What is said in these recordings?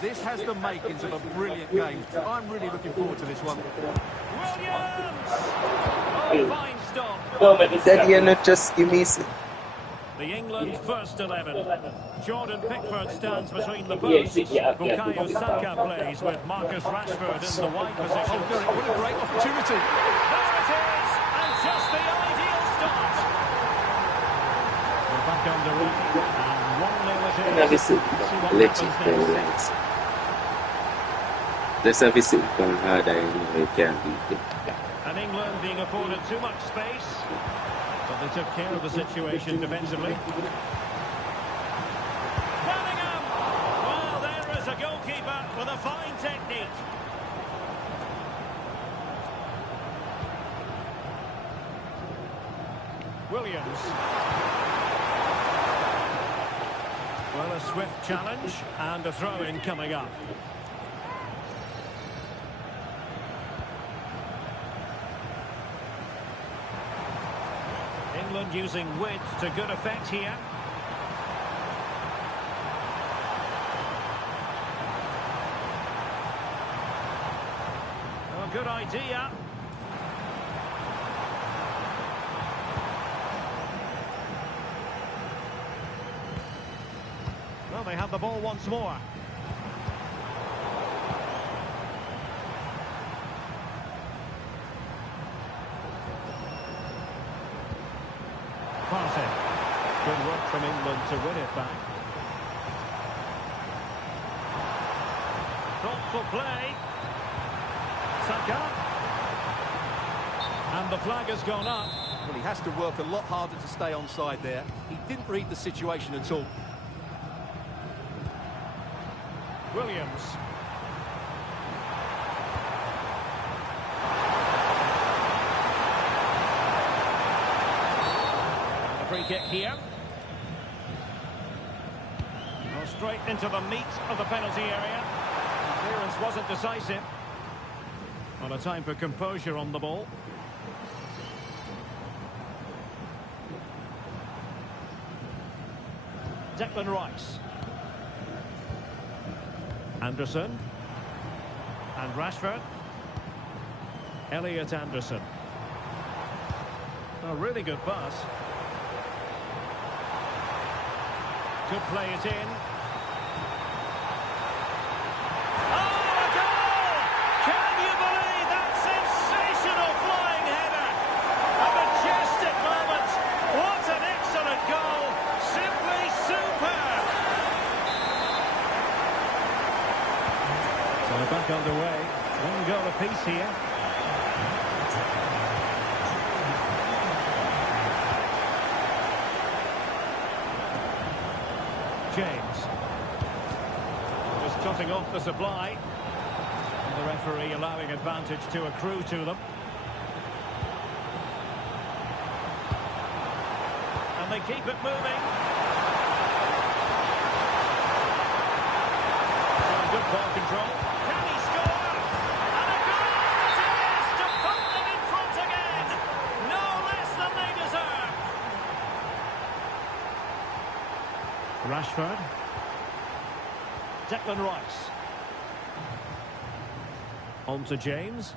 This has the makings of a brilliant game. I'm really looking forward to this one. Williams! Oh, fine stop. Daddy, you not just give me... The England first 11. Jordan Pickford stands between the posts. Bukayo Saka plays with Marcus Rashford in the wide position. Oh, Derek, what a great opportunity. There it is, and just the ideal start. We're back underway, and 1-0 it is. Just have a sit down harder, you can't beat it. And England being afforded too much space, but they took care of the situation defensively. Bellingham! Well, there is a goalkeeper with a fine technique. Williams. Well, a swift challenge and a throw-in coming up. England using width to good effect here. Oh, good idea. Well, they have the ball once more. Passing. Good work from England to win it back. Thoughtful play. Saka. And the flag has gone up. Well, he has to work a lot harder to stay onside there. He didn't read the situation at all. Williams. And a free kick here. Oh, straight into the meat of the penalty area. The clearance wasn't decisive. Well, a time for composure on the ball. Declan Rice. Anderson. And Rashford. Elliot Anderson. A really good pass. Could play it in. Oh, a goal! Can you believe that sensational flying header? A majestic moment. What an excellent goal. Simply superb. So back underway. One goal apiece here. James. Just cutting off the supply. And the referee allowing advantage to accrue to them. And they keep it moving. Good ball control. Can he score? And a goal it is to put them in front again. No less than they deserve. Rashford. Declan Rice. On to James.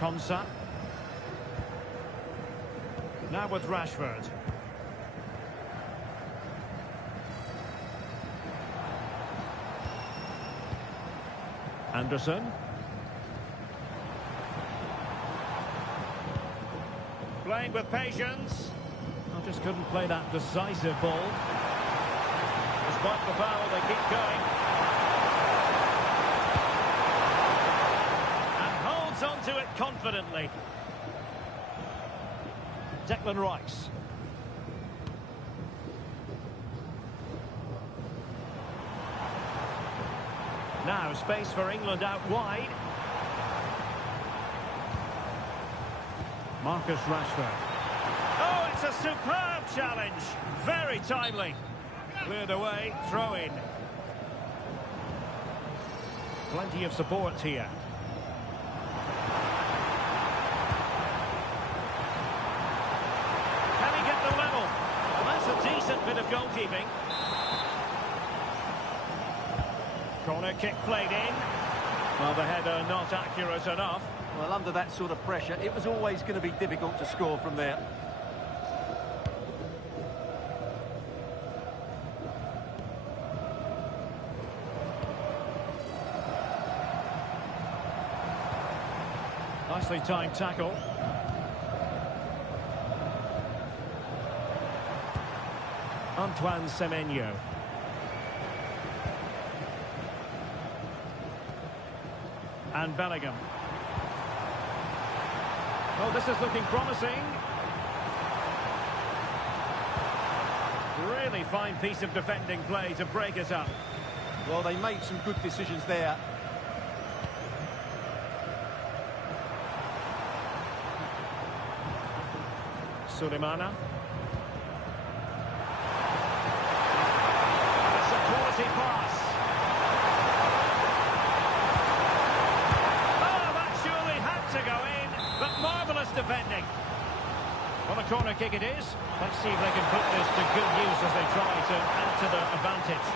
Konsa. Now with Rashford. Anderson. Playing with patience. I just couldn't play that decisive ball. Despite the foul, they keep going. And holds on to it confidently. Declan Rice. Now space for England out wide. Marcus Rashford. Oh, it's a superb challenge. Very timely. Cleared away, throw in. Plenty of support here. Can he get the level? Well, that's a decent bit of goalkeeping. Corner kick played in. Well, the header not accurate enough. Well, under that sort of pressure, it was always going to be difficult to score from there. Nicely timed tackle. Antoine Semenyo. And Bellingham. Oh, this is looking promising. Really fine piece of defending play to break it up. Well, they made some good decisions there. Sulemana. It's a quality pass. Oh, that surely had to go in, but marvellous defending. Well, a corner kick it is. Let's see if they can put this to good use as they try to add to the advantage.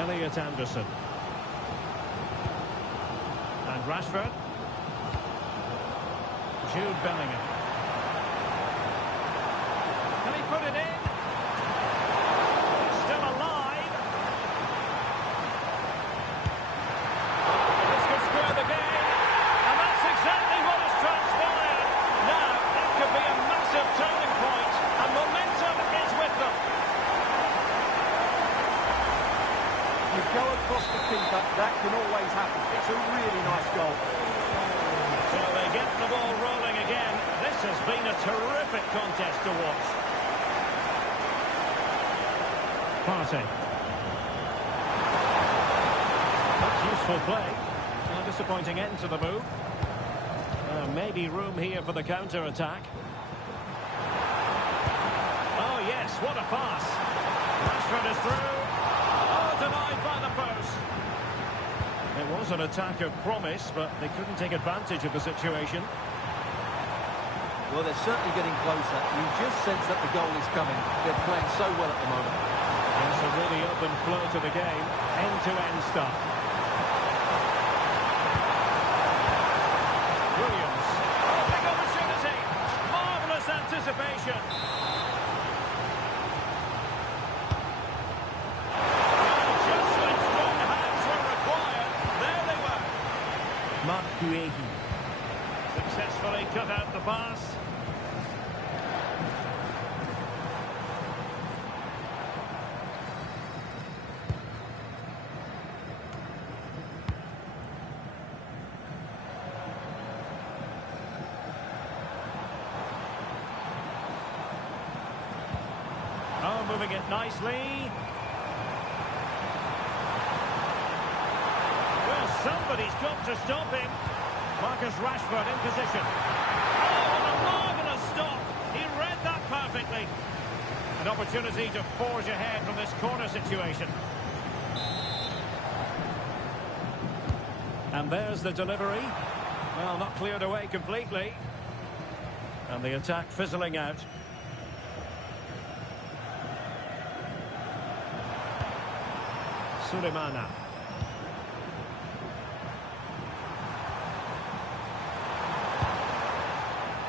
Elliot Anderson. And Rashford. Jude Bellingham. Can he put it in? Still alive. This could square the game. And that's exactly what has transpired. Now, it could be a massive turning point. And momentum is with them. You go across the keeper, that can always happen. It's a really nice goal. So they get the ball rolling again. This has been a terrific contest to watch. Partey. That's useful play. A disappointing end to the move. Maybe room here for the counter-attack. Oh yes, what a pass. Rashford is through. Oh, denied by the post. It was an attack of promise, but they couldn't take advantage of the situation. Well, they're certainly getting closer. You just sense that the goal is coming. They're playing so well at the moment. It's a really open flow to the game. End-to-end stuff. Williams. Oh, big opportunity. Marvellous anticipation. Guehi. Successfully cut out the pass. Oh, moving it nicely. Well, somebody's got to stop him. Marcus Rashford in position. Oh, what a marvellous stop. He read that perfectly. An opportunity to forge ahead from this corner situation. And there's the delivery. Well, not cleared away completely. And the attack fizzling out. Sulemana.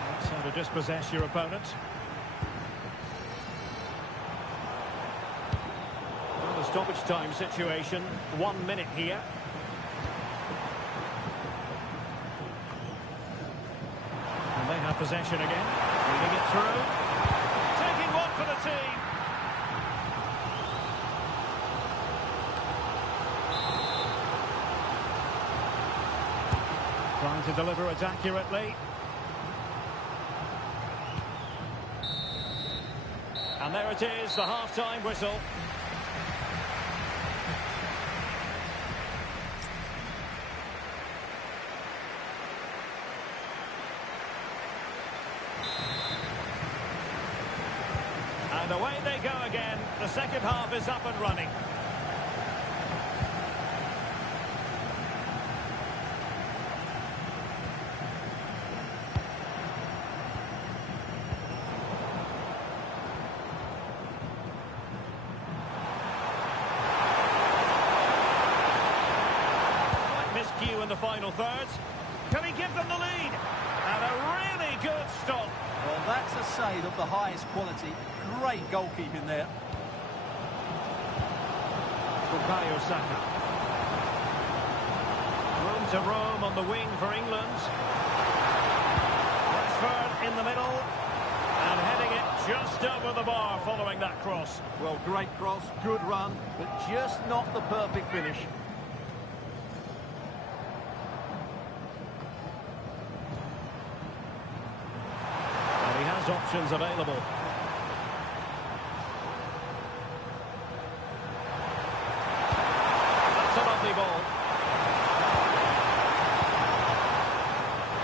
That's how to dispossess your opponent. Well, the stoppage time situation. 1 minute here. And they have possession again. Reading it through. Taking one for the team. Trying to deliver it accurately. And there it is, the half-time whistle. And away they go again. The second half is up and running. in the final third. Can he give them the lead? And a really good stop. Well, that's a save of the highest quality. Great goalkeeping there. Bukayo Saka. Room to roam on the wing for England. Rashford in the middle. And heading it just over the bar following that cross. Well, great cross, good run, but just not the perfect finish. Well, he has options available. That's a lovely ball.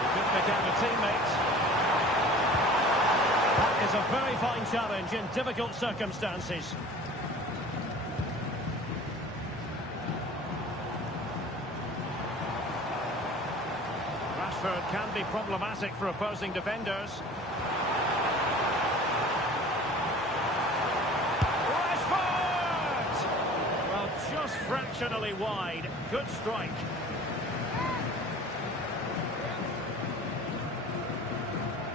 He could pick out a teammate. That is a very fine challenge in difficult circumstances. Rashford can be problematic for opposing defenders. Rashford! Well, just fractionally wide. Good strike.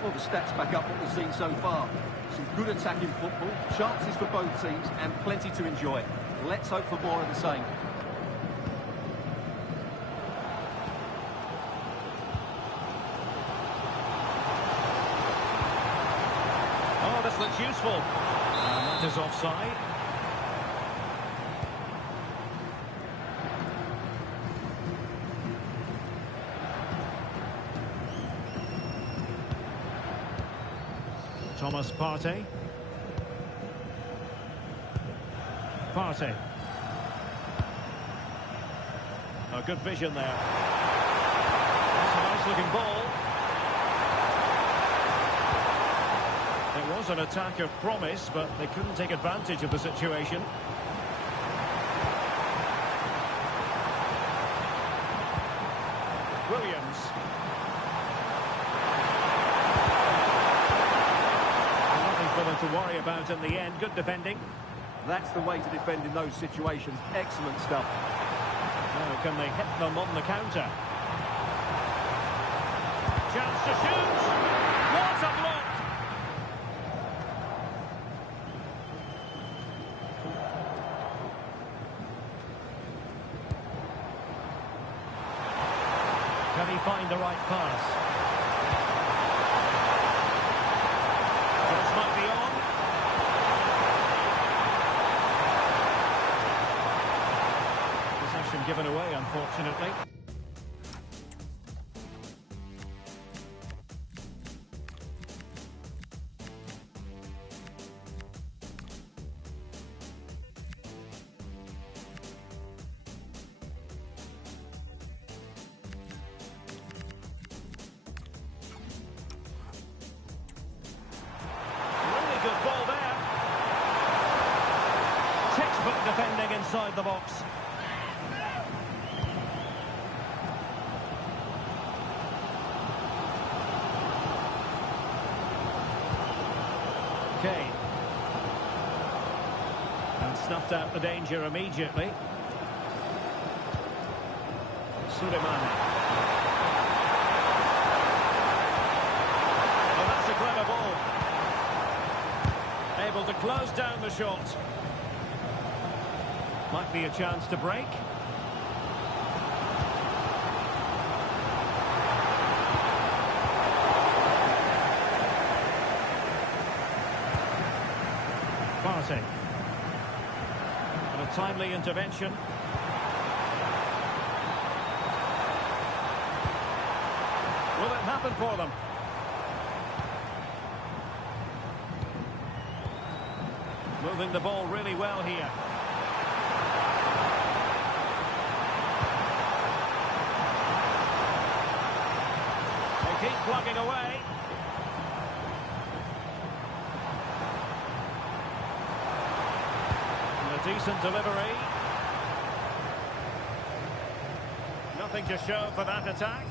Well, the stats back up what we've seen so far. Some good attacking football, chances for both teams, and plenty to enjoy. Let's hope for more of the same. Oh, this looks useful. And that is offside. Thomas Partey. Partey. Oh, good vision there. That's a nice looking ball. It was an attack of promise, but they couldn't take advantage of the situation. Williams. For them to worry about in the end. Good defending. That's the way to defend in those situations. Excellent stuff. Now, can they hit them on the counter? Chance to shoot. What a block! Can he find the right pass? Might be on. Possession given away, unfortunately. Good ball there. Textbook defending inside the box. Kane. And snuffed out the danger immediately. Suleiman. Oh, that's a clever ball. Able to close down the shot. Might be a chance to break. Partey. And a timely intervention. Will it happen for them? Moving the ball really well here. They keep plugging away. And a decent delivery. Nothing to show for that attack.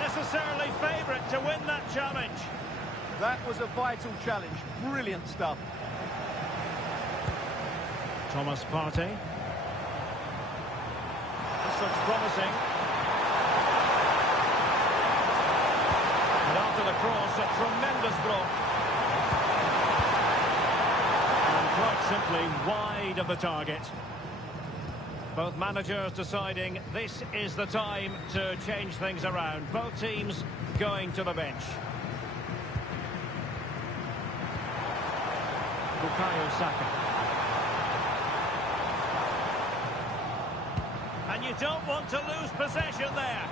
Necessarily favourite to win that challenge. That was a vital challenge. Brilliant stuff. Thomas Partey. This looks promising. And after the cross, a tremendous block. And quite simply wide of the target. Both managers deciding this is the time to change things around. Both teams going to the bench. Bukayo Saka. And you don't want to lose possession there.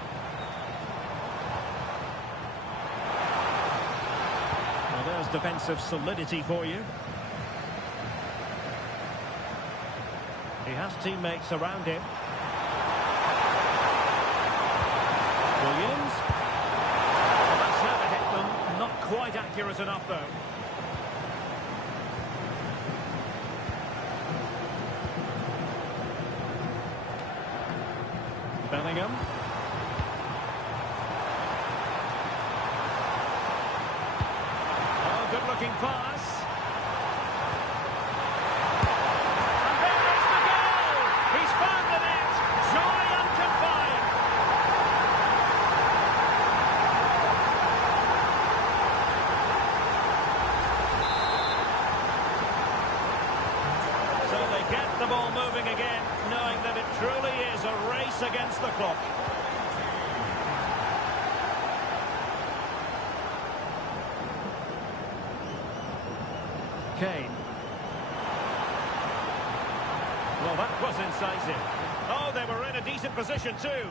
Well, there's defensive solidity for you. He has teammates around him. Williams. Well, that's how to hit them. Not quite accurate enough, though. Bellingham. Oh, good-looking pass. And there is the goal! He's found the net! Joy unconfined! So they get the ball moving again, knowing that it truly is a race against the clock. Kane. Well, that was incisive. Oh, they were in a decent position too.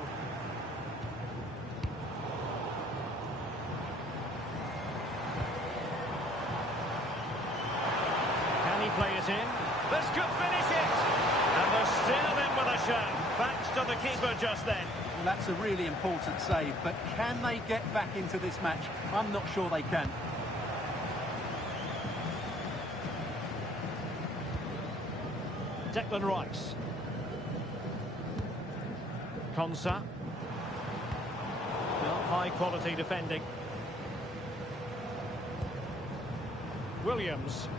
Can he play it in? This could finish it! And they're still in with a shout. Thanks to the keeper just then. Well, that's a really important save, but can they get back into this match? I'm not sure they can. Declan Rice. Konsa. Well, high quality defending. Williams.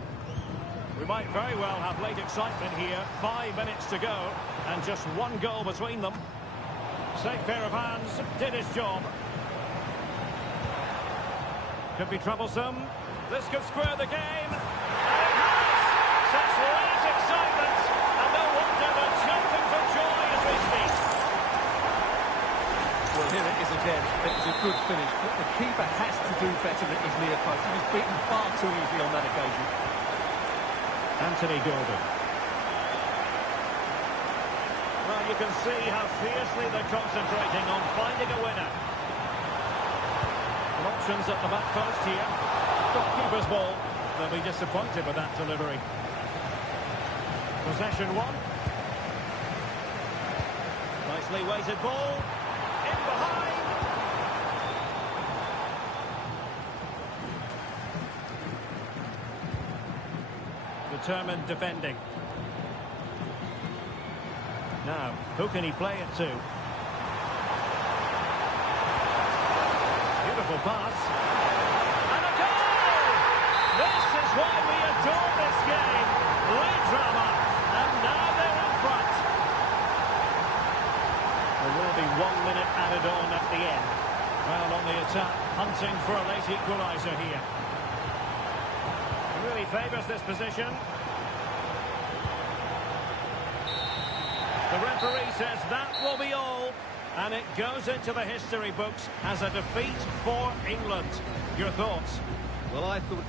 We might very well have late excitement here. 5 minutes to go and just one goal between them. Safe pair of hands, did his job. Could be troublesome. This could square the game. And it has! Such late excitement. And no wonder they're jumping for joy as we speak. Well, here it is again. It's a good finish, but the keeper has to do better than his near post. He was beaten far too easily on that occasion. Anthony Gordon. Well, you can see how fiercely they're concentrating on finding a winner. Options at the back post here. Got keeper's ball. They'll be disappointed with that delivery. Possession one. Nicely weighted ball. In behind. Determined defending. Now, who can he play it to? Beautiful pass. And a goal! This is why we adore this game. Late drama. And now they're in front. There will be 1 minute added on at the end. Well, on the attack, hunting for a late equaliser here. He really favours this position. The referee says that will be all. And it goes into the history books as a defeat for England. Your thoughts? Well, I thought...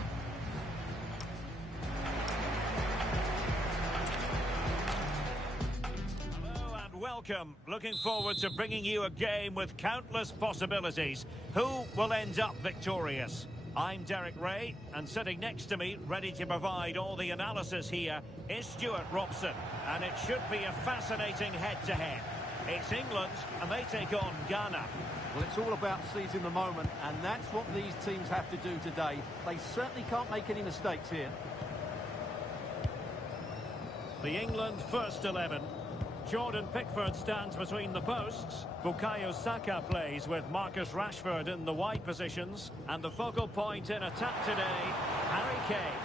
Hello and welcome. Looking forward to bringing you a game with countless possibilities. Who will end up victorious? I'm Derek Ray, and sitting next to me, ready to provide all the analysis here, is Stuart Robson. And it should be a fascinating head-to-head. It's England, and they take on Ghana. Well, it's all about seizing the moment, and that's what these teams have to do today. They certainly can't make any mistakes here. The England first 11. Jordan Pickford stands between the posts. Bukayo Saka plays with Marcus Rashford in the wide positions. And the focal point in attack today, Harry Kane.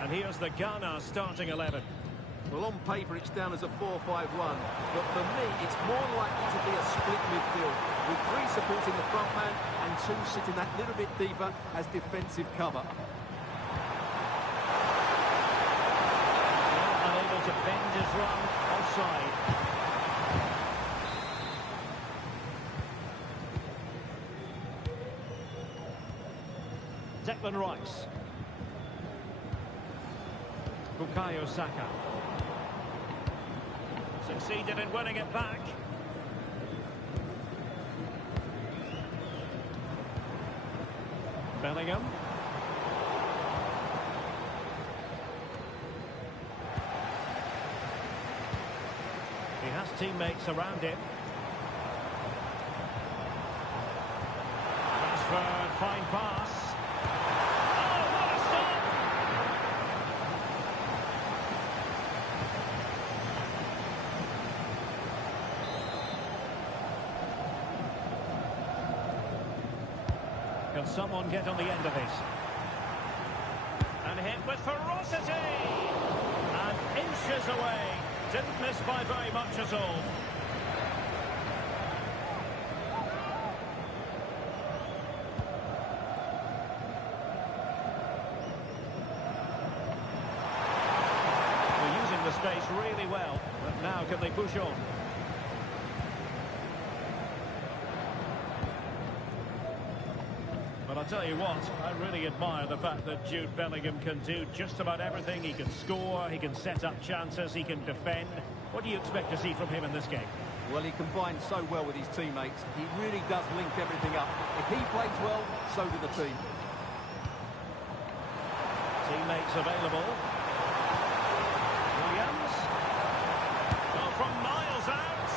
And here's the Ghana starting 11. Well, on paper, it's down as a 4-5-1. But for me, it's more likely to be a split midfield, with 3 supporting the front man and 2 sitting that little bit deeper as defensive cover. Unable to bend his run, offside. Declan Rice. Bukayo Saka. Succeeded in winning it back. Bellingham. He has teammates around him. Rashford, fine pass. Oh, what a stop! Can someone get on the end of this? And hit with ferocity! And inches away. Didn't miss by very much at all. They're using the space really well, but now can they push on? But I'll tell you what, I really admire the fact that Jude Bellingham can do just about everything. He can score, he can set up chances, he can defend. What do you expect to see from him in this game? Well, he combines so well with his teammates. He really does link everything up. If he plays well, so do the team. Teammates available. Williams. Well, from miles out.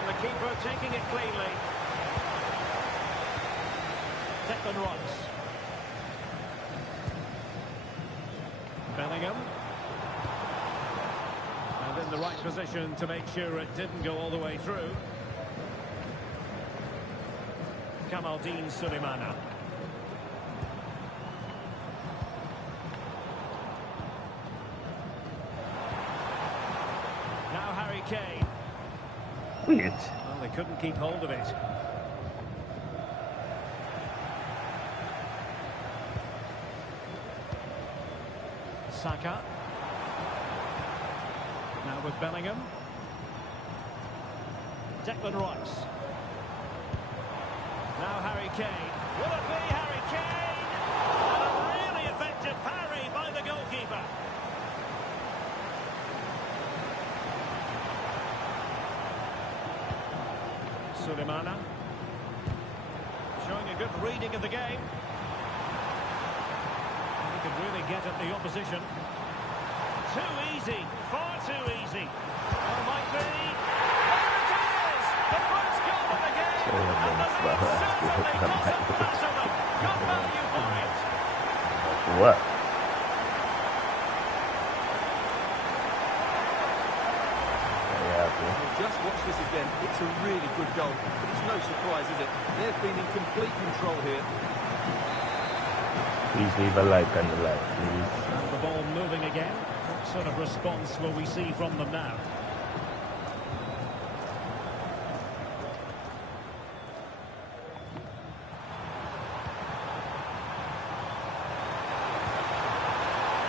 And the keeper taking it cleanly. Declan Rice. Bellingham. And in the right position to make sure it didn't go all the way through. Kamaldeen Sulemana. Now Harry Kane. Weird. Well, they couldn't keep hold of it. Saka. Now with Bellingham. Declan Rice. Now Harry Kane. Will it be Harry Kane? And a really effective parry by the goalkeeper. Sulemana. Showing a good reading of the game. He could really get at the opposition. Too easy, far too easy. Oh, might be. There it is! The first goal of the game! And the lead certainly doesn't matter them. Good value for it. What? Just watch this again. It's a really good goal. But it's no surprise, is it? They've been in complete control here. Please leave a like on the like, please. And the ball moving again. What sort of response will we see from them now?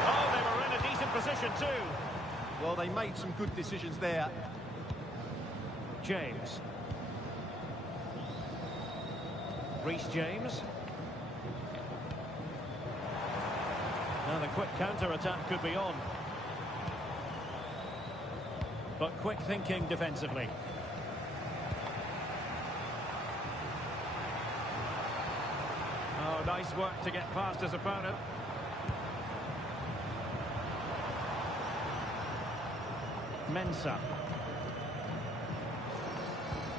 Oh, they were in a decent position too. Well, they made some good decisions there. James. Reece James. Now the quick counter-attack could be on. But quick thinking defensively. Oh, nice work to get past his opponent. Mensah.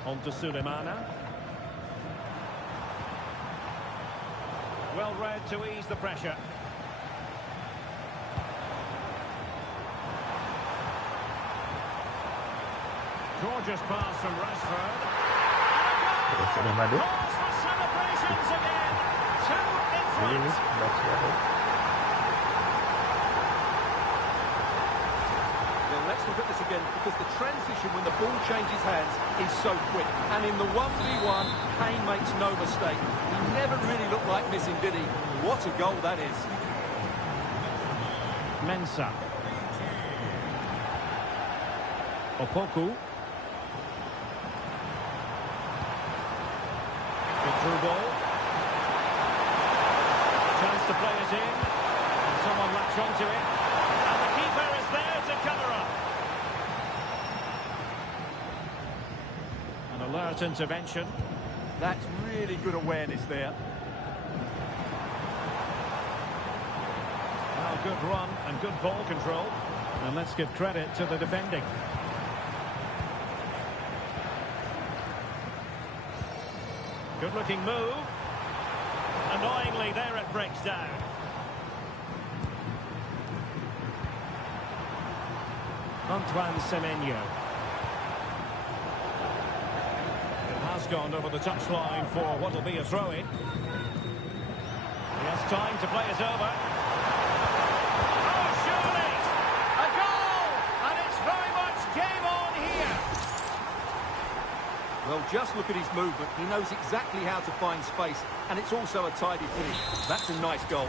On to Sulemana. Well read to ease the pressure. Gorgeous pass from Rashford. Sudah madu. Cause for celebrations again. 2 in Ini front. baca. Well, let's look at this again, because the transition when the ball changes hands is so quick. And in the 1v1, Kane makes no mistake. He never really looked like missing, did he? What a goal that is. Mensah. Opoku. Good through ball. Chance to play it in. And someone latch onto it. And the keeper is there to cover up. An alert intervention. That's really good awareness there. Well, good run and good ball control. And let's give credit to the defending. Good-looking move. Annoyingly, there it breaks down. Antoine Semenyo. It has gone over the touchline for what will be a throw-in. He has time to play it over. Oh, surely! A goal! And it's very much game on here. Well, just look at his movement. He knows exactly how to find space, and it's also a tidy finish. That's a nice goal.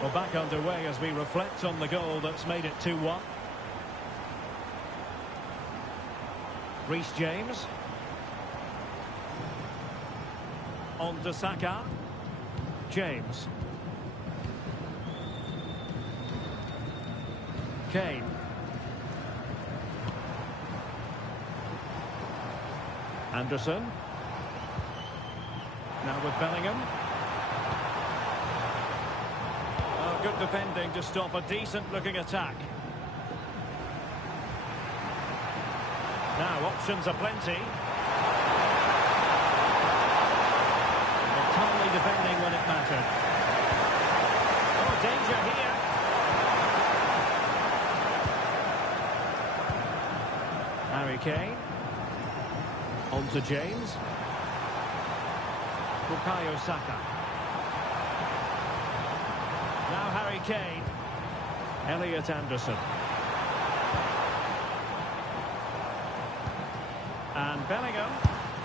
Well, back underway as we reflect on the goal that's made it 2-1. Reece James. On to Saka. James. Kane. Anderson. Now with Bellingham. Oh, good defending to stop a decent-looking attack. Now options are plenty. But totally defending when it mattered. Oh, danger here. Harry Kane. On to James. Bukayo Saka. Now Harry Kane. Elliot Anderson. And Bellingham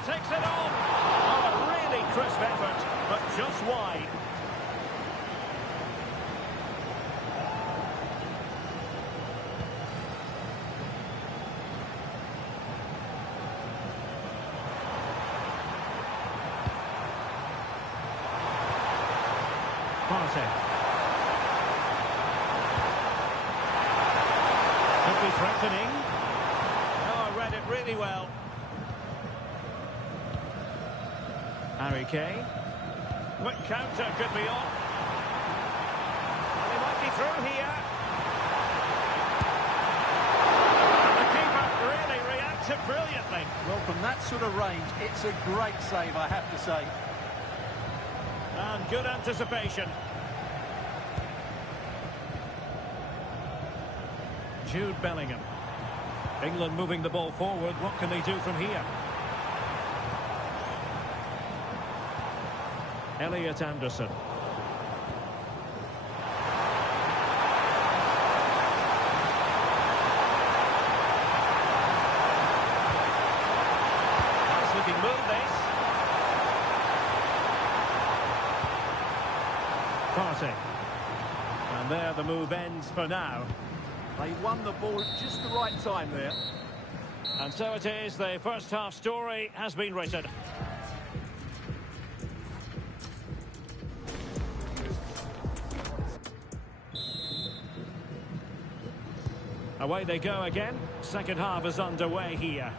takes it on. Oh, a really crisp effort, but just wide. Partey. Could be threatening. Oh, I read it really well. Harry Kane. Quick counter could be on. And he might be through here. And the keeper really reacted brilliantly. Well, from that sort of range, it's a great save, I have to say. And good anticipation. Jude Bellingham. England moving the ball forward. What can they do from here? Elliot Anderson. Nice looking move, this. Partey. And there the move ends for now. They won the ball at just the right time there. And so it is, the first half story has been written. Away they go again. Second half is underway here.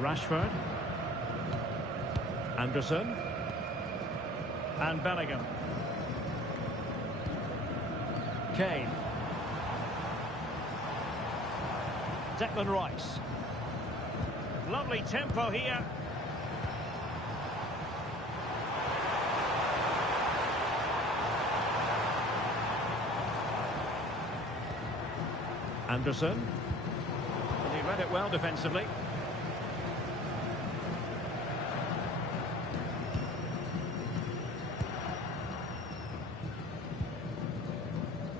Rashford. Anderson. And Bellingham. Kane. Declan Rice. Lovely tempo here. Anderson. And he read it well defensively.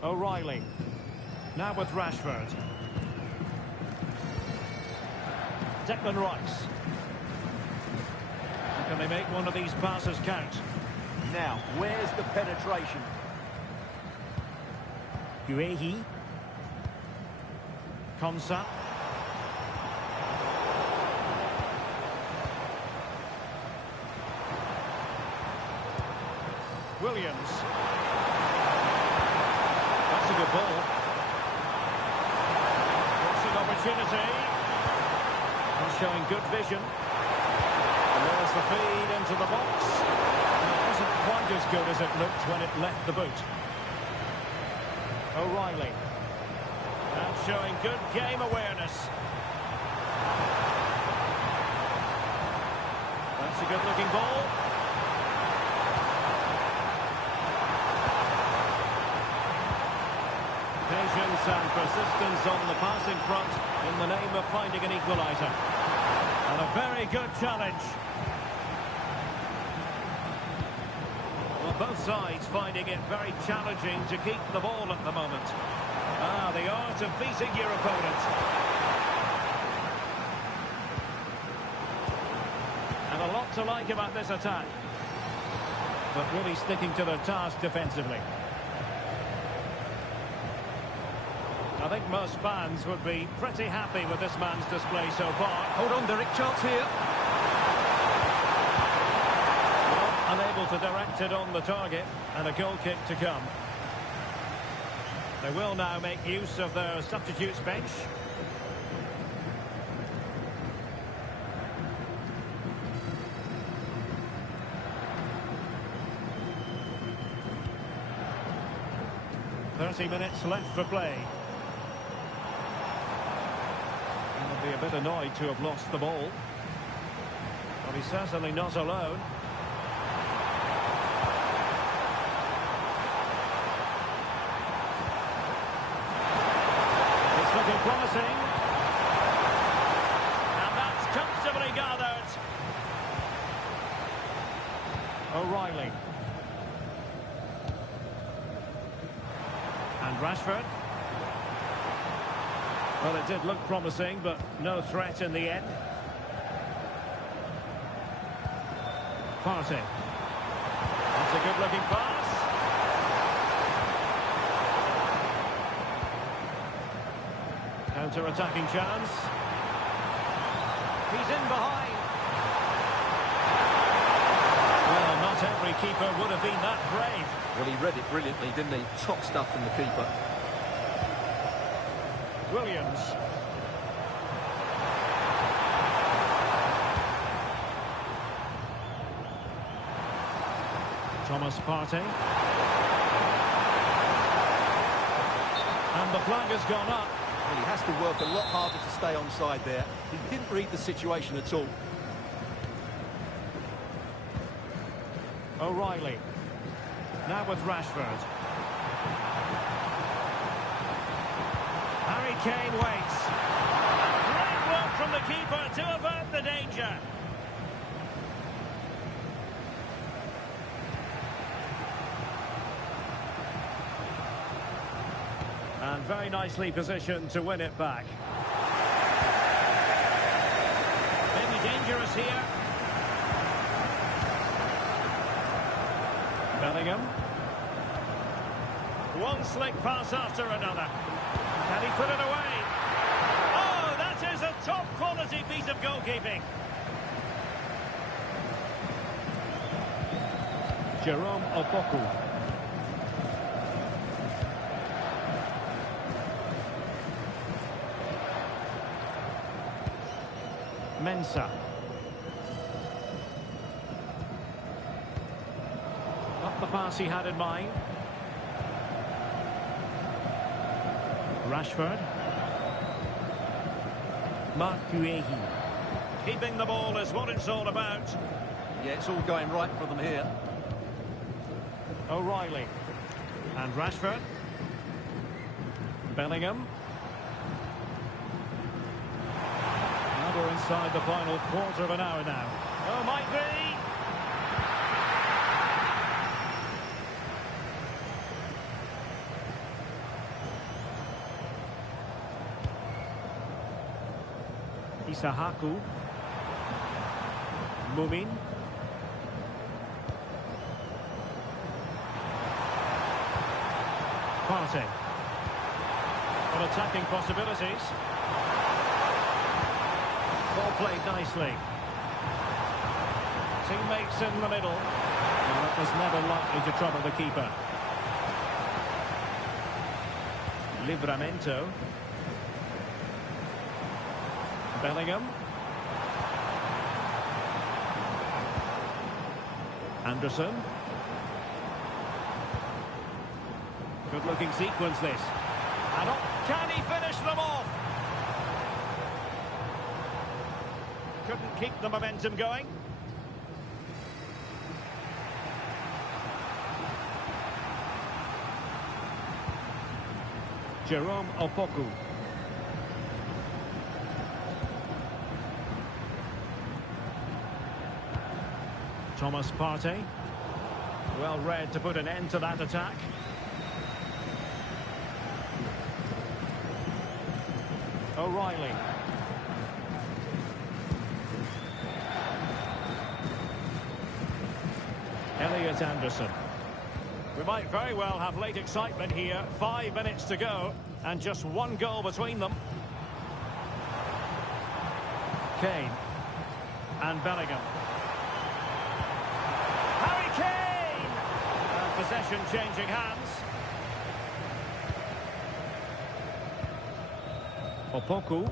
O'Reilly. Now with Rashford. Declan Rice. Can they make one of these passes count? Now, where's the penetration? Guehi. Konsa. Williams. That's a good ball. Crossing opportunity. He's showing good vision. And there's the feed into the box. And it wasn't quite as good as it looked when it left the boot. O'Reilly. And showing good game awareness. That's a good-looking ball. Patience and persistence on the passing front in the name of finding an equaliser. And a very good challenge. Well, both sides finding it very challenging to keep the ball at the moment. Ah, the art of beating your opponent. And a lot to like about this attack. But really sticking to their task defensively. I think most fans would be pretty happy with this man's display so far. Hold on, Derek, chance here. Well, unable to direct it on the target, and a goal kick to come. They will now make use of their substitutes bench. "30 minutes left for play. Be a bit annoyed to have lost the ball. But he's certainly not alone. It's looking promising. And that's comfortably gathered. O'Reilly. And Rashford. Well, it did look promising, but no threat in the end. Partey. That's a good-looking pass. Counter-attacking chance. He's in behind. Well, not every keeper would have been that brave. Well, he read it brilliantly, didn't he? Top stuff from the keeper. Williams. Thomas Partey. And the flag has gone up. Well, he has to work a lot harder to stay onside there. He didn't read the situation at all. O'Reilly. Now with Rashford. Harry Kane waits. Great work from the keeper to avert the danger. And very nicely positioned to win it back. Maybe dangerous here. Bellingham. One slick pass after another. Can he put it away? Oh, that is a top-quality piece of goalkeeping. Jerome Opoku. Mensah. Not the pass he had in mind. Rashford. Mark Guehi. Keeping the ball is what it's all about. Yeah, it's all going right for them here. O'Reilly. And Rashford. Bellingham. we're inside the final quarter of an hour now. Oh, might be. Isahaku. Mumin. Partey. Well, attacking possibilities. Ball played nicely. Teammates in the middle. Well, that was never likely to trouble the keeper. Livramento. Bellingham. Anderson. Good looking sequence this. And can he finish them off? Couldn't keep the momentum going. Jerome Opoku. Thomas Partey. Well read to put an end to that attack. O'Reilly. Elliot Anderson. We might very well have late excitement here. 5 minutes to go and just one goal between them. Kane and Bellingham. Harry Kane! And possession changing hands. Opoku.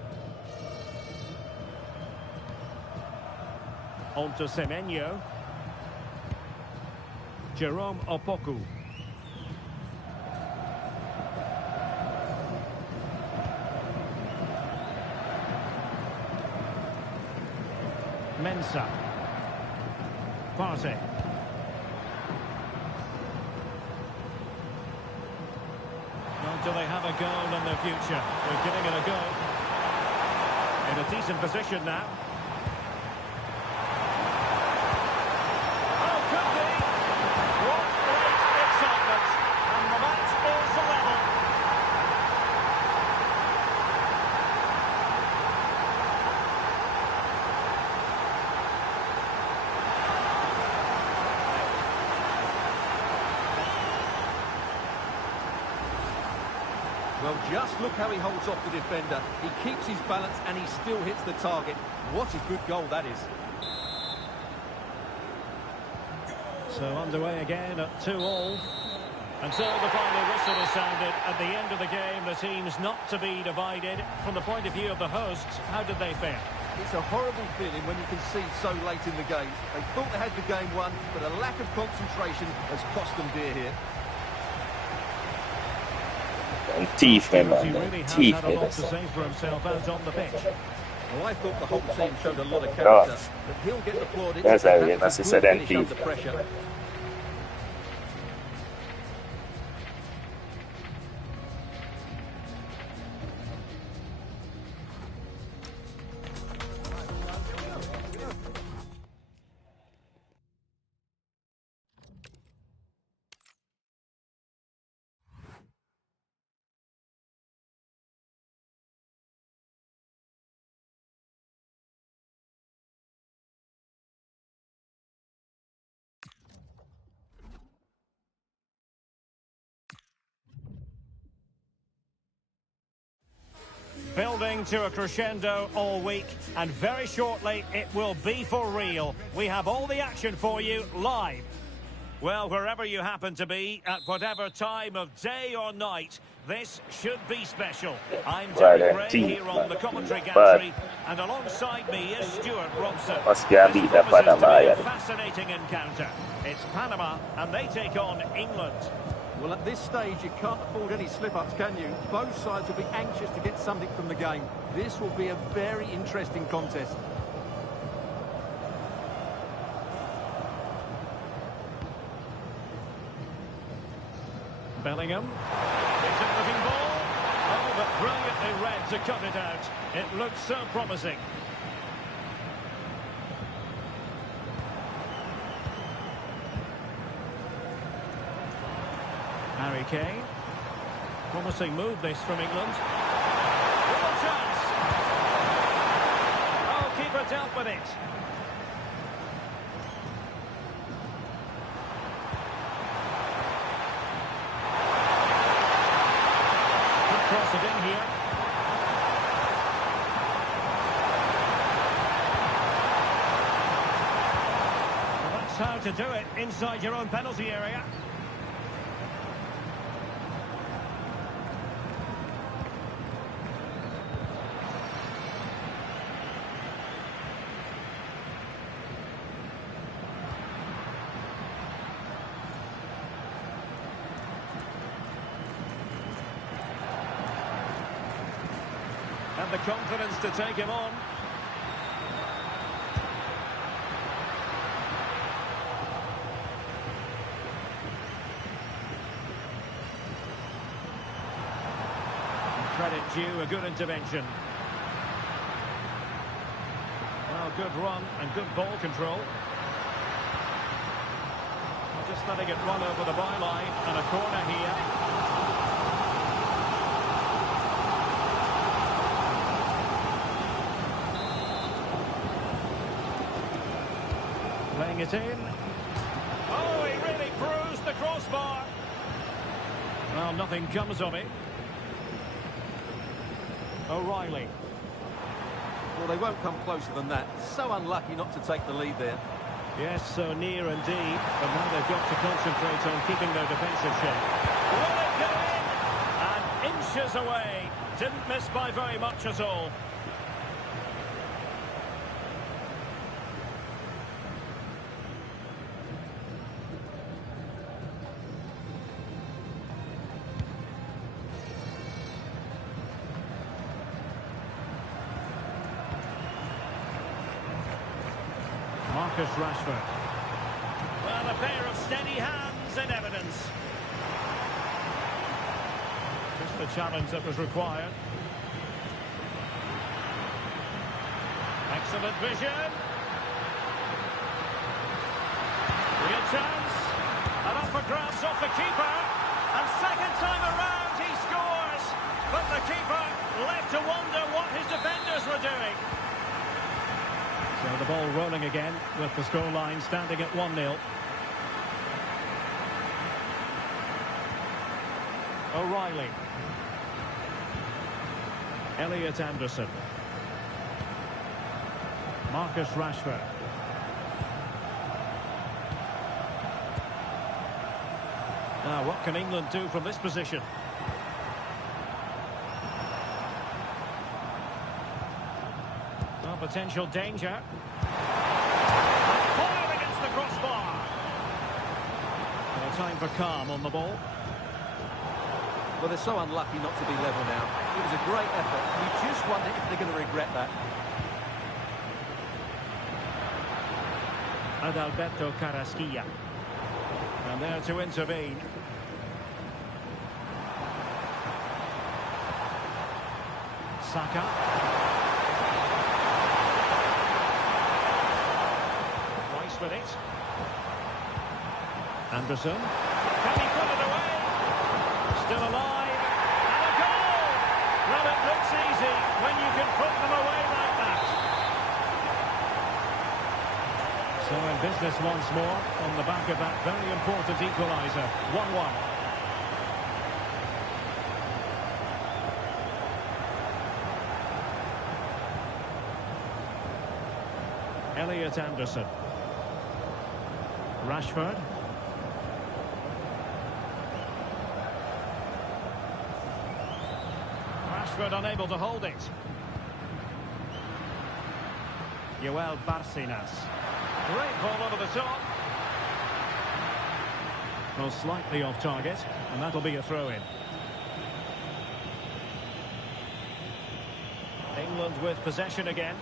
On to Semenyo. Jerome Opoku. Mensah. Partey. Well, do they have a goal in the future? They're giving it a go. In a decent position now. Oh, could be. What great excitement. And the match is level. Well, just look how he holds off the defender. He keeps his balance and he still hits the target. What a good goal that is. So underway again at 2-2. Until the final whistle is sounded at the end of the game, the team's not to be divided. From the point of view of the hosts, how did they fare? It's a horrible feeling when you concede so late in the game. They thought they had the game won, but a lack of concentration has cost them dear here. Teeth, man. He really has Teeth, had a lot to say for himself out on the pitch. Well, I thought the whole team showed a lot of character, but he'll get the plaudits. That's how That was a good finish under pressure. Building to a crescendo all week, and very shortly it will be for real. We have all the action for you live. Well, wherever you happen to be, at whatever time of day or night, this should be special. I'm Derek Ray here on the commentary gantry, and alongside me is Stuart Robson. This promises to be a fascinating encounter. It's Panama, and they take on England. Well, at this stage, you can't afford any slip-ups, can you? Both sides will be anxious to get something from the game. This will be a very interesting contest. Bellingham. Decent looking ball. Oh, but brilliantly read to cut it out. It looks so promising. Harry Kane. Promising move this from England. Real chance. Oh, keeper dealt with it. Could cross it in here. Well, that's how to do it inside your own penalty area. And the confidence to take him on. Credit due, a good intervention. Well, good run and good ball control. Just letting it run over the byline, and a corner here. Playing it in. Oh, he really bruised the crossbar. Well, nothing comes of it. O'Reilly. Well, they won't come closer than that. So unlucky not to take the lead there. Yes, so near indeed. But now they've got to concentrate on keeping their defensive shape. Will it go in? And inches away. Didn't miss by very much at all. Marcus Rashford. Well, a pair of steady hands in evidence. Just the challenge that was required. Excellent vision. Real chance. And up for grabs off the keeper. And second time around he scores. But the keeper left to wonder what his defenders were doing. So the ball rolling again with the scoreline standing at 1-0. O'Reilly. Elliot Anderson. Marcus Rashford. Now, what can England do from this position? Well, potential danger. Fired against the crossbar. Well, time for calm on the ball. Well, they're so unlucky not to be level now. It was a great effort. You just wonder if they're going to regret that. Adalberto Carrasquilla. And there to intervene. Saka. Rice with it. Anderson. Can he put it away? Still alive. And a goal! Well, it looks easy when you can put them away like that. So in business once more on the back of that very important equaliser. 1-1. Elliot Anderson. Rashford. Rashford unable to hold it. Joel Barcinas. Great ball over the top. Well, slightly off target, and that'll be a throw-in. England with possession again.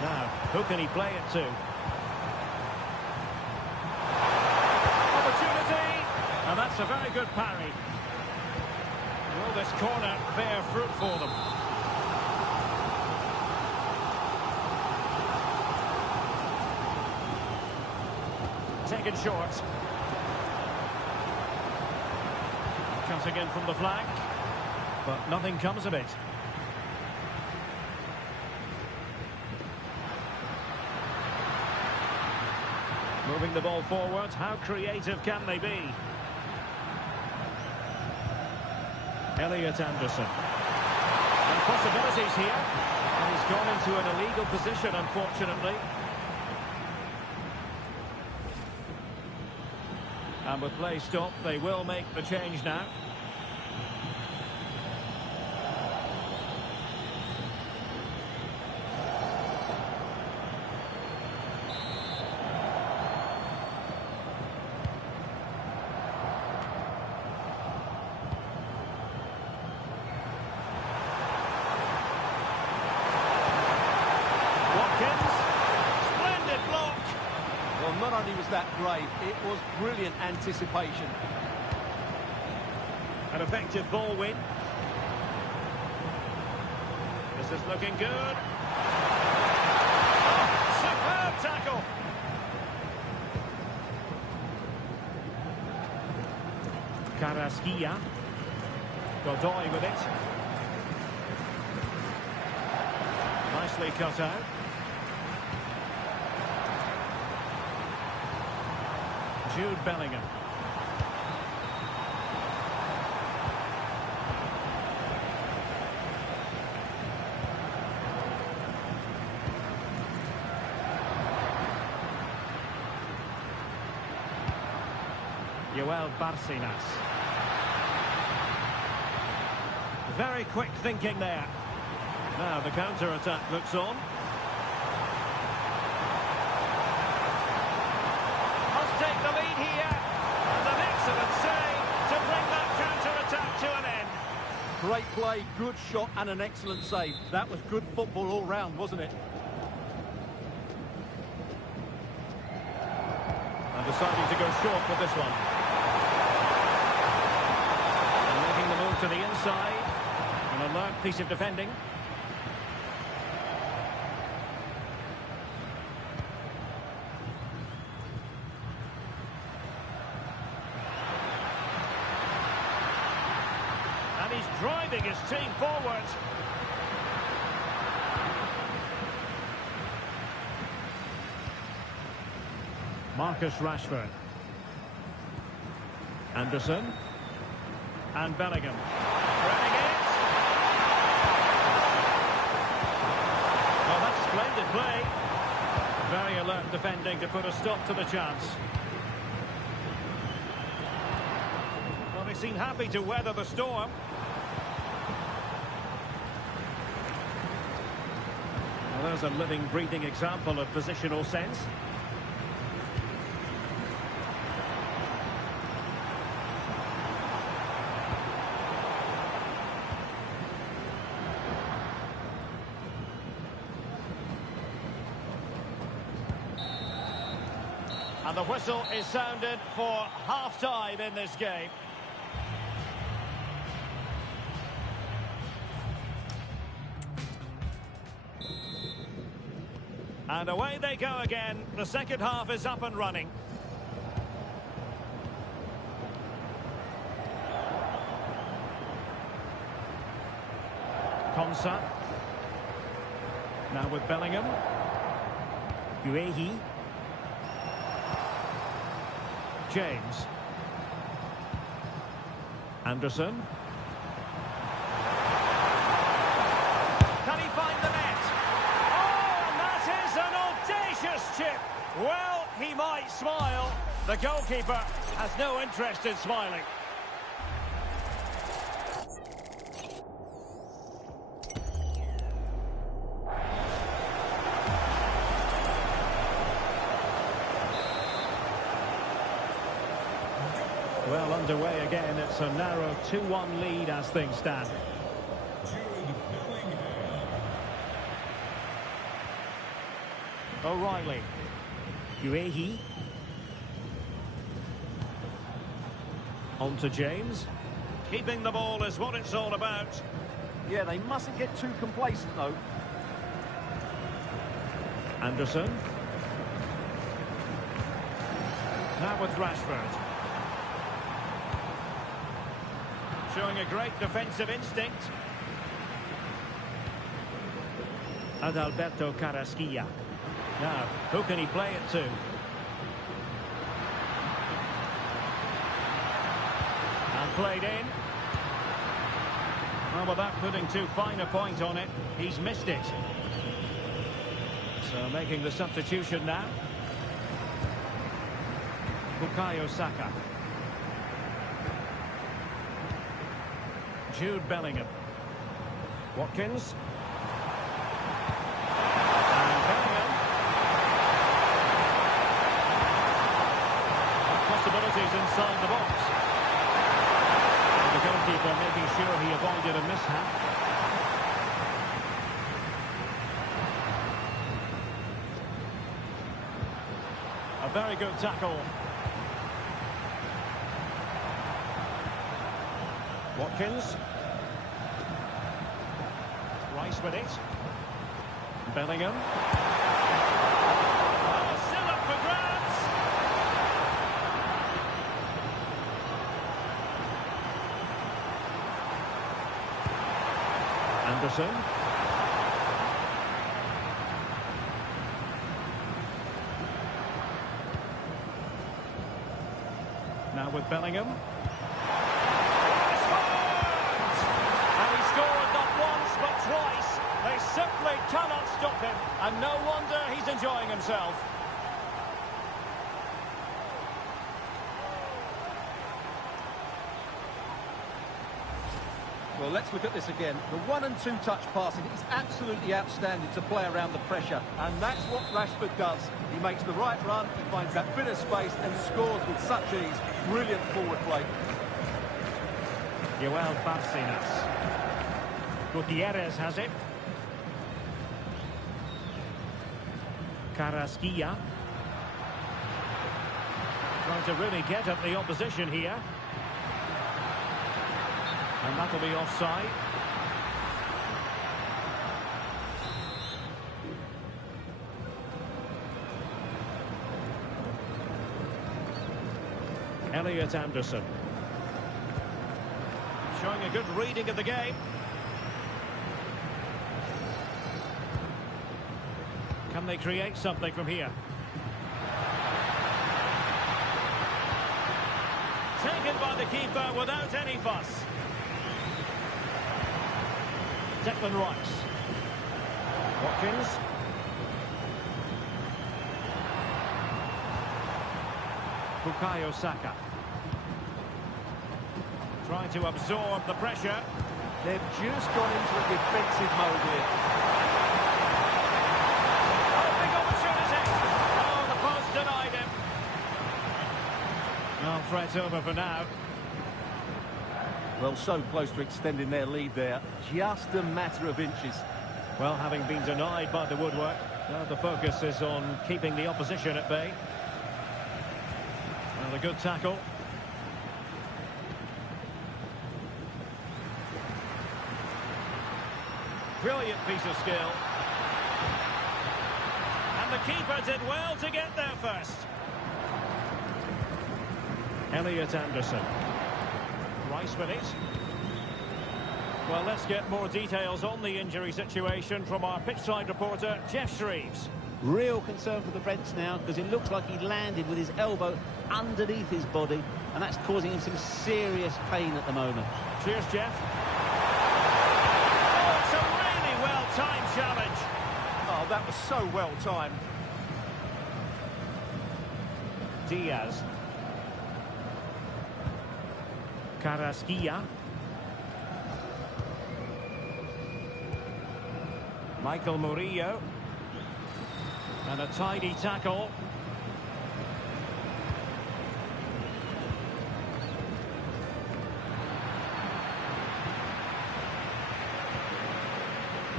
Now, who can he play it to? It's a very good parry. Will this corner bear fruit for them? Taken short. Comes again from the flank, but nothing comes of it. Moving the ball forward, how creative can they be? Elliot Anderson. And possibilities here. And he's gone into an illegal position, unfortunately. And with play stopped, they will make the change now. Not only was that great, it was brilliant anticipation. An effective ball win. This is looking good. Oh, superb tackle. Carrasquilla. Godoy with it. Nicely cut out. Jude Bellingham. Joel Barcinas. Very quick thinking there. Now the counter-attack looks on. Take the lead here, and an excellent save to bring that counter-attack to an end. Great play, good shot and an excellent save. That was good football all round, wasn't it? And deciding to go short with this one. And making the move to the inside. An alert piece of defending. He's driving his team forward. Marcus Rashford. Anderson. And Bellingham. Running it. Well, that's splendid play. Very alert defending to put a stop to the chance. Well, they seem happy to weather the storm. Well, there's a living, breathing example of positional sense. And the whistle is sounded for half-time in this game. And away they go again. The second half is up and running. Konsa. Now with Bellingham. Guehi. James. Anderson. Can he find the net? Oh, and that is an audacious chip. Well, he might smile. The goalkeeper has no interest in smiling. Well, underway again. It's a narrow 2-1 lead as things stand. O'Reilly. Guehi. On to James. Keeping the ball is what it's all about. Yeah, they mustn't get too complacent, though. Anderson. Now with Rashford. Showing a great defensive instinct. Adalberto Carrasquilla. Now, who can he play it to? And played in. Well, without putting too fine a point on it, he's missed it. So making the substitution now. Bukayo Saka. Jude Bellingham. Watkins. And Bellingham. Possibilities inside the box. And the goalkeeper making sure he avoided a mishap. A very good tackle. Watkins. Rice with it. Bellingham. Oh, still up for grabs. Anderson. Now with Bellingham. Twice. They simply cannot stop him, and no wonder he's enjoying himself. Well, let's look at this again. The 1- and 2-touch passing is absolutely outstanding to play around the pressure, and that's what Rashford does. He makes the right run, he finds that bit of space and scores with such ease. Brilliant forward play. Joel Barcenas. Gutierrez has it. Carrasquilla. Trying to really get at the opposition here. And that'll be offside. Elliot Anderson. Showing a good reading of the game. Can they create something from here? Taken by the keeper without any fuss. Declan Rice. Watkins. Bukayo Saka. Trying to absorb the pressure. They've just gone into a defensive mode here. Denied him. No threat over for now. Well, so close to extending their lead there. Just a matter of inches. Well, having been denied by the woodwork, now the focus is on keeping the opposition at bay. And a good tackle. Brilliant piece of skill. And the keeper did well to get there first. Elliot Anderson. Rice with it. Well, let's get more details on the injury situation from our pitchside reporter, Jeff Shreves. Real concern for the Reds now, because it looks like he landed with his elbow underneath his body, and that's causing him some serious pain at the moment. Cheers, Jeff. Oh, it's a really well-timed challenge. Oh, that was so well timed. Diaz. Carrasquilla. Michael Murillo. And a tidy tackle.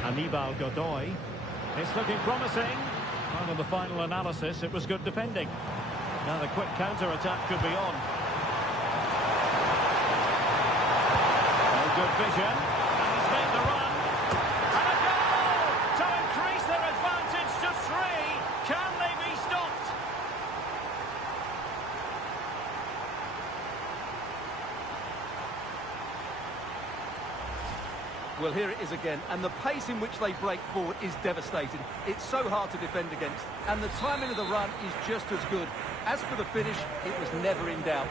Aníbal Godoy. It's looking promising. Well, in the final analysis, it was good defending. Now the quick counter-attack could be on. Good vision. And he's made the run. And a goal to increase their advantage to 3. Can they be stopped? Well, here it is again, and the pace in which they break forward is devastating. It's so hard to defend against, and the timing of the run is just as good. As for the finish, it was never in doubt.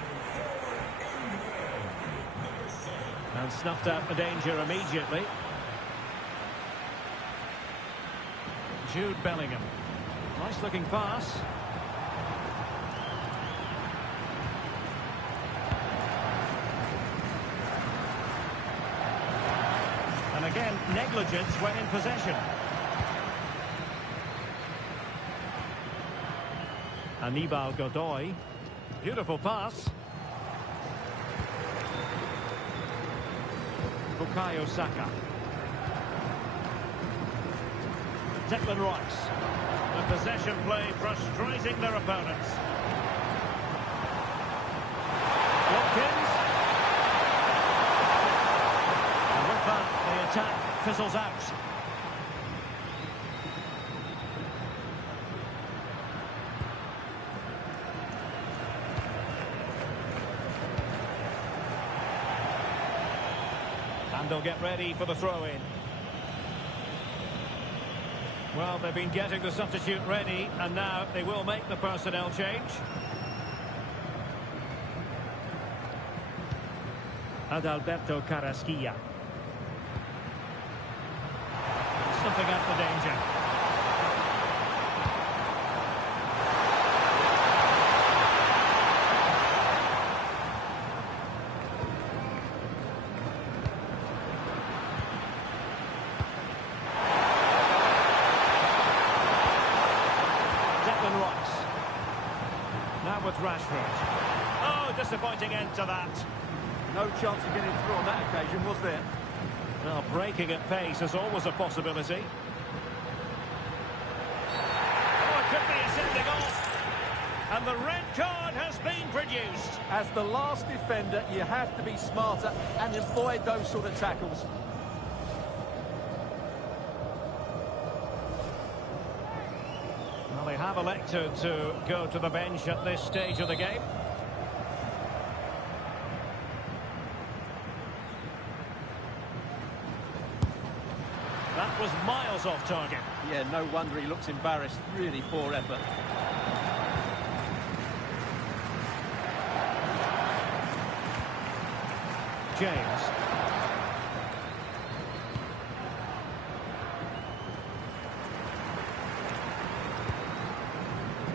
And snuffed out the danger immediately. Jude Bellingham. Nice looking pass. And again, negligence when in possession. Anibal Godoy. Beautiful pass. Bukayo Saka. Declan Rice. The possession play frustrating their opponents. Watkins. And with that, the attack fizzles out. And they'll get ready for the throw-in. Well, they've been getting the substitute ready, and now they will make the personnel change. Adalberto Carrasquilla. Snuffing out the danger. Declan Rice. Now with Rashford. Oh, disappointing end to that. No chance of getting through on that occasion, was there? Well, breaking at pace is always a possibility. Oh, it could be a sending off. And the red card has been produced. As the last defender, you have to be smarter and avoid those sort of tackles. Well, they have elected to go to the bench at this stage of the game. That was miles off target. Yeah, no wonder he looks embarrassed. Really poor effort. James.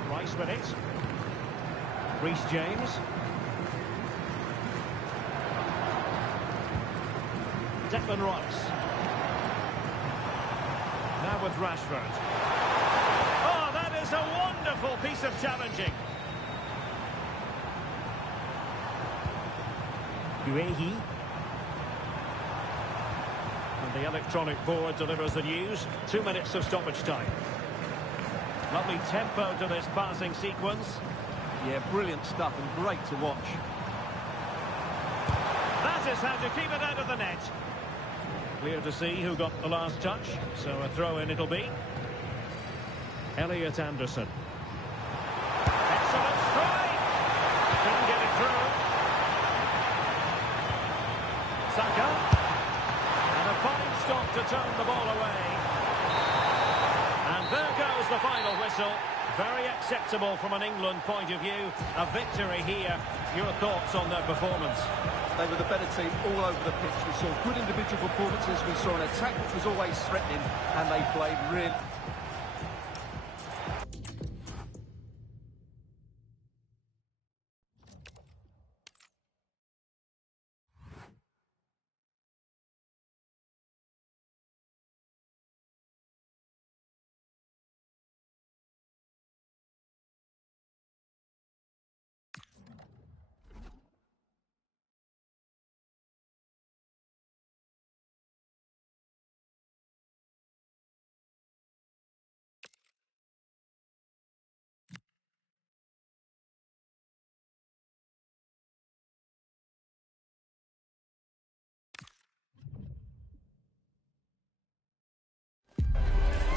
Rice with it. Reece James. Declan Rice. Now with Rashford. Oh, that is a wonderful piece of challenging. Guehi. And the electronic board delivers the news. 2 minutes of stoppage time. Lovely tempo to this passing sequence. Yeah, brilliant stuff and great to watch. That is how to keep it out of the net. Clear to see who got the last touch, so a throw-in it'll be. Elliot Anderson. Excellent strike! Couldn't get it through. Saka. And a fine stop to turn the ball away. And there goes the final whistle. Very acceptable from an England point of view. A victory here. Your thoughts on their performance? They were the better team all over the pitch. We saw good individual performances. We saw an attack which was always threatening, and they played really...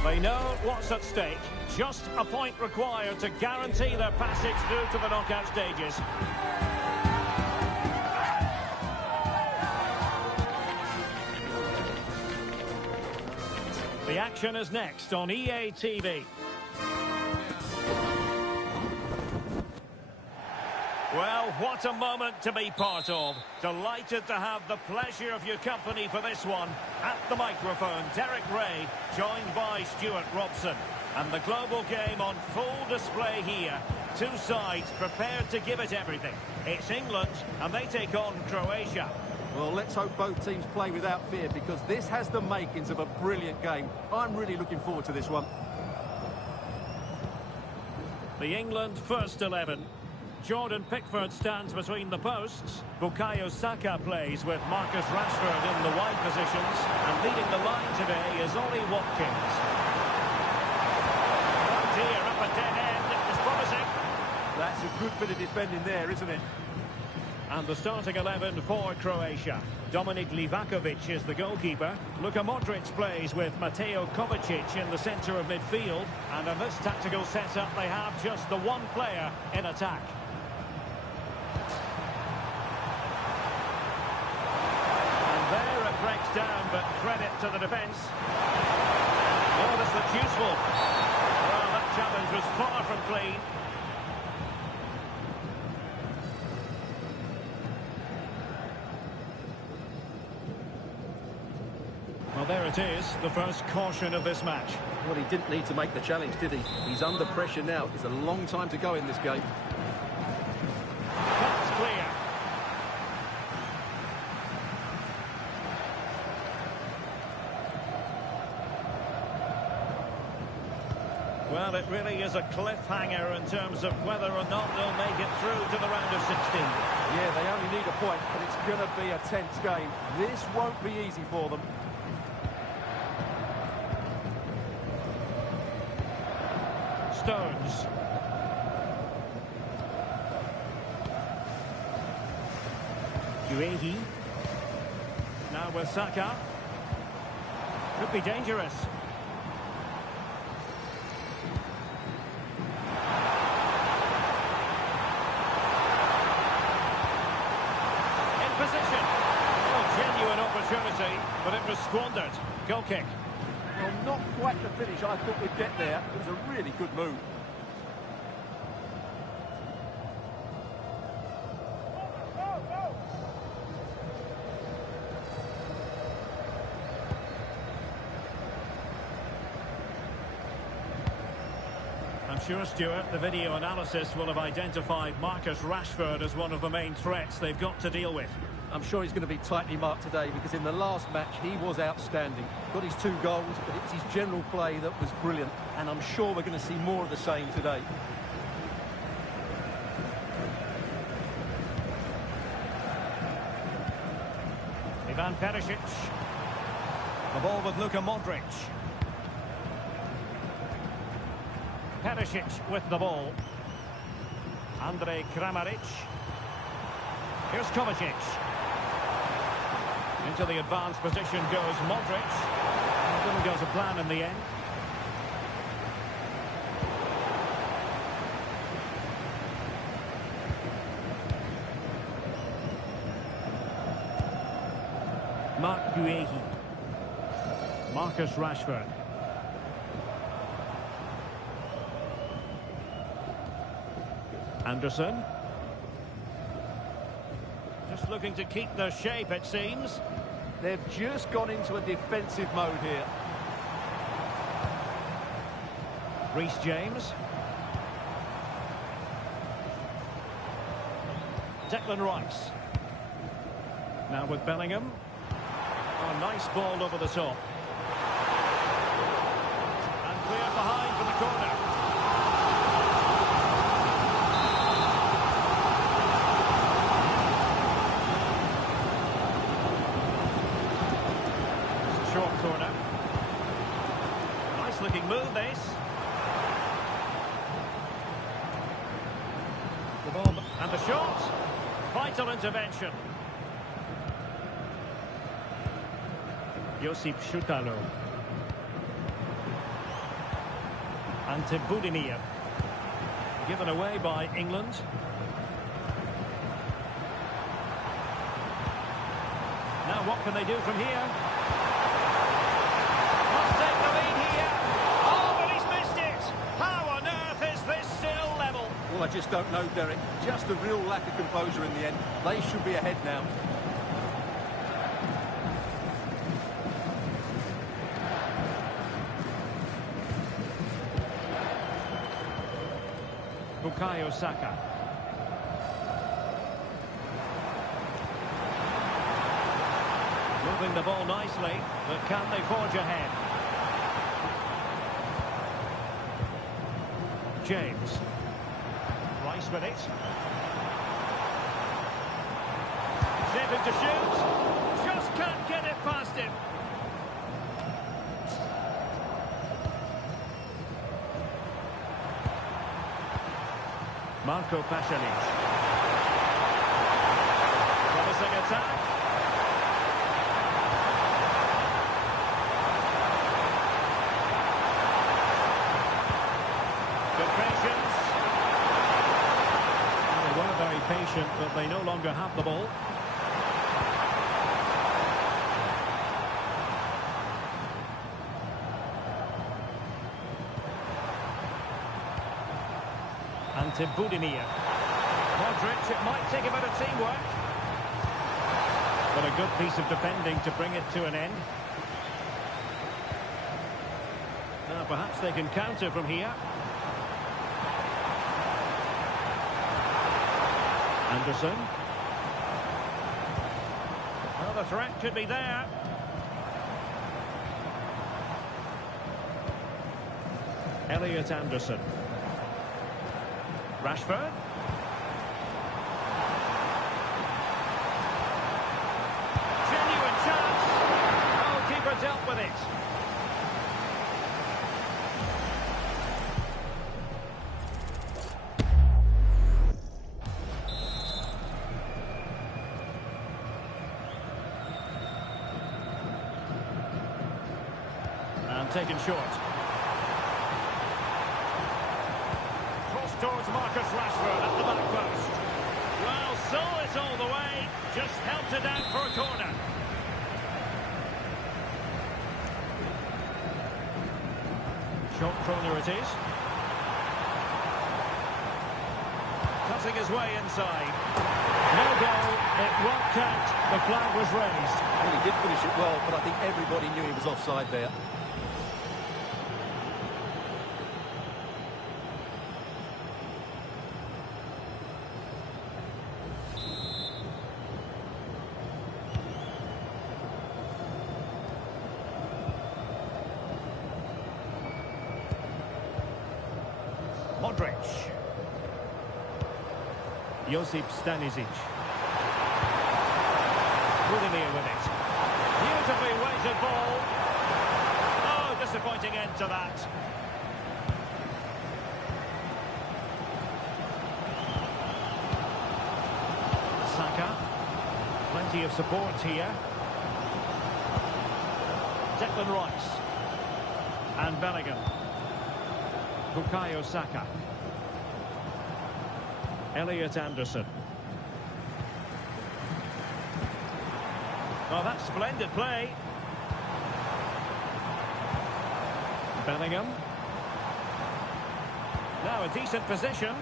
They know what's at stake. Just a point required to guarantee their passage through to the knockout stages. The action is next on EA TV. Well, what a moment to be part of. Delighted to have the pleasure of your company for this one. At the microphone, Derek Ray, joined by Stuart Robson. And the global game on full display here. Two sides prepared to give it everything. It's England, and they take on Croatia. Well, let's hope both teams play without fear, because this has the makings of a brilliant game. I'm really looking forward to this one. The England first 11. Jordan Pickford stands between the posts. Bukayo Saka plays with Marcus Rashford in the wide positions. And leading the line today is Ollie Watkins. Oh dear, up a dead end. It's promising. That's a good bit of defending there, isn't it? And the starting 11 for Croatia. Dominik Livakovic is the goalkeeper. Luka Modric plays with Mateo Kovacic in the centre of midfield. And in this tactical setup, they have just the one player in attack. There it breaks down, but credit to the defence. Oh, this looks useful. Well, that challenge was far from clean. Well, there it is, the first caution of this match. Well, he didn't need to make the challenge, did he? He's under pressure now. It's a long time to go in this game. That's clear. Well, it really is a cliffhanger in terms of whether or not they'll make it through to the round of 16. Yeah, they only need a point, but it's going to be a tense game. This won't be easy for them. Stones. Guehi. Now with Saka. Could be dangerous. Position. Oh, genuine opportunity, but it was squandered. Goal kick. Well, not quite the finish I thought we'd get there. It was a really good move. I'm sure, Stuart, the video analysis will have identified Marcus Rashford as one of the main threats they've got to deal with. I'm sure he's going to be tightly marked today, because in the last match he was outstanding. Got his 2 goals, but it's his general play that was brilliant, and I'm sure we're going to see more of the same today. Ivan Perisic. The ball with Luka Modric. Perisic with the ball. Andrej Kramaric. Here's Kovacic. Into the advanced position goes Modric. Didn't go to plan in the end. Mark Guehi. Marcus Rashford. Anderson. Just looking to keep their shape, it seems. They've just gone into a defensive mode here. Reece James. Declan Rice. Now with Bellingham. Oh, nice ball over the top. And cleared behind for the corner. Short corner. Nice looking move, this. The ball and the shot. Vital intervention. Josip Šutalo. And to Budimir. Given away by England. Now what can they do from here? Must take the lead here. Oh, but he's missed it. How on earth is this still level? Well, I just don't know, Derek. Just a real lack of composure in the end. They should be ahead now. Bukayo Saka. Moving the ball nicely, but can they forge ahead? James. Rice with it. Shaping to shoot. Just can't get it past him. Marco Pasalic. Promising attack. Good patience. They were very patient, but they no longer have the ball. And to Budimir. Modric, it might take a bit of teamwork. But a good piece of defending to bring it to an end. Now perhaps they can counter from here. Anderson. Well, the threat could be there. Elliot Anderson. Rashford. Genuine chance. Oh, keeper dealt with it. And taken short. Towards Marcus Rashford at the back post. Well, saw it all the way, just helped it out for a corner. Short corner it is. Cutting his way inside. No goal, it won't count, the flag was raised. Well, he did finish it well, but I think everybody knew he was offside there. Modric. Josip Stanisic. Budimir with it. Beautifully weighted ball. Oh, disappointing end to that. Saka. Plenty of support here. Declan Rice. And Bellingham. Bukayo Saka. Elliot Anderson. Oh, that's splendid play. Bellingham. Now a decent position.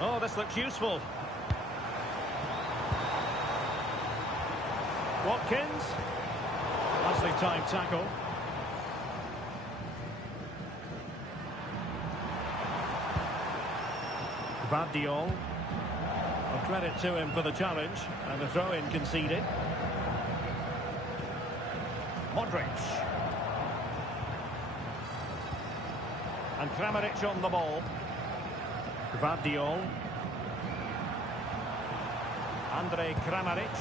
Oh, this looks useful. Watkins. Nicely timed tackle. Vardiol. A credit to him for the challenge and the throw-in conceded. Modric. And Kramaric on the ball. Vardiol. Andrej Kramaric.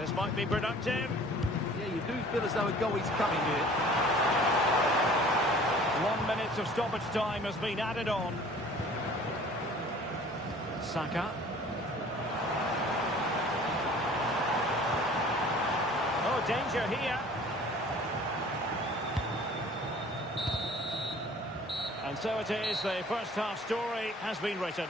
This might be productive. Yeah, you do feel as though a goal is coming here. 1 minute of stoppage time has been added on. Saka. danger here. And so it is, the first half story has been written.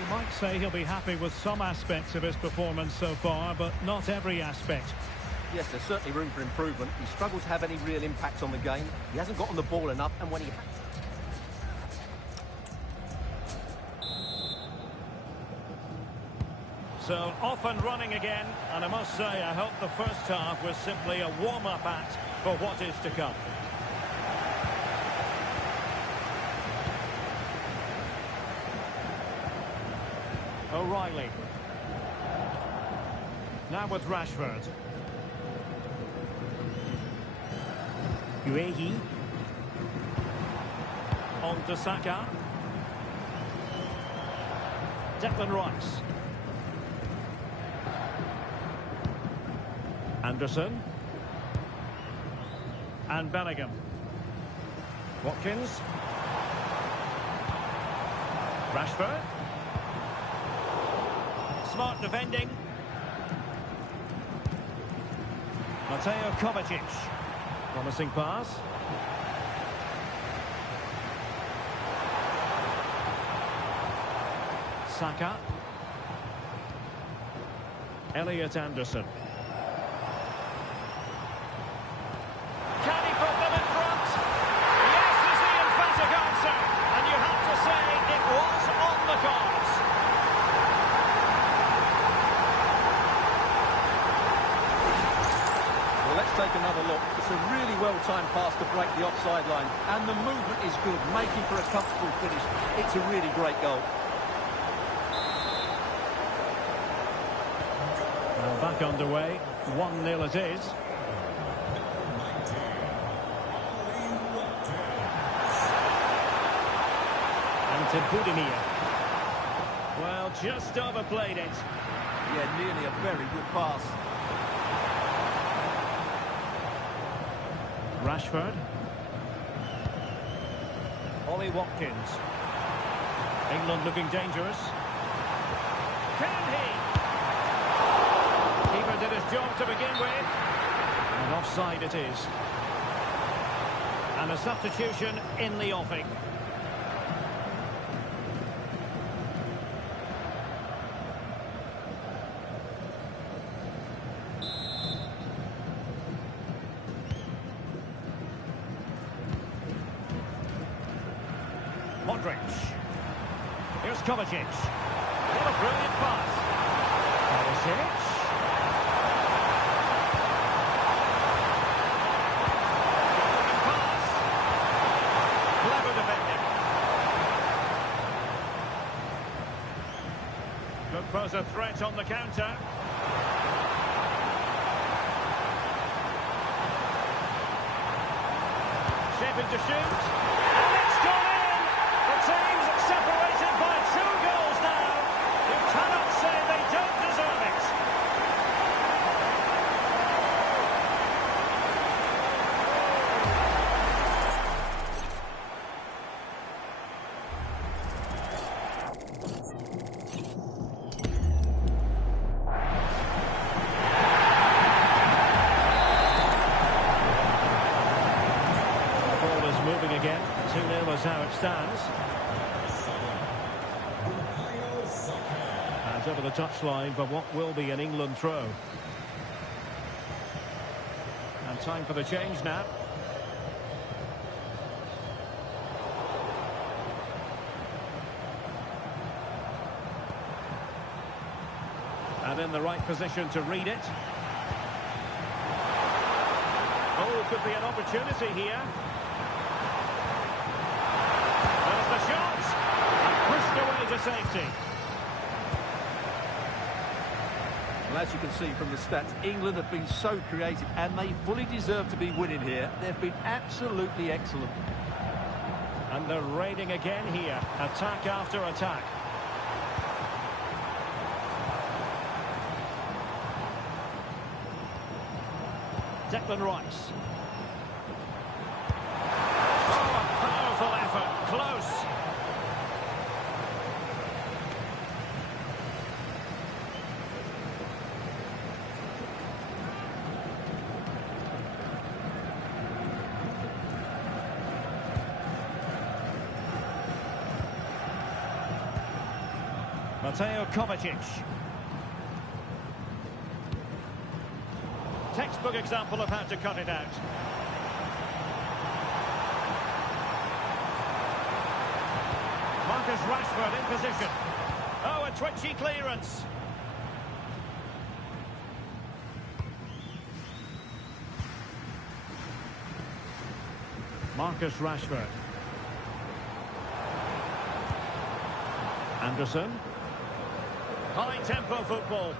You might say he'll be happy with some aspects of his performance so far, but not every aspect. Yes, there's certainly room for improvement. He struggles to have any real impact on the game. He hasn't got on the ball enough, and when he has... So off and running again, and I must say I hope the first half was simply a warm-up act for what is to come. O'Reilly. Now with Rashford. Uehi. On to Saka. Declan Rice. Anderson. And Bellingham. Watkins. Rashford. Smart defending. Mateo Kovacic. Promising pass. Saka. Elliot Anderson. Can he put them in front? Yes is the emphatic answer. And you have to say it was on the cards. Well, let's take another look. It's a really well-timed pass to break the offside line. And the movement is good, making for a comfortable finish. It's a really great goal. Well, back underway. 1-0 it is. And to Budimir. Well, just overplayed it. Yeah, nearly a very good pass. Rashford. Ollie Watkins. England looking dangerous. Can he? Keeper did his job to begin with. And offside it is. And a substitution in the offing. Modric. Here's Kovacic. What a brilliant pass. Kovacic. Good pass. Clever defending. Could pose a threat on the counter. Shaping to shoot. And it's gone in! The team's separated by 2 goals now. You cannot say they don't deserve it. The ball is moving again. 2-0 is how it stands. And over the touchline for what will be an England throw. And time for the change now. And in the right position to read it. Oh, could be an opportunity here. There's the shot. And pushed away to safety. Well, as you can see from the stats, England have been so creative and they fully deserve to be winning here. They've been absolutely excellent. And they're raiding again here. Attack after attack. Declan Rice. Oh, a powerful effort. Close. Mateo Kovacic. Textbook example of how to cut it out. Marcus Rashford in position. Oh, a twitchy clearance. Marcus Rashford. Anderson. High-tempo football.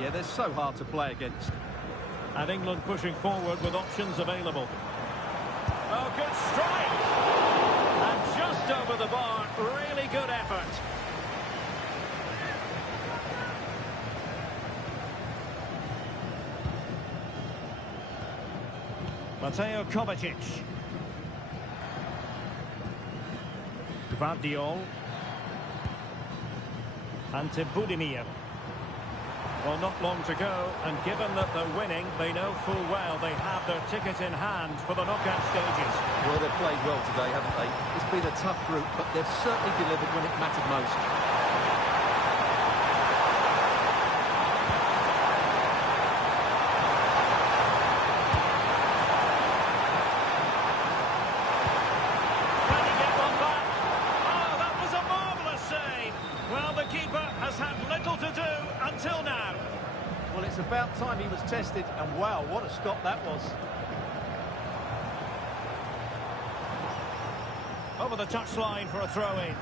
Yeah, they're so hard to play against. And England pushing forward with options available. Oh, good strike! And just over the bar, really good effort. Mateo Kovacic. Gvardiol. Ante Budimir. Well, not long to go, and given that they're winning, they know full well they have their ticket in hand for the knockout stages. Well, they've played well today, haven't they? It's been a tough group, but they've certainly delivered when it mattered most. Can he get one back? Oh, that was a marvellous save. Well, the keeper has had little to do until now. Well, it's about time he was tested, and wow, what a stop that was. Over the touchline for a throw-in.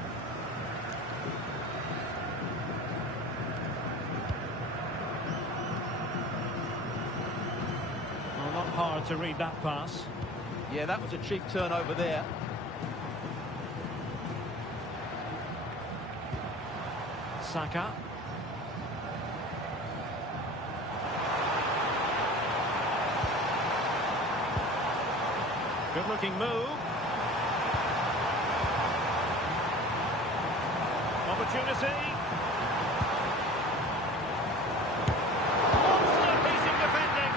Well, not hard to read that pass. Yeah, that was a cheap turnover there. Saka. Good-looking move. Opportunity. Monster piece of defending.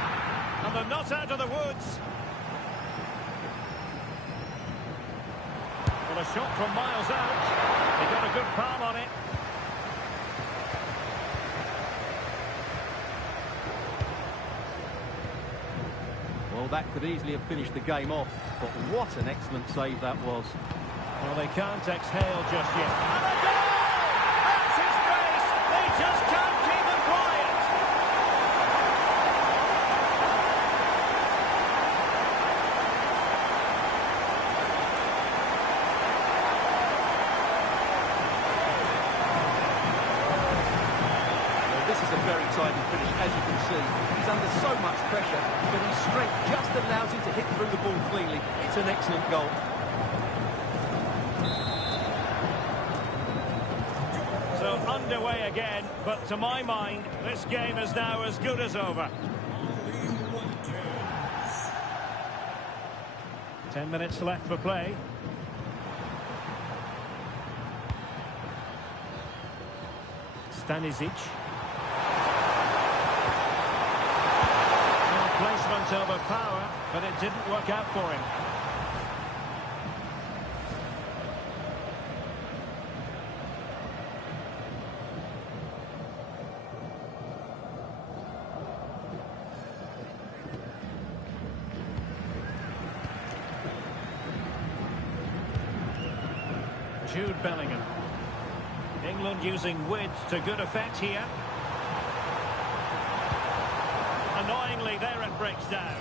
And they're not out of the woods. Well, a shot from miles out. He got a good palm on it. Well, that could easily have finished the game off, but what an excellent save that was. Well, they can't exhale just yet. And a goal! That's his brace! They just can't keep them quiet! Well, this is a very tidy finish, as you can see. He's under so much pressure, but his strength just allows him to hit through the ball cleanly. It's an excellent goal. So underway again, but to my mind, this game is now as good as over. 10 minutes left for play. Stanisic. Placement over power, but it didn't work out for him. Jude Bellingham. England using width to good effect here. Annoyingly, there it breaks down.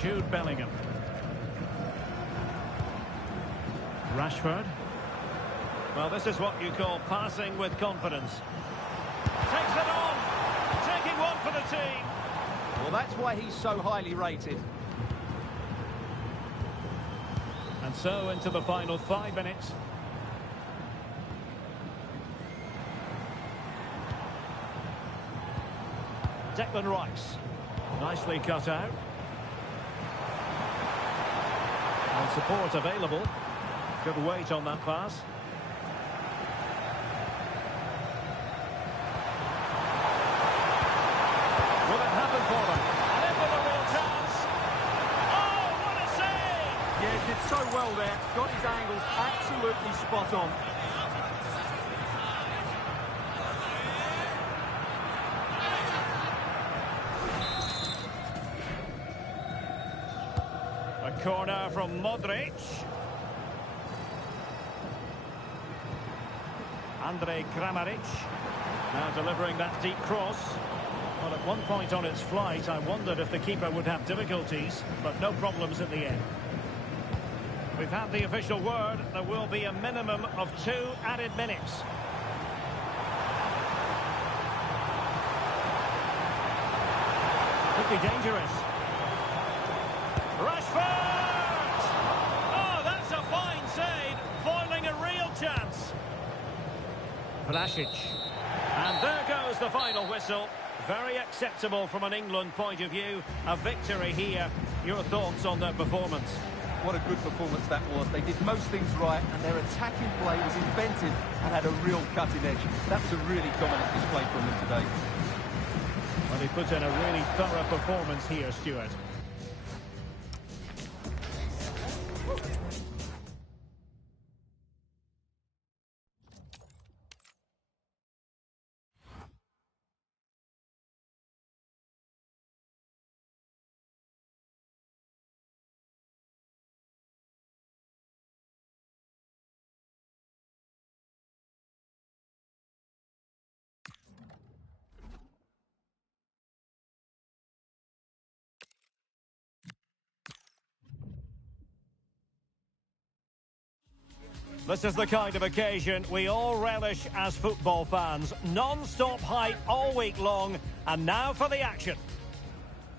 Jude Bellingham. Rashford. Well, this is what you call passing with confidence. Takes it on. Taking one for the team. Well, that's why he's so highly rated. And so into the final 5 minutes. Declan Rice. Nicely cut out. And support available. Good weight on that pass. Will it happen for them. And in with a real chance. Oh, what a save! Yeah, did so well there. Got his angles absolutely spot on. A corner from Modric. Andrej Kramaric. Now delivering that deep cross. Well, at one point on its flight, I wondered if the keeper would have difficulties, but no problems at the end. We've had the official word. There will be a minimum of 2 added minutes. Could be dangerous. Rashford! Oh, that's a fine save, foiling a real chance. Vlasic. And there goes the final whistle. Very acceptable from an England point of view. A victory here. Your thoughts on their performance? What a good performance that was. They did most things right, and their attacking play was inventive and had a real cutting edge. That was a really dominant display from them today. Well, he put in a really thorough performance here, Stuart. This is the kind of occasion we all relish as football fans. Non-stop hype all week long, and now for the action.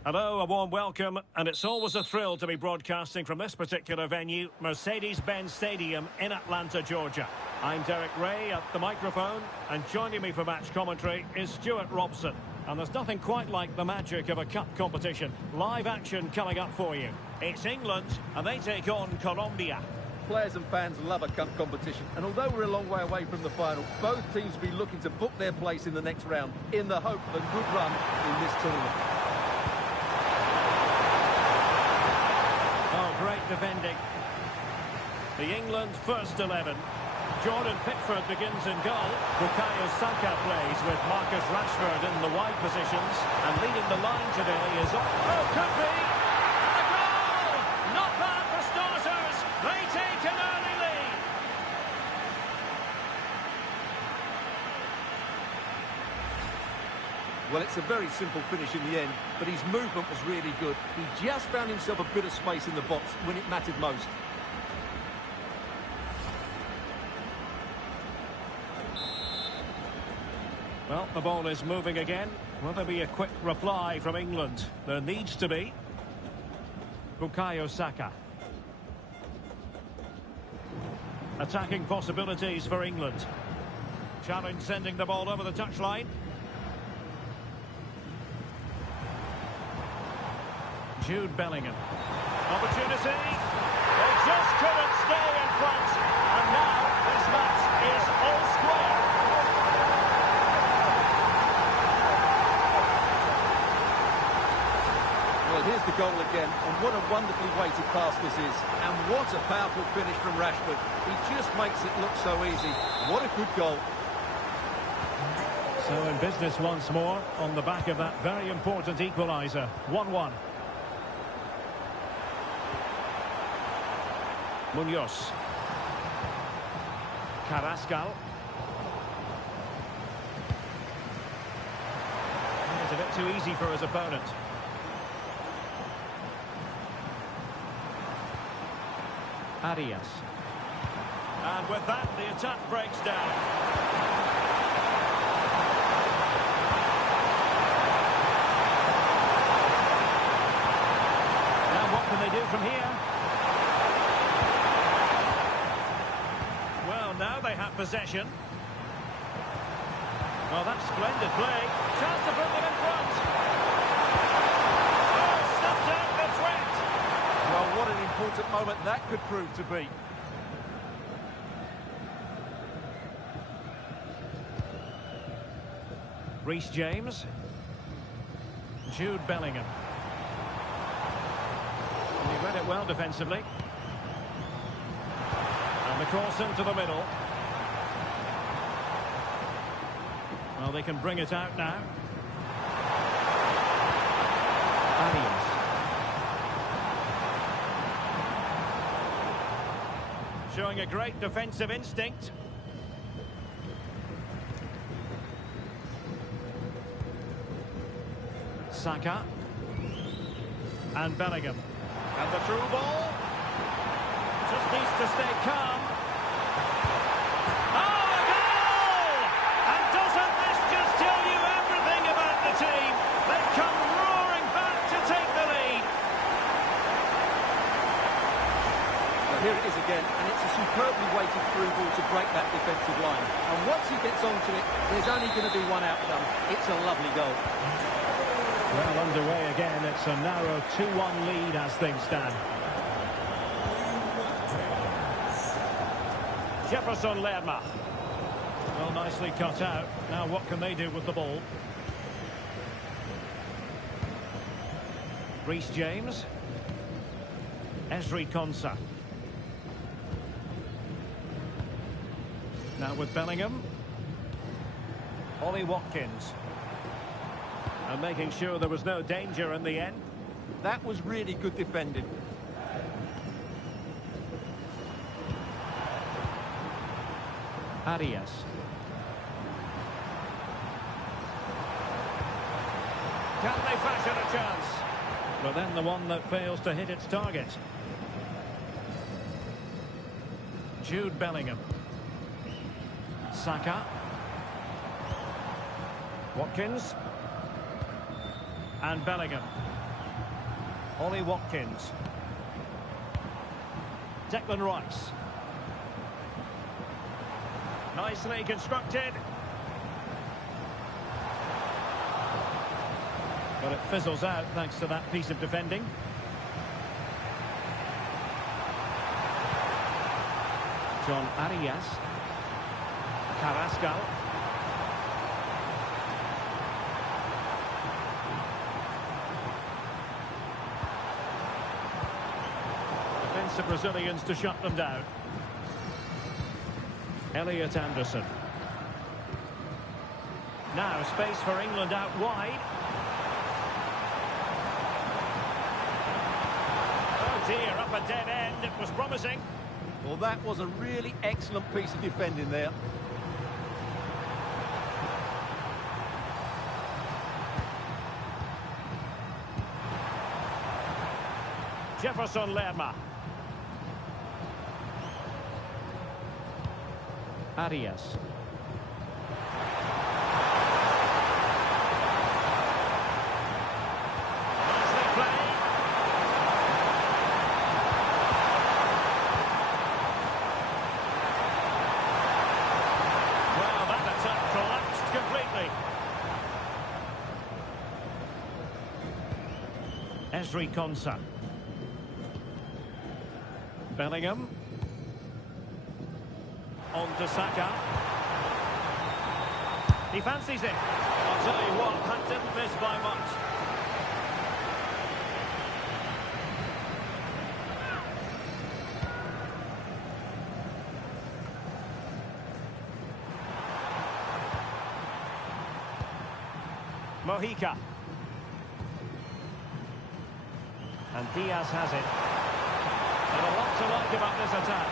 Hello, a warm welcome, and it's always a thrill to be broadcasting from this particular venue, Mercedes-Benz Stadium in Atlanta, Georgia. I'm Derek Ray at the microphone, and joining me for match commentary is Stuart Robson. And there's nothing quite like the magic of a cup competition. Live action coming up for you. It's England, and they take on Colombia. Players and fans love a cup competition, and although we're a long way away from the final, both teams will be looking to book their place in the next round in the hope of a good run in this tournament. Oh, great defending. The England first 11. Jordan Pickford begins in goal. Bukayo Saka plays with Marcus Rashford in the wide positions, and leading the line today is... Oh, could be! A goal! Not bad for starters. They take an early lead. Well, it's a very simple finish in the end, but his movement was really good. He just found himself a bit of space in the box when it mattered most. Well, the ball is moving again. Will there be a quick reply from England? There needs to be. Bukayo Saka. Attacking possibilities for England. Challenge sending the ball over the touchline. Jude Bellingham. Opportunity. They just couldn't stay in front. And now this match is all square. Well, here's the goal again, and what a wonderfully weighted pass this is. And what a powerful finish from Rashford. He just makes it look so easy. What a good goal. So in business once more, on the back of that very important equaliser. 1-1. Munoz. Carrascal. It's a bit too easy for his opponent. Arias. And with that, the attack breaks down. Now what can they do from here? Well, now they have possession. Well, that's splendid play. Chance to put them in front. Oh, snuffed out the threat. Well, what an important moment that could prove to be. Reece James. Jude Bellingham. And he read it well defensively. And the cross into the middle. Well, they can bring it out now. Arias. Showing a great defensive instinct. Saka. And Bellingham. And the through ball. Just needs to stay calm. Oh, a goal! And doesn't this just tell you everything about the team? They've come roaring back to take the lead. Well, here it is again, and it's a superbly weighted through ball to break that defensive line. And once he gets onto it, there's only going to be one outcome. It's a lovely goal. Well, underway again. It's a narrow 2-1 lead as things stand. Jefferson Lerma. Well, nicely cut out. Now what can they do with the ball? Reece James. Ezri Konsa. Now with Bellingham. Ollie Watkins. And making sure there was no danger in the end. That was really good defending. Arias. Can they fashion a chance? But then the one that fails to hit its target. Jude Bellingham. Saka. Watkins. And Bellingham. Ollie Watkins. Declan Rice. Nicely constructed. But it fizzles out thanks to that piece of defending. John Arias. Carrasco. Defensive Brazilians to shut them down. Elliot Anderson. Now space for England out wide. Oh dear, up a dead end. It was promising. Well, that was a really excellent piece of defending there. Jefferson Lerma. Arias. Nicely played. Well, that attack collapsed completely. Ezri Konsa. Bellingham. On to Saka. He fancies it. I'll tell you what, that didn't miss by much. Mojica. And Diaz has it. And a lot to like about this attack.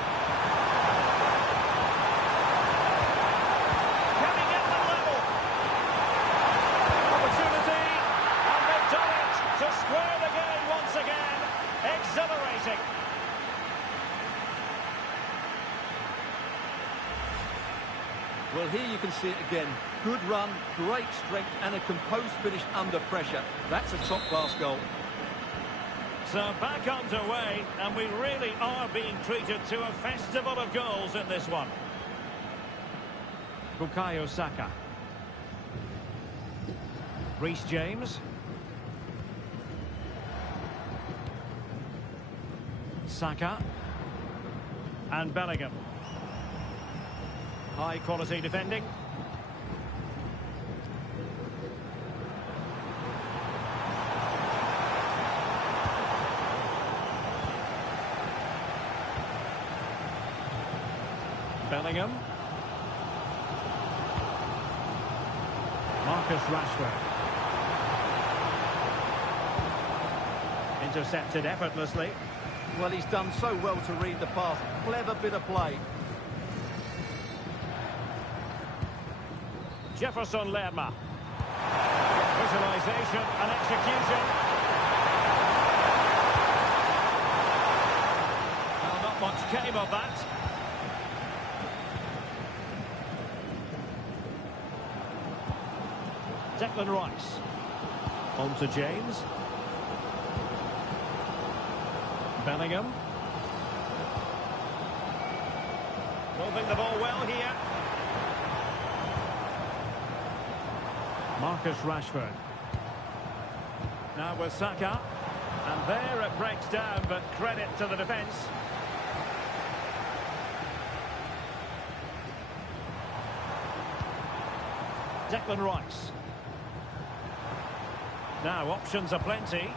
Can he get them level? Opportunity. And they've done it to square the game once again. Exhilarating. Well, here you can see it again. Good run, great strength, and a composed finish under pressure. That's a top-class goal. So back underway, and we really are being treated to a festival of goals in this one. Bukayo Saka. Reece James. Saka. And Bellingham. High quality defending. Bellingham. Marcus Rashford. Intercepted effortlessly. Well, he's done so well to read the pass. Clever bit of play. Jefferson Lerma. Visualisation and execution. Well, not much came of that. Declan Rice. On to James. Bellingham. Moving the ball well here. Marcus Rashford. Now with Saka. And there it breaks down, but credit to the defence. Declan Rice. Now options are plenty.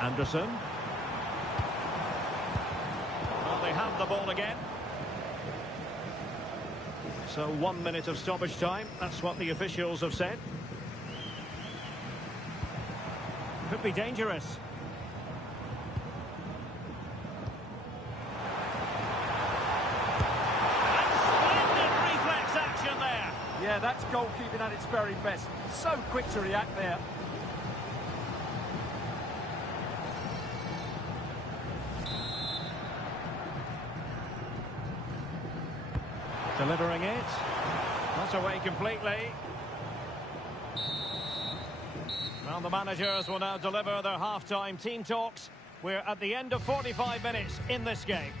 Anderson. Well, they have the ball again. So 1 minute of stoppage time. That's what the officials have said. Could be dangerous. And splendid reflex action there. Yeah, that's goalkeeping at its very best. So quick to react there. Delivering it. Not away completely. Well, the managers will now deliver their half-time team talks. We're at the end of 45 minutes in this game.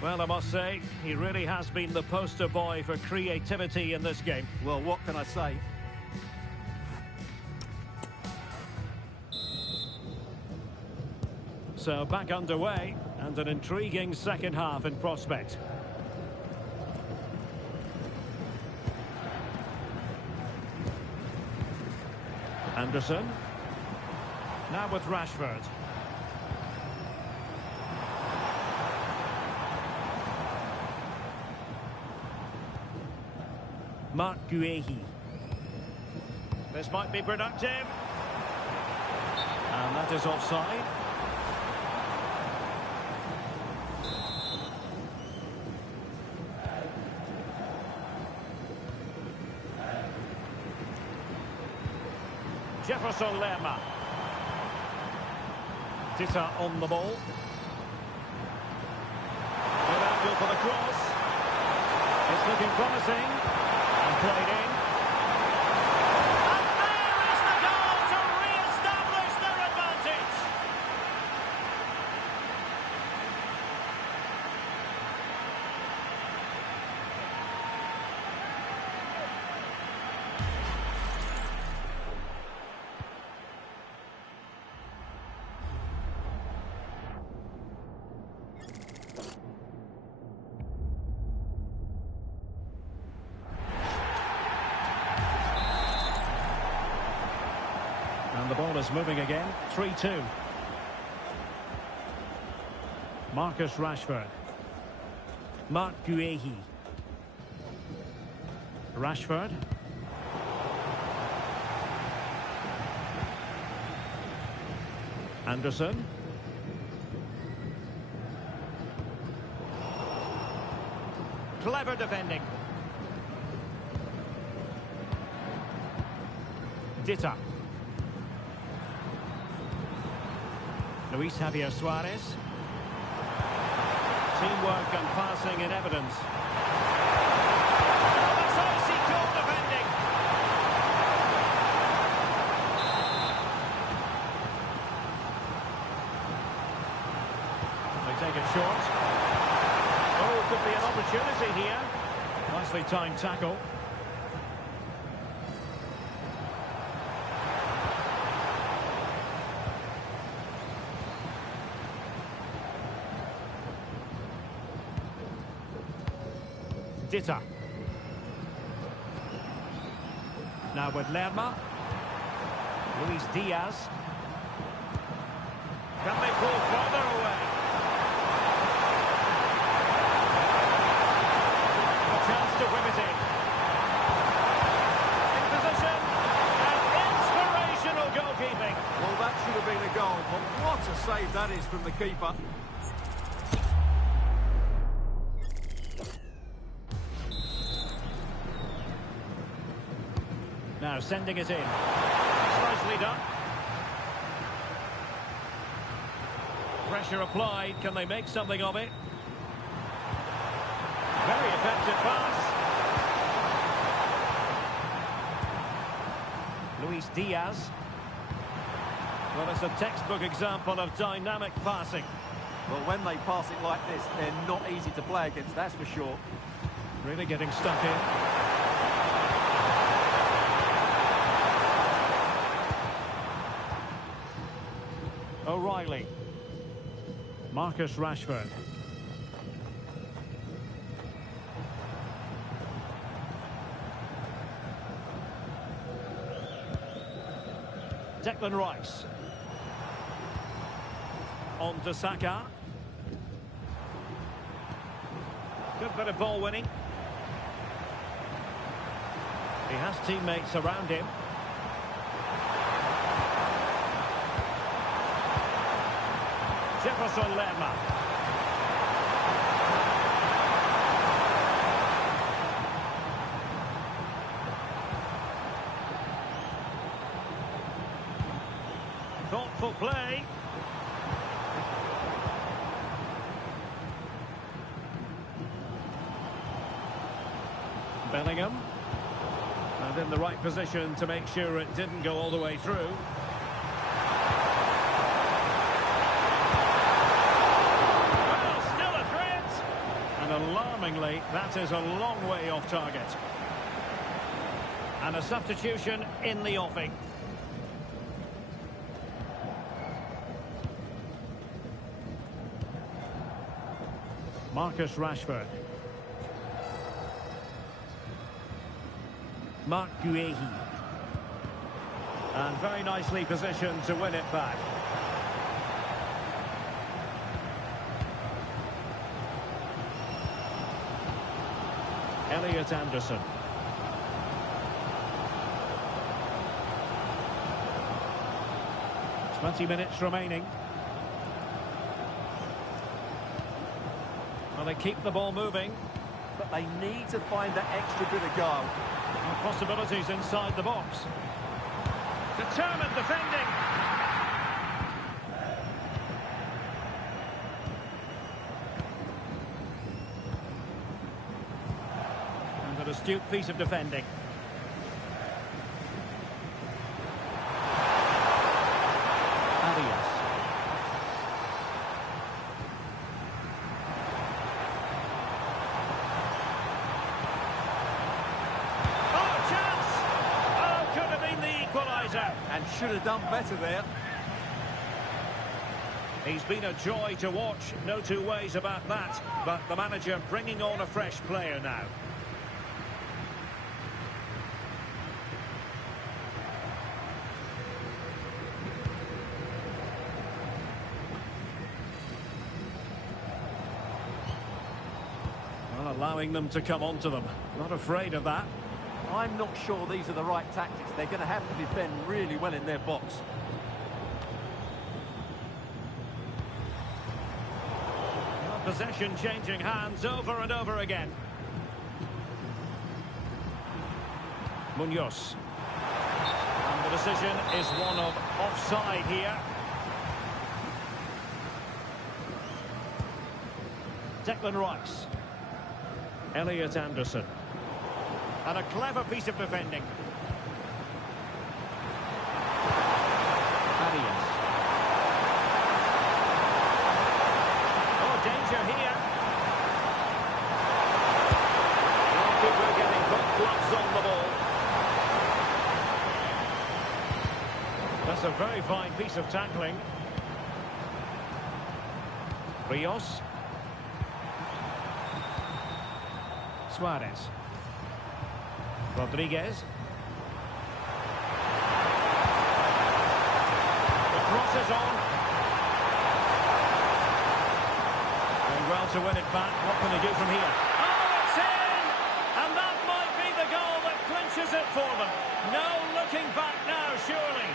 Well, I must say, he really has been the poster boy for creativity in this game. Well, what can I say? So back underway, and an intriguing second half in prospect. Anderson. Now with Rashford. Mark Guehi. This might be productive. And that is offside. Jefferson Lerma. Dita on the ball. Good angle for the cross. It's looking promising. And played in. And there is the goal to re-establish their advantage. And the ball is moving again. 3-2. Marcus Rashford. Mark Guehi. Rashford. Anderson. Clever defending. Dita. Luis Javier Suarez. Teamwork and passing in evidence. Oh, that's icy cold defending. They take it short. Oh, could be an opportunity here. Nicely timed tackle. Dita. Now with Lerma. Luis Diaz. Can they pull further away? A chance to whip it in. In position. And inspirational goalkeeping. Well, that should have been a goal, but what a save that is from the keeper. Now sending it in. Nicely done. Pressure applied. Can they make something of it? Very effective pass. Luis Diaz. Well, it's a textbook example of dynamic passing. Well, when they pass it like this, they're not easy to play against, that's for sure. Really getting stuck in. O'Reilly. Marcus Rashford. Declan Rice. On to Saka. Good bit of ball winning. He has teammates around him. Jefferson Lerma. Thoughtful play. Bellingham. And in the right position to make sure it didn't go all the way through. Alarmingly, that is a long way off target. And a substitution in the offing. Marcus Rashford. Marc Guehi. And very nicely positioned to win it back. Elliot Anderson. It's 20 minutes remaining. Well, they keep the ball moving. But they need to find that extra bit of goal. And possibilities inside the box. Determined defending. An astute piece of defending. Arias. Oh, chance! Oh, could have been the equaliser. And should have done better there. He's been a joy to watch, no two ways about that. But the manager bringing on a fresh player now. Allowing them to come onto them. Not afraid of that. I'm not sure these are the right tactics. They're going to have to defend really well in their box. Possession changing hands over and over again. Munoz. And the decision is one of offside here. Declan Rice. Elliot Anderson. And a clever piece of defending. Arias. Oh, danger here. Goalkeeper getting both gloves on the ball. That's a very fine piece of tackling. Rios. Suarez. Rodriguez. The cross is on. well to win it back. What can they do from here? Oh, it's in! And that might be the goal that clinches it for them. No looking back now, surely.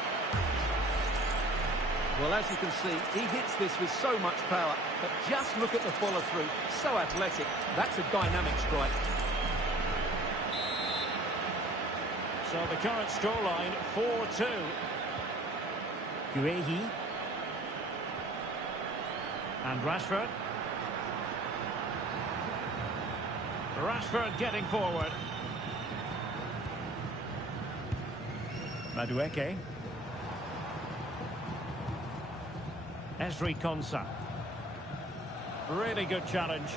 Well, as you can see, he hits this with so much power, but just look at the follow-through. So athletic. That's a dynamic strike. So the current scoreline, 4-2. Guehi. And Rashford. Rashford getting forward. Madueke. Esri Konsa. Really good challenge.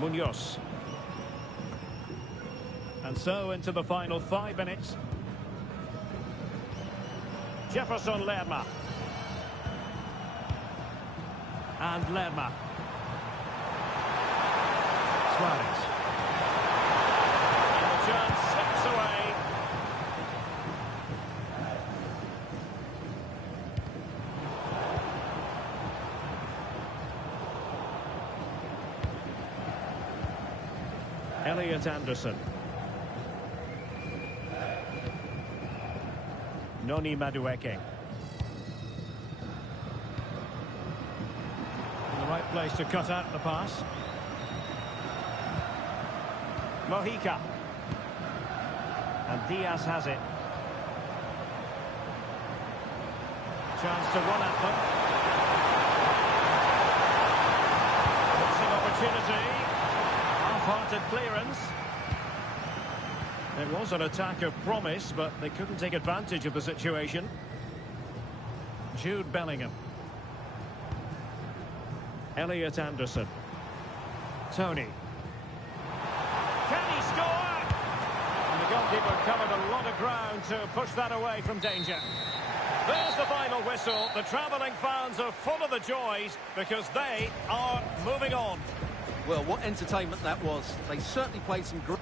Munoz. And so into the final 5 minutes. Jefferson Lerma. And Lerma. Suarez. And the chance slips away. Elliot Anderson. Noni Madueke. In the right place to cut out the pass. Mojica. And Diaz has it. Chance to run at them. Missing opportunity. Half-hearted clearance. It was an attack of promise, but they couldn't take advantage of the situation. Jude Bellingham. Elliot Anderson. Tony. Can he score? And the goalkeeper covered a lot of ground to push that away from danger. There's the final whistle. The travelling fans are full of the joys because they are moving on. Well, what entertainment that was. They certainly played some great...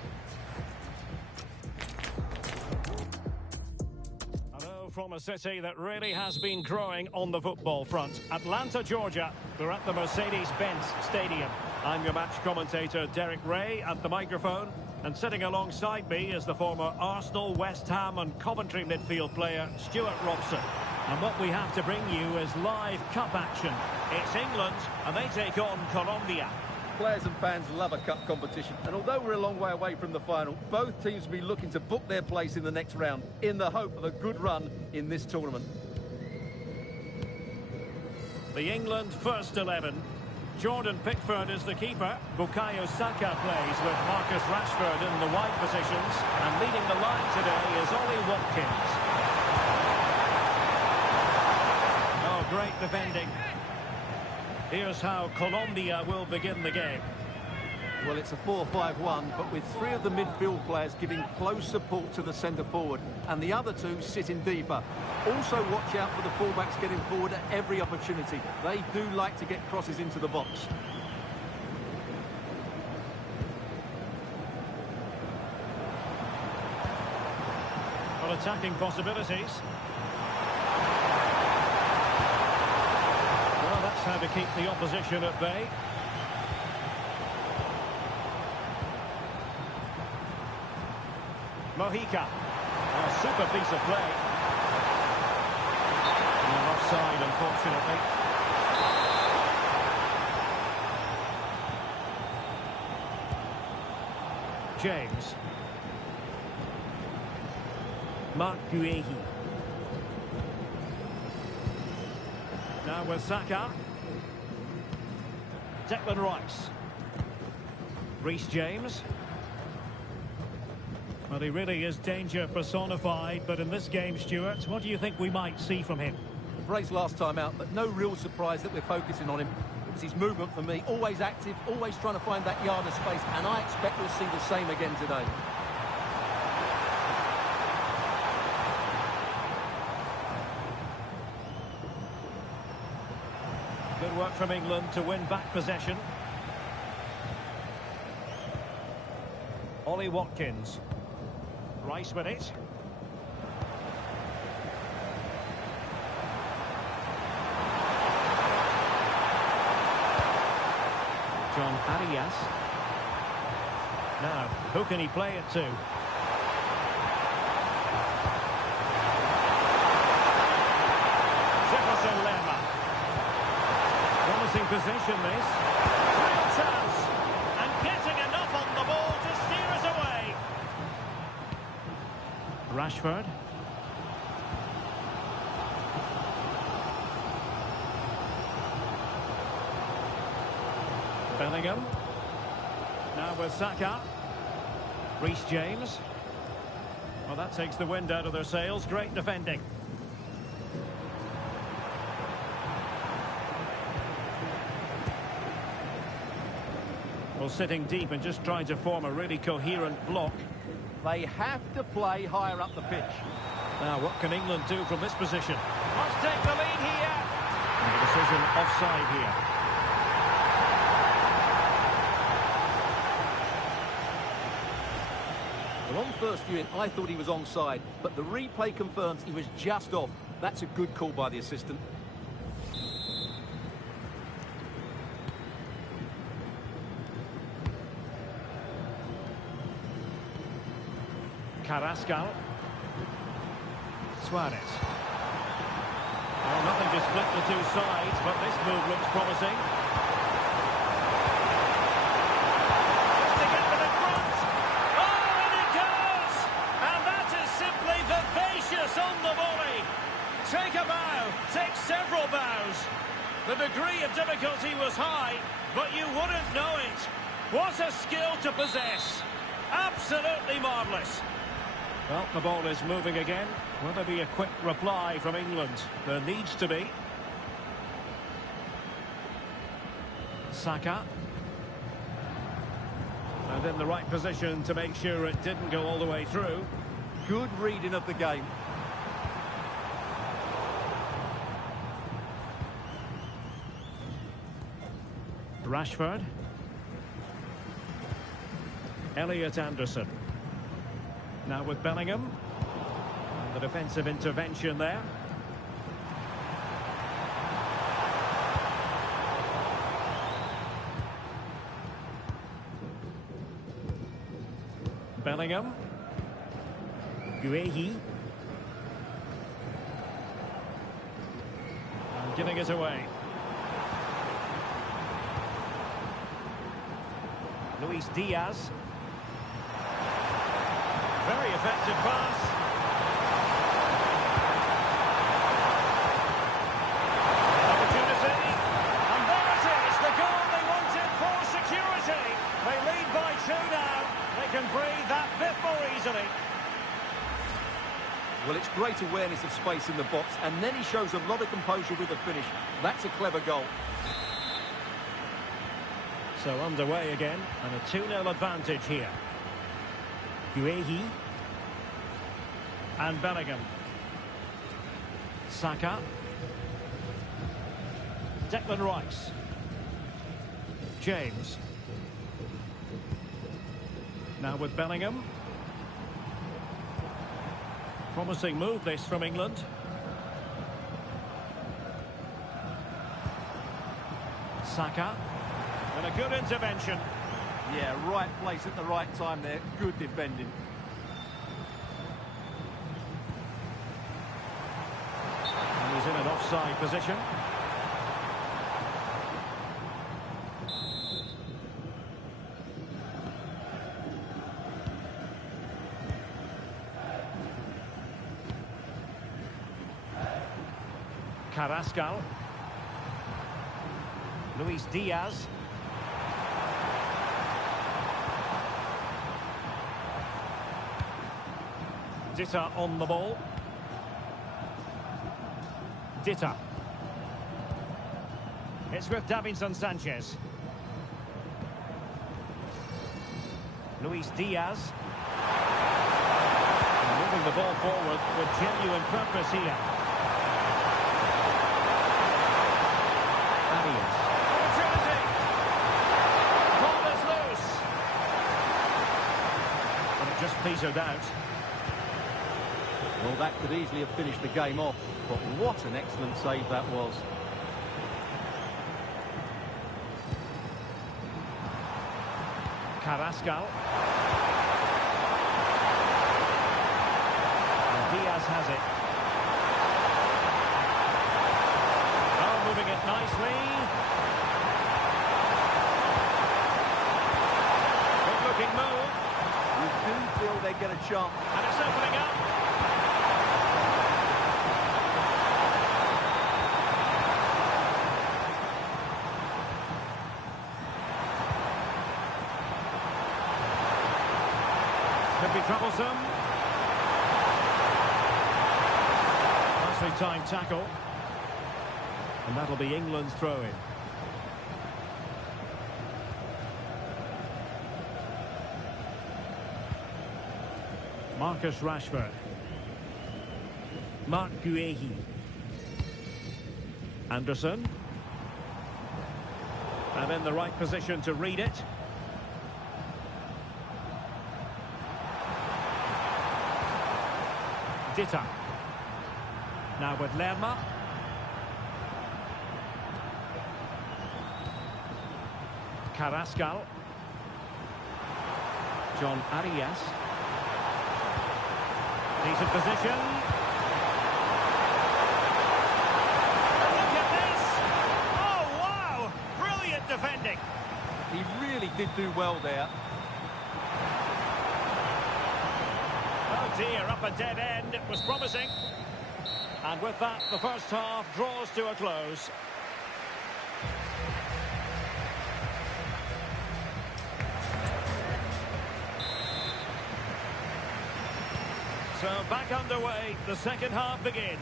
From a city that really has been growing on the football front. Atlanta, Georgia. We're at the Mercedes-Benz Stadium. I'm your match commentator, Derek Ray, at the microphone. And sitting alongside me is the former Arsenal, West Ham and Coventry midfield player, Stuart Robson. And what we have to bring you is live cup action. It's England, and they take on Colombia. Players and fans love a cup competition, and although we're a long way away from the final, both teams will be looking to book their place in the next round in the hope of a good run in this tournament. The England first 11. Jordan Pickford is the keeper. Bukayo Saka plays with Marcus Rashford in the wide positions, and leading the line today is Ollie Watkins. Oh, great defending. Here's how Colombia will begin the game. Well, it's a 4-5-1, but with 3 of the midfield players giving close support to the centre forward, and the other 2 sitting deeper. Also watch out for the fullbacks getting forward at every opportunity. They do like to get crosses into the box. Well, attacking possibilities. That's how to keep the opposition at bay. Mojica. A super piece of play. And offside, unfortunately. James. Mark Guehi. Now with Saka. Declan Rice. Reece James. Well, he really is danger personified, but in this game, Stuart, what do you think we might see from him? Brace last time out, but no real surprise that we're focusing on him. It was his movement for me, always active, always trying to find that yard of space, and I expect we'll see the same again today. Good work from England to win back possession. Ollie Watkins. Rice with it. John Arias. Now, who can he play it to? Jefferson Lerma. Promising position, this. Real chance. And getting enough on the ball to steer us away. Rashford. Bellingham. Now with Saka. Reece James. Well, that takes the wind out of their sails. Great defending. Well, sitting deep and just trying to form a really coherent block. They have to play higher up the pitch. Now, what can England do from this position? Must take the lead here. And the decision offside here. Well, on first viewing, I thought he was onside, but the replay confirms he was just off. That's a good call by the assistant. Carrascal. Suarez. Well, nothing to split the two sides, but this move looks promising. To get to the front. Oh, and it goes! And that is simply vivacious on the volley. Take a bow, take several bows. The degree of difficulty was high, but you wouldn't know it. What a skill to possess. Absolutely marvellous. Well, the ball is moving again. Will there be a quick reply from England? There needs to be. Saka. And in the right position to make sure it didn't go all the way through. Good reading of the game. Rashford. Elliot Anderson. Now with Bellingham. And the defensive intervention there. Bellingham. Guehi. And giving it away. Luis Diaz. Very effective pass. Opportunity. And there it is, the goal they wanted for security. They lead by 2 now. They can breathe that bit more easily. Well, it's great awareness of space in the box, and then he shows a lot of composure with the finish. That's a clever goal. So underway again, and a 2-0 advantage here. Guehi. And Bellingham. Saka. Declan Rice. James. Now with Bellingham. Promising move this from England. Saka. And a good intervention. Yeah, right place at the right time there. Good defending. And he's in an offside position. Carrascal. Luis Diaz. Ditta on the ball. Ditta. It's with Davinson Sanchez. Luis Diaz. And moving the ball forward with genuine purpose here. Arias. Opportunity. Ball is loose. But it just petered out. Well, that could easily have finished the game off, but what an excellent save that was. Carrascal. And Diaz has it. Oh, moving it nicely. Good looking move. You do feel they get a chance. And it's opening up. Could be troublesome. Nicely timed tackle. And that'll be England's throw-in. Marcus Rashford. Mark Guehi. Anderson. And in the right position to read it. Ditta. Now with Lerma. Carrascal. John Arias. Decent position. Look at this! Oh, wow! Brilliant defending. He really did do well there. Oh dear, up a dead end. It was promising. And with that, the first half draws to a close. So back underway, the second half begins.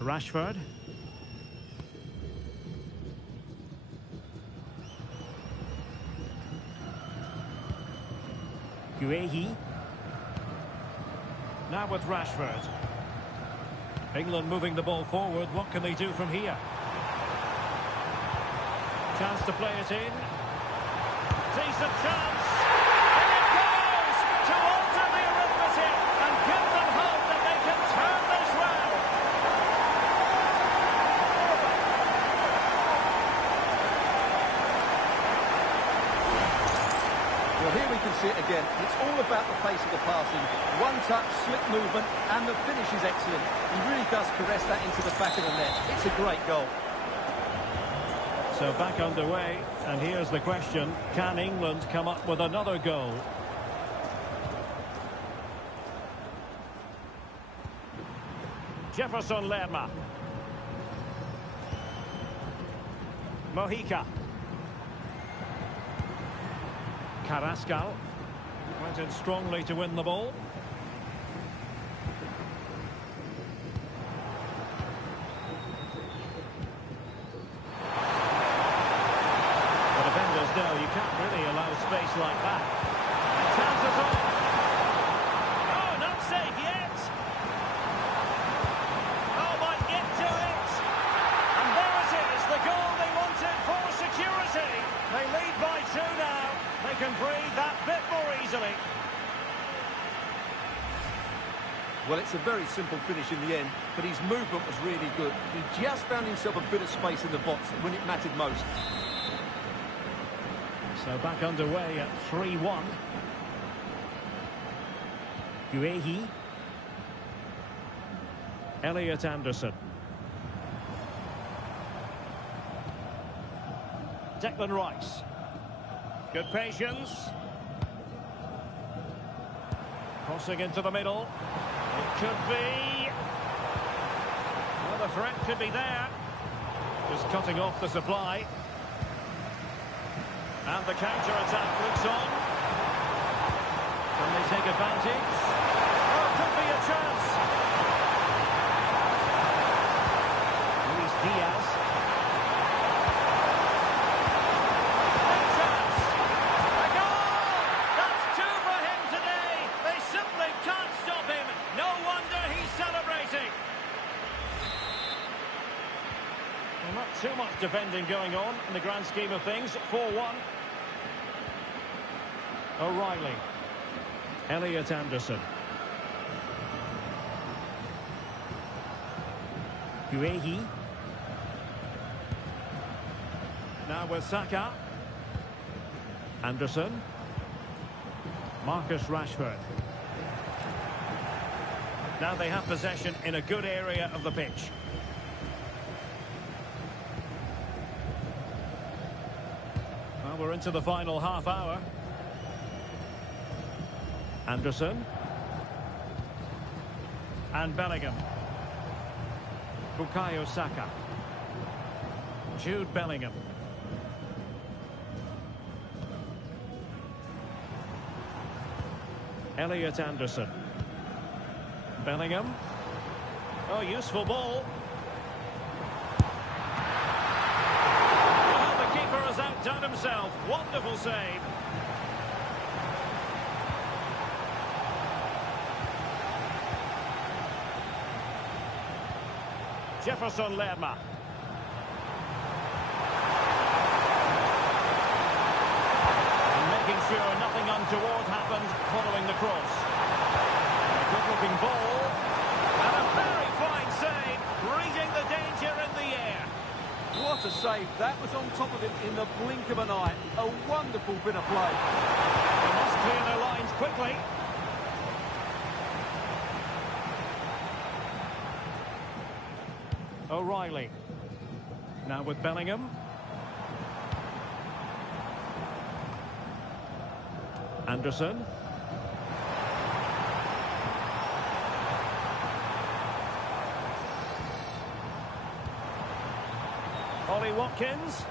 Rashford. Guehi. Now with Rashford. England moving the ball forward. What can they do from here? Chance to play it in. Decent chance. And it goes to alter the arithmetic and give them hope that they can turn this round. Well, here we can see it again. It's all about the pace of the passing. One touch, slick movement, and the finish is excellent. He really does caress that into the back of the net. It's a great goal. So back underway, and here's the question, can England come up with another goal? Jefferson Lerma. Mojica. Carrascal. Went in strongly to win the ball. No, you can't really allow space like that. Chances on. Oh, not safe yet. Oh, might get to it. And there it is, the goal they wanted for security. They lead by 2 now. They can breathe that bit more easily. Well, it's a very simple finish in the end, but his movement was really good. He just found himself a bit of space in the box when it mattered most. So back underway at 3-1. Guehi. Elliot Anderson. Declan Rice. Good patience. Crossing into the middle. It could be. Well, the threat could be there. Just cutting off the supply. And the counter-attack looks on. Can they take advantage? Oh, could be a chance. Luis Diaz. A chance. A goal! That's 2 for him today. They simply can't stop him. No wonder he's celebrating. Well, not too much defending going on in the grand scheme of things. 4-1. O'Reilly. Elliot Anderson. Guehi. Now with Saka. Anderson. Marcus Rashford. Now they have possession in a good area of the pitch. Well, we're into the final half hour. Anderson. And Bellingham. Bukayo Saka. Jude Bellingham. Elliot Anderson. Bellingham. Oh, useful ball. Well, the keeper has outdone himself. Wonderful save. Jefferson Lerma. And making sure nothing untoward happened following the cross. A good-looking ball. And a very fine save, reading the danger in the air. What a save. That was on top of him in the blink of an eye. A wonderful bit of play. They must clear their lines quickly. O'Reilly. Now with Bellingham. Anderson. Ollie Watkins.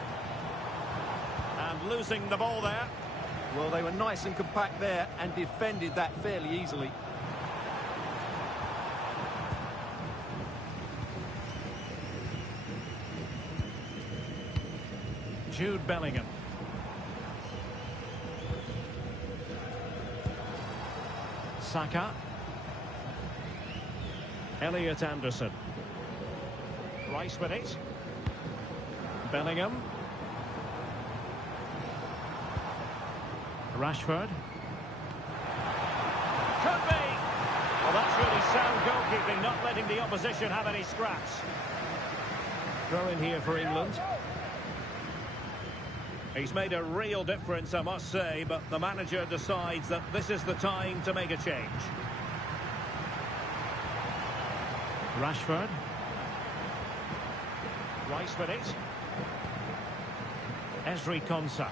And losing the ball there. Well, they were nice and compact there and defended that fairly easily. Jude Bellingham. Saka. Elliot Anderson. Rice with it. Bellingham. Rashford. Could be. Well, that's really sound goalkeeping, not letting the opposition have any scraps. Throw in here for England. He's made a real difference, I must say, but the manager decides that this is the time to make a change. Rashford. Rice with it. Ezri Konsa.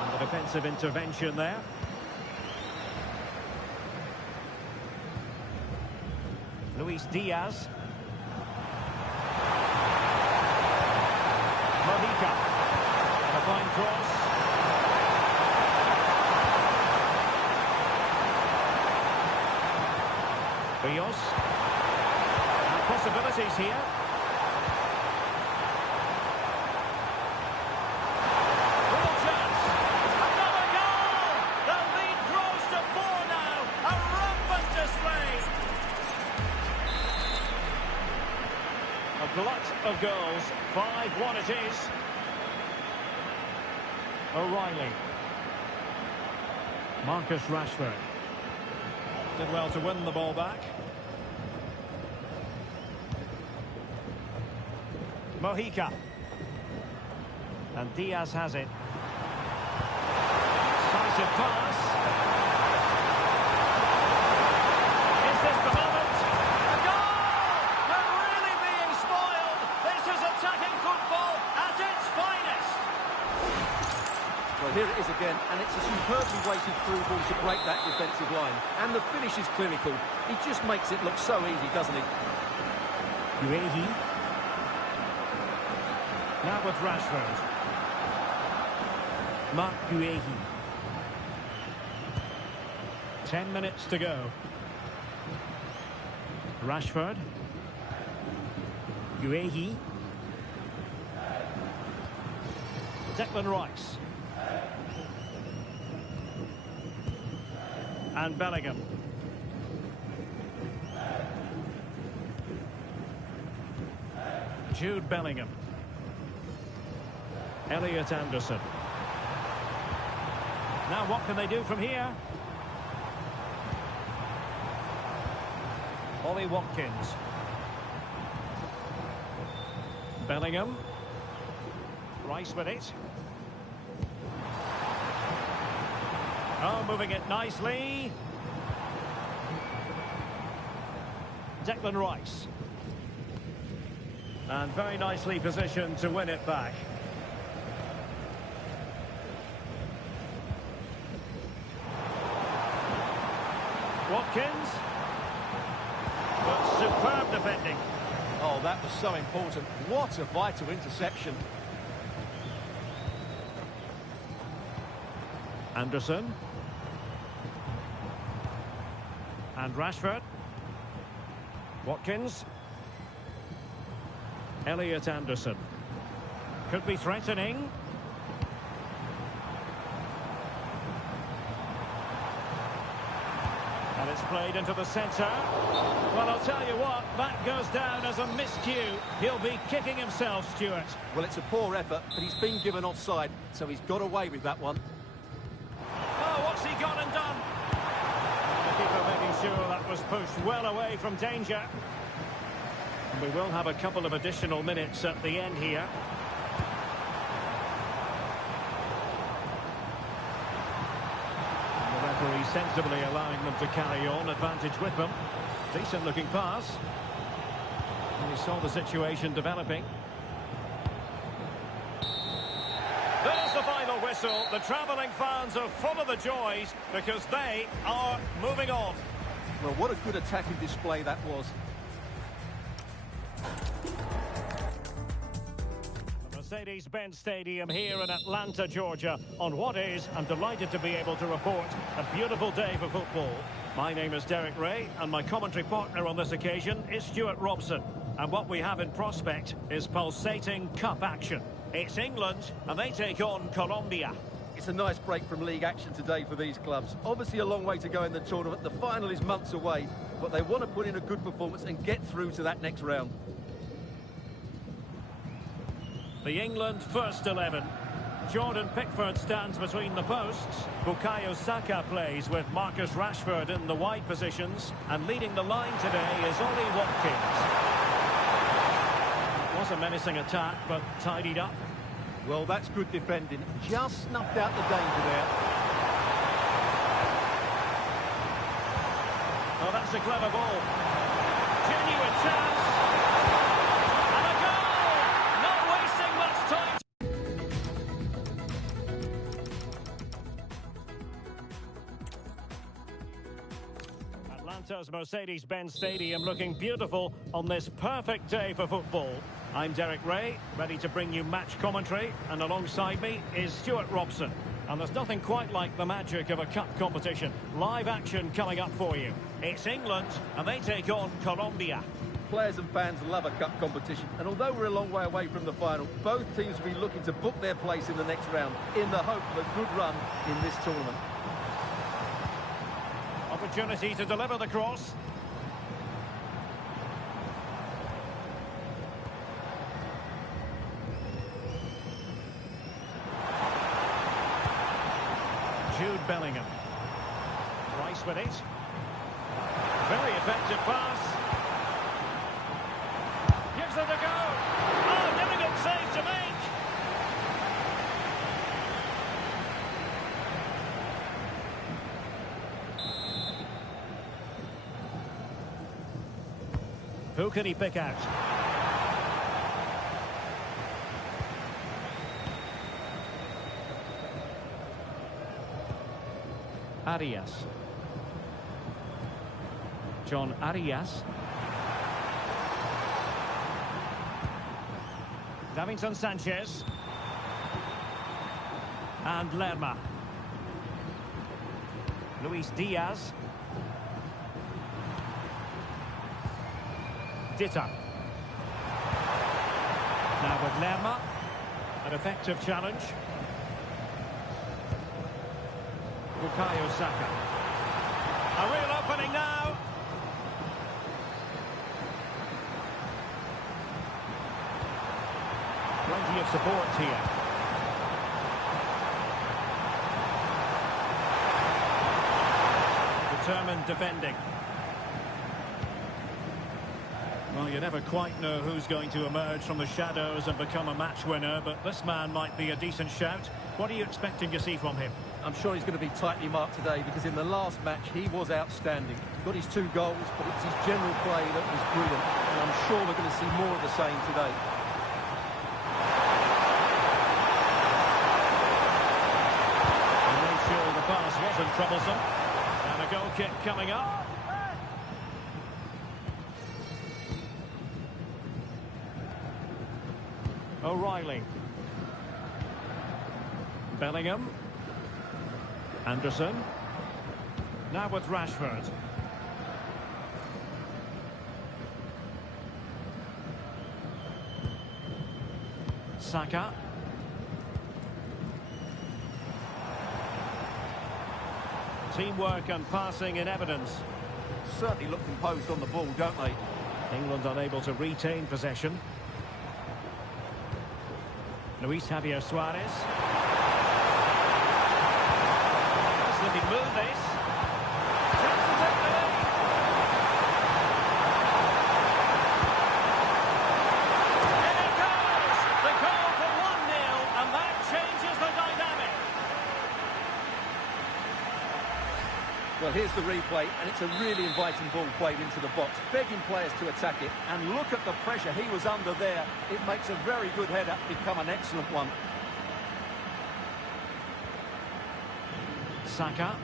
And the defensive intervention there. Luis Diaz. Mojica. A fine cross. Rios. And possibilities here. Real chance. Another goal! The lead grows to 4 now. A rampant display. A glut of goals. 5-1 it is. O'Reilly. Marcus Rashford. Did well to win the ball back. Mojica. And Diaz has it. Decisive pass. Is this the moment? A goal! We're really being spoiled. This is attacking football at its finest. Well, here it is again, and it's a superbly weighted through ball to break that defensive line. And the finish is clinical. He just makes it look so easy, doesn't he? Guehi. Now with Rashford. Mark Guehi. 10 minutes to go. Rashford. Guehi. Declan Rice. And Bellingham. Jude Bellingham. Elliot Anderson. Now what can they do from here? Ollie Watkins. Bellingham. Rice with it. Oh, moving it nicely. Declan Rice. And very nicely positioned to win it back. Watkins. But superb defending. Oh, that was so important. What a vital interception. Anderson. And Rashford. Watkins. Elliot Anderson. Could be threatening. And it's played into the centre. Well, I'll tell you what, that goes down as a miscue. He'll be kicking himself, Stuart. Well, it's a poor effort, but he's been given offside, so he's got away with that one. Oh, what's he gone and done? The keeper making sure that was pushed well away from danger. And we will have a couple of additional minutes at the end here. And the referee sensibly allowing them to carry on, advantage with them. Decent looking pass. And we saw the situation developing. There's the final whistle. The travelling fans are full of the joys because they are moving on. Well, what a good attacking display that was. The Mercedes-Benz Stadium here in Atlanta, Georgia, on what is, I'm delighted to be able to report, a beautiful day for football. My name is Derek Ray, and my commentary partner on this occasion is Stuart Robson. And what we have in prospect is pulsating cup action. It's England, and they take on Colombia. It's a nice break from league action today for these clubs. Obviously a long way to go in the tournament. The final is months away, but they want to put in a good performance and get through to that next round. The England first 11. Jordan Pickford stands between the posts. Bukayo Saka plays with Marcus Rashford in the wide positions. And leading the line today is Ollie Watkins. It was a menacing attack, but tidied up. Well, that's good defending. Just snuffed out the danger there. Oh, that's a clever ball. Genuine chance. And a goal! Not wasting much time. Atlanta's Mercedes-Benz Stadium looking beautiful on this perfect day for football. I'm Derek Ray, ready to bring you match commentary, and alongside me is Stuart Robson. And there's nothing quite like the magic of a cup competition. Live action coming up for you. It's England, and they take on Colombia. Players and fans love a cup competition, and although we're a long way away from the final, both teams will be looking to book their place in the next round in the hope of a good run in this tournament. Opportunity to deliver the cross. Jude Bellingham. Rice with it. Very effective pass. Gives it a go. Oh, difficult save to make. Who can he pick out? Arias. John Arias. Davinson Sanchez. And Lerma. Luis Diaz. Ditta. Now with Lerma. An effective challenge. Bukayo Saka. A real opening now. Plenty of support here. Determined defending. Well, you never quite know who's going to emerge from the shadows and become a match winner, but this man might be a decent shout. What are you expecting to see from him? I'm sure he's going to be tightly marked today because in the last match he was outstanding. He got his 2 goals, but it was his general play that was brilliant. And I'm sure we're going to see more of the same today. And made sure the pass wasn't troublesome. And a goal kick coming up. O'Reilly. Bellingham. Anderson. Now with Rashford. Saka. Teamwork and passing in evidence. Certainly look composed on the ball, don't they? England unable to retain possession. Luis Javier Suarez. Looking move this. Chance to take the lead. And it goes! The goal for 1-0, and that changes the dynamic. Well, here's the replay, and it's a really inviting ball played into the box, begging players to attack it. And look at the pressure he was under there. It makes a very good header become an excellent one. Saka.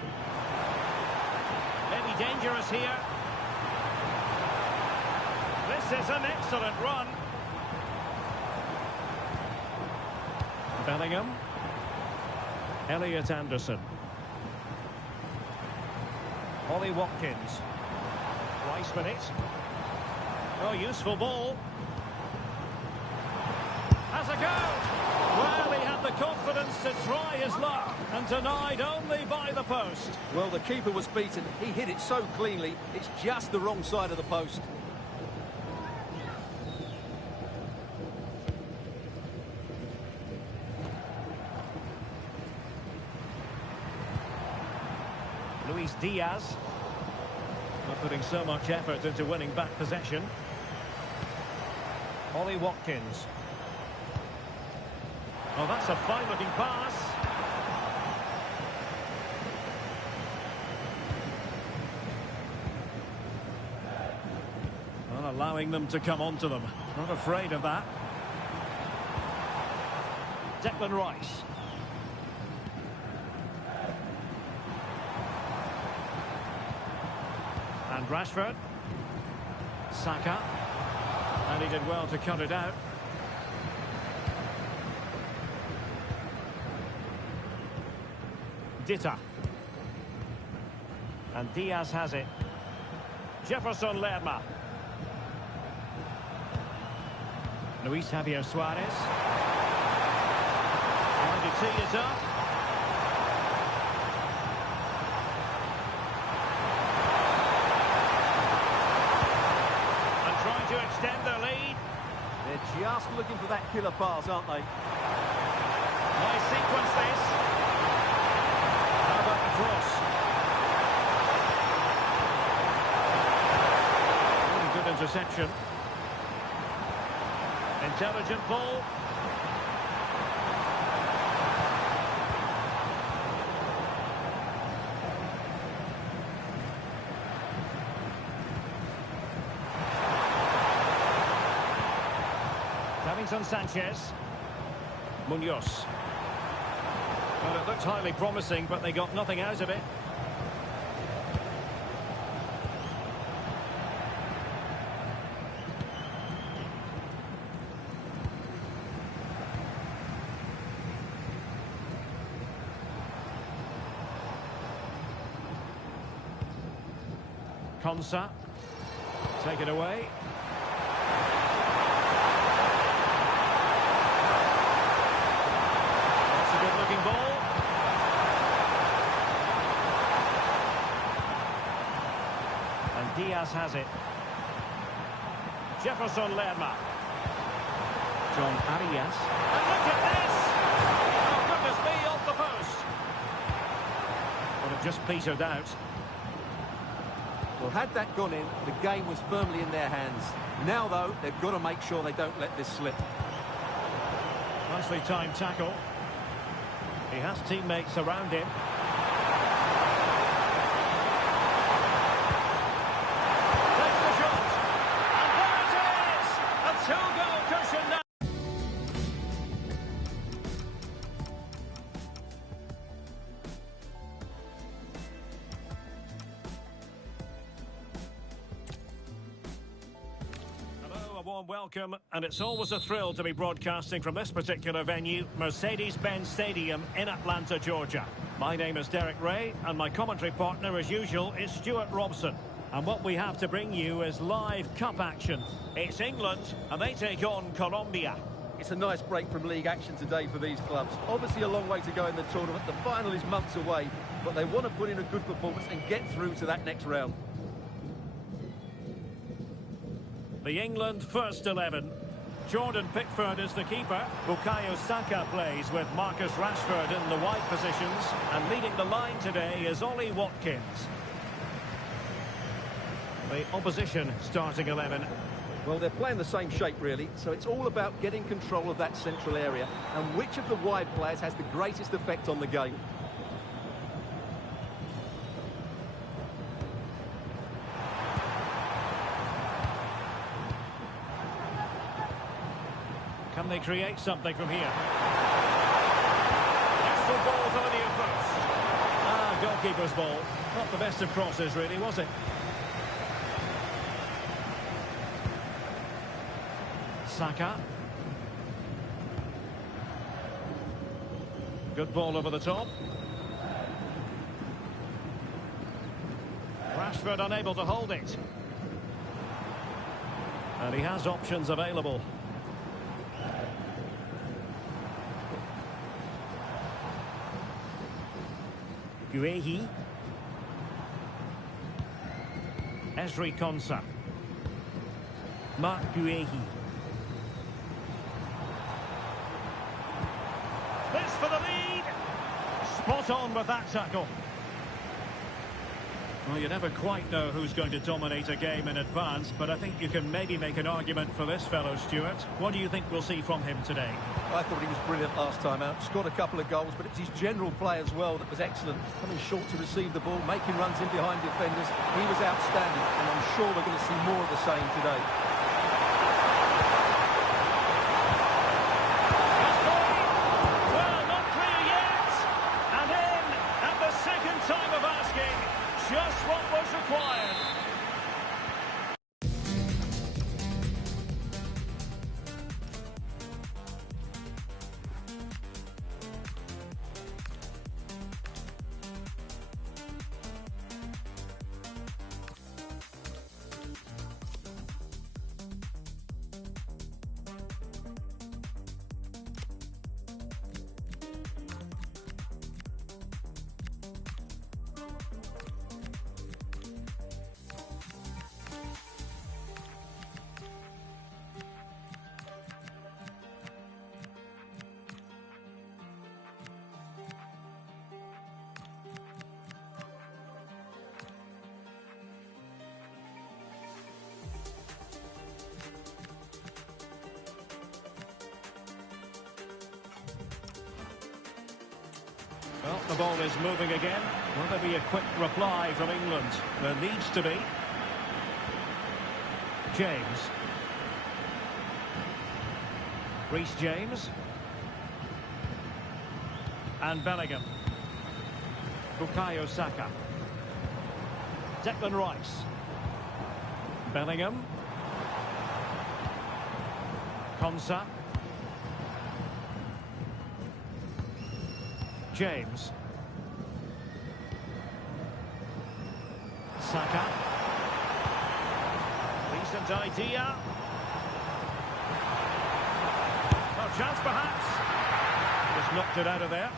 Maybe dangerous here. This is an excellent run. Bellingham. Elliot Anderson. Ollie Watkins. Rice with it. Oh, useful ball. Has a go. Well, he had the confidence to try his luck and denied only by the post. Well, the keeper was beaten. He hit it so cleanly. It's just the wrong side of the post. Luis Diaz. Not putting so much effort into winning back possession. Ollie Watkins. Oh, that's a fine-looking pass. Not allowing them to come onto them. Not afraid of that. Declan Rice. And Rashford. Saka. And he did well to cut it out. Ditta. And Diaz has it. Jefferson Lerma. Luis Javier Suarez. Trying to tee it up. And trying to extend their lead. They're just looking for that killer pass, aren't they? Nice sequence this. How about the cross? Really good interception. Intelligent ball. Davinson Sanchez. Munoz. Well, it looked highly promising, but they got nothing out of it. Konsa. Take it away. That's a good-looking ball. And Diaz has it. Jefferson Lerma. John Arias. And look at this! Oh, goodness me, off the post. Well, it just petered out. Well, Well, had that gone in, the game was firmly in their hands. Now, though, they've got to make sure they don't let this slip. Nicely timed tackle. He has teammates around him. Takes the shot. And there it is! A two-goal cushion now. Hello, a warm welcome, and it's always a thrill to be broadcasting from this particular venue, Mercedes-Benz Stadium in Atlanta, Georgia. My name is Derek Ray, and my commentary partner, as usual, is Stuart Robson. And what we have to bring you is live cup action. It's England, and they take on Colombia. It's a nice break from league action today for these clubs. Obviously a long way to go in the tournament. The final is months away, but they want to put in a good performance and get through to that next round. The England first 11. Jordan Pickford is the keeper. Bukayo Saka plays with Marcus Rashford in the wide positions. And leading the line today is Ollie Watkins. The opposition starting 11. Well, they're playing the same shape, really, so it's all about getting control of that central area and which of the wide players has the greatest effect on the game. Can they create something from here? Excellent ball to the near post. Goalkeeper's ball. Not the best of crosses, really, was it? Saka. Good ball over the top. Rashford unable to hold it. And he has options available. Guehi. Esri Konsa. Marc Guehi. This for the lead. Spot on with that tackle. Well, you never quite know who's going to dominate a game in advance, but I think you can maybe make an argument for this fellow, Stuart. What do you think we'll see from him today? I thought he was brilliant last time out. Scored a couple of goals, but it's his general play as well that was excellent. Coming short to receive the ball, making runs in behind defenders. He was outstanding, and I'm sure we're going to see more of the same today. Well, not clear yet. And in at the second time of asking. Just what was required. Well, the ball is moving again. Will there be a quick reply from England? There needs to be. James. Reece James. And Bellingham. Bukayo Saka. Declan Rice. Bellingham. Konsa. James. Saka. Decent idea. Well, chance perhaps. Just knocked it out of there.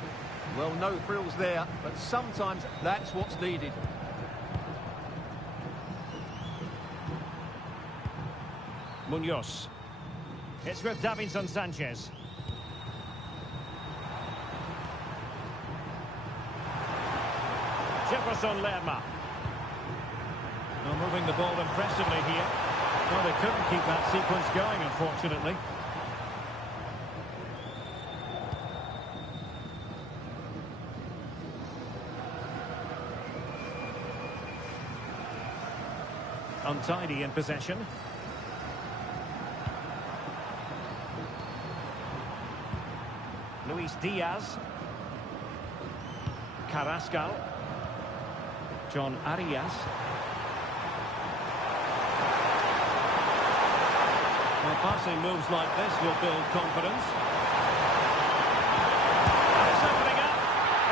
Well, no frills there, but sometimes that's what's needed. Munoz. It's with Davinson Sanchez. Jefferson Lerma. Well, moving the ball impressively here. Well, they couldn't keep that sequence going, unfortunately. Untidy in possession. Luis Diaz. Carrascal. John Arias. Well, passing moves like this will build confidence. It's opening up.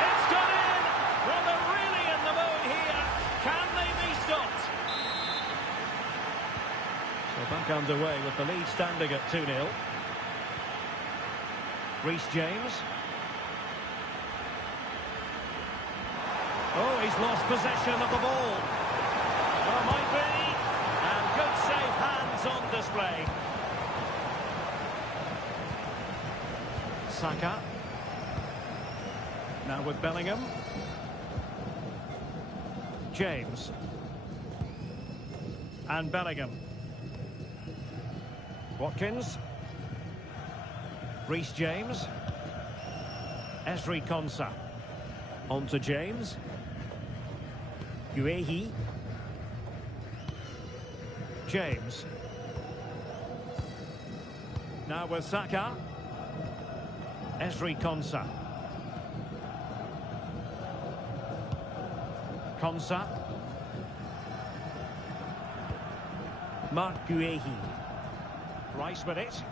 It's gone in. Well, they're really in the mood here. Can they be stopped? So back underway with the lead standing at 2-0. Reece James. Oh, he's lost possession of the ball. Well, might be. And good safe hands on display. Saka. Now with Bellingham. James. And Bellingham. Watkins. Reece James. Ezri Konsa. On to James. Uehi. James. Now with Saka. Ezri Konsa. Konsa. Mark Uehi. Rice with it.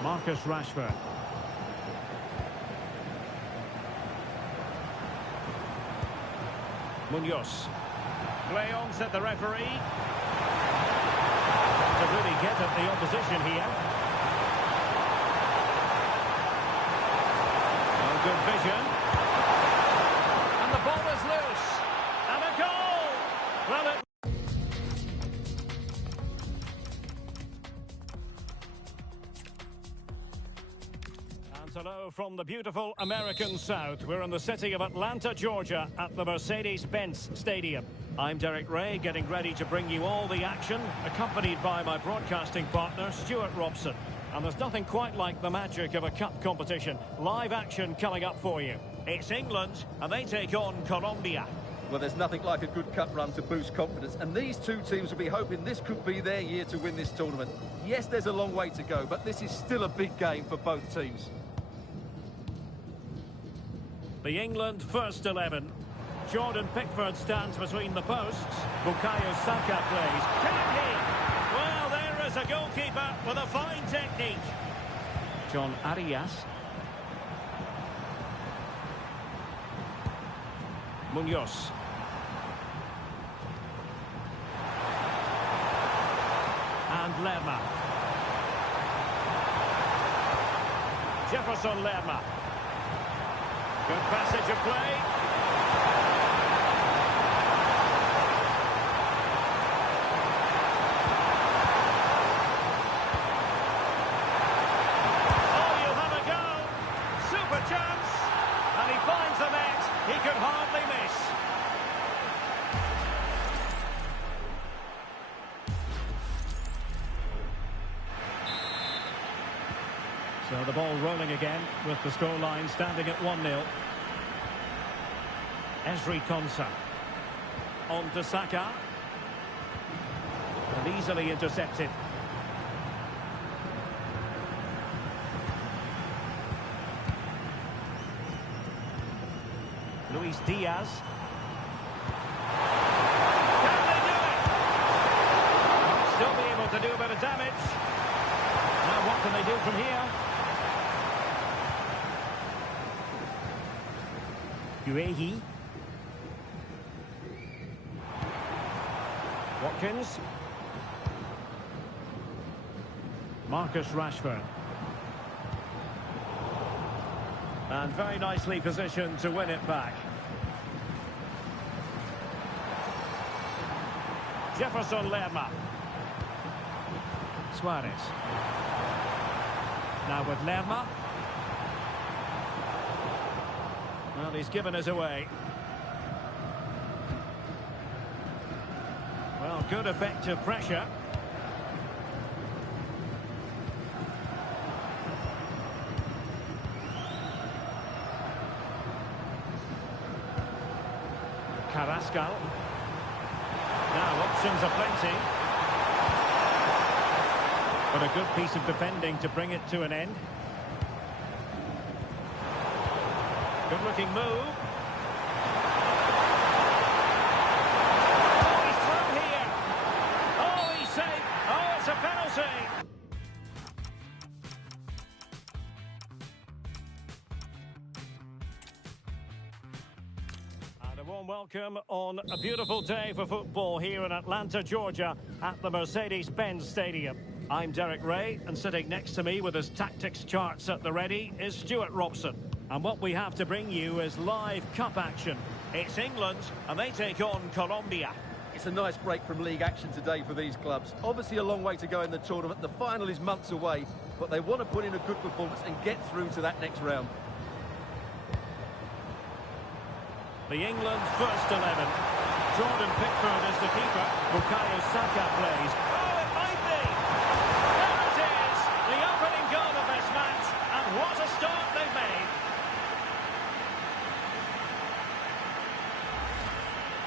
Marcus Rashford. Munoz. Play on, said the referee. To really get at the opposition here. Oh, good vision. And the ball is loose. And a goal! Well, it... And hello from the beautiful American South. We're in the city of Atlanta, Georgia, at the Mercedes-Benz Stadium. I'm Derek Ray, getting ready to bring you all the action, accompanied by my broadcasting partner, Stuart Robson. And there's nothing quite like the magic of a cup competition. Live action coming up for you. It's England, and they take on Colombia. Well, there's nothing like a good cup run to boost confidence, and these two teams will be hoping this could be their year to win this tournament. Yes, there's a long way to go, but this is still a big game for both teams. The England first 11. Jordan Pickford stands between the posts. Bukayo Saka plays. Can he? Well, there is a goalkeeper with a fine technique. John Arias. Munoz. And Lerma. Jefferson Lerma. Good passage of play. So the ball rolling again with the scoreline standing at 1-0. Ezri Konsa. On to Saka. And easily intercepted. Luis Diaz. Can they do it? Still be able to do a bit of damage. Now what can they do from here? Uehi. Watkins. Marcus Rashford. And very nicely positioned to win it back. Jefferson Lerma. Suarez. Now with Lerma. Well, he's given us away. Well, good effective pressure. Carrascal. Now options are plenty. But a good piece of defending to bring it to an end. Good looking move. Oh, he's through here. Oh, he's safe. Oh, it's a penalty. And a warm welcome on a beautiful day for football here in Atlanta, Georgia at the Mercedes-Benz Stadium. I'm Derek Ray, and sitting next to me with his tactics charts at the ready is Stuart Robson. And what we have to bring you is live cup action. It's England, and they take on Colombia. It's a nice break from league action today for these clubs. Obviously a long way to go in the tournament. The final is months away, but they want to put in a good performance and get through to that next round. The England first 11. Jordan Pickford is the keeper. Bukayo Saka plays. Oh, it might be! There it is! The opening goal of this match, and what a start they've made!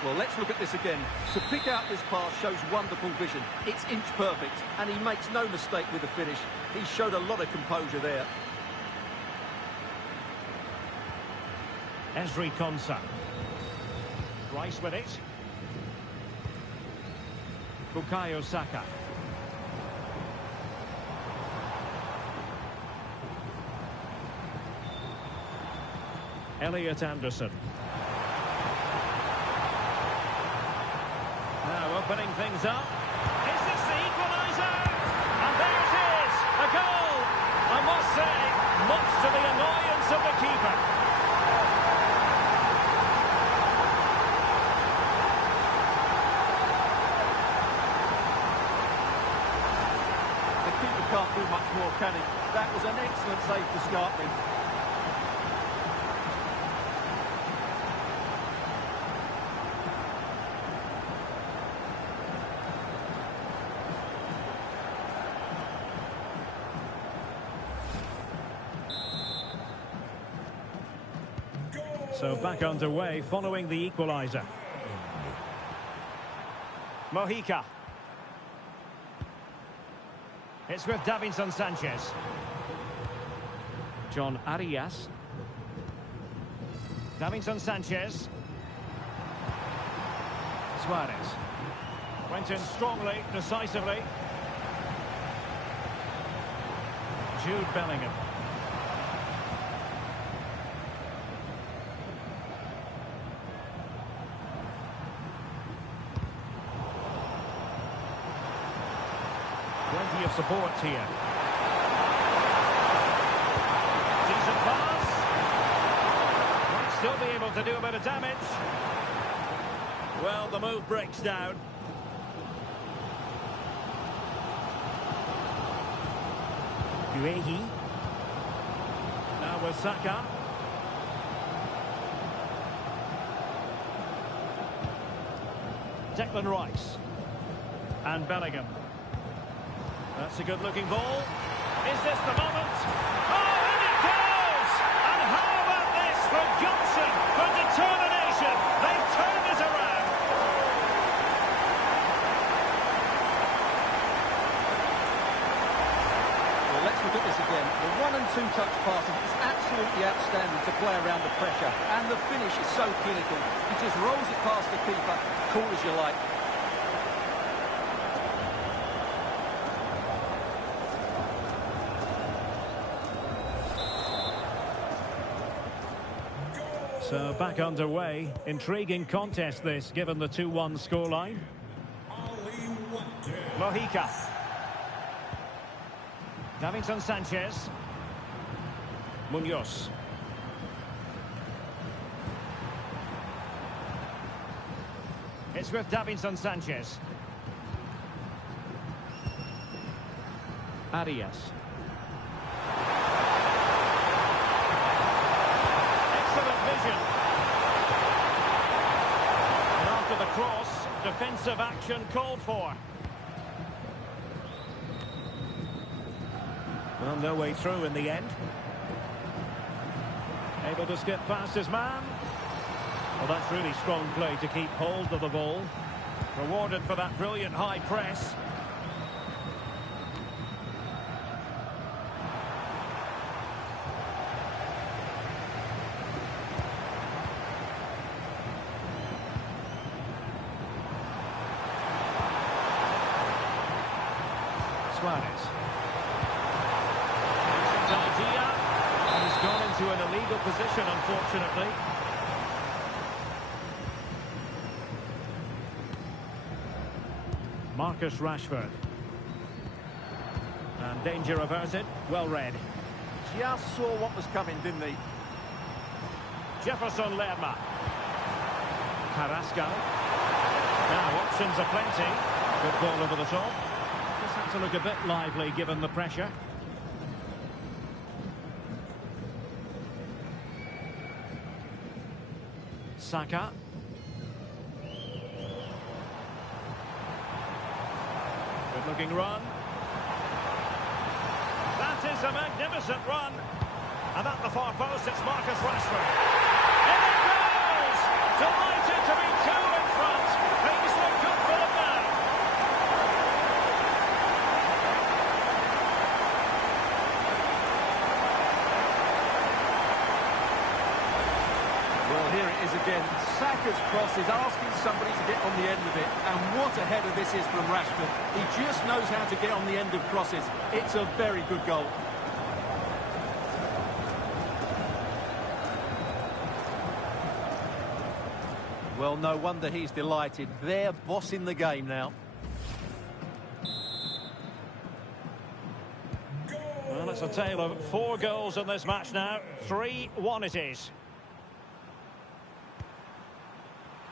Well, let's look at this again. To pick out this pass shows wonderful vision. It's inch perfect, and he makes no mistake with the finish. He showed a lot of composure there. Ezri Konsa. Rice with it. Bukayo Saka. Elliot Anderson. Now opening things up. Is this the equaliser? And there it is! A goal! I must say, much to the annoyance of the keeper. The keeper can't do much more, can he? That was an excellent save to start with. So back underway following the equaliser. Mojica. It's with Davinson Sanchez. John Arias. Davinson Sanchez. Suarez. Went in strongly, decisively. Jude Bellingham. Plenty of support here. Decent pass. Might still be able to do a bit of damage. Well, the move breaks down. Guehi. Now with Saka. Declan Rice. And Bellingham. That's a good-looking ball. Is this the moment? Oh, and it goes! And how about this for Johnson, for determination? They've turned it around. Well, let's look at this again. The 1- and 2-touch passing is absolutely outstanding to play around the pressure. And the finish is so clinical. He just rolls it past the keeper, cool as you like. So back underway. Intriguing contest this, given the 2-1 scoreline. Mojica. Davinson Sanchez. Munoz. It's with Davinson Sanchez. Arias. Excellent vision. decision. And after the cross, defensive action called for. Well, no way through in the end. Able to skip past his man. Well, that's really strong play to keep hold of the ball. Rewarded for that brilliant high press. Suarez. Idea. And he's gone into an illegal position, unfortunately. Marcus Rashford. And danger averted. Well read. Just saw what was coming, didn't he? Jefferson Lerma. Carrasco. Now options are plenty. Good ball over the top. Just had to look a bit lively given the pressure. Saka. Good looking run. That is a magnificent run. And at the far post, it's Marcus Rashford. In it goes! Delighted to be two in front. Things look good for them now. Well, here it is again. Saka's cross is asking somebody to get on the end of it. And what a header this is from Rashford. He just knows how to get on the end of crosses. It's a very good goal. Well, no wonder he's delighted. They're bossing the game now. Well, it's a tale of 4 goals in this match now. 3-1 it is.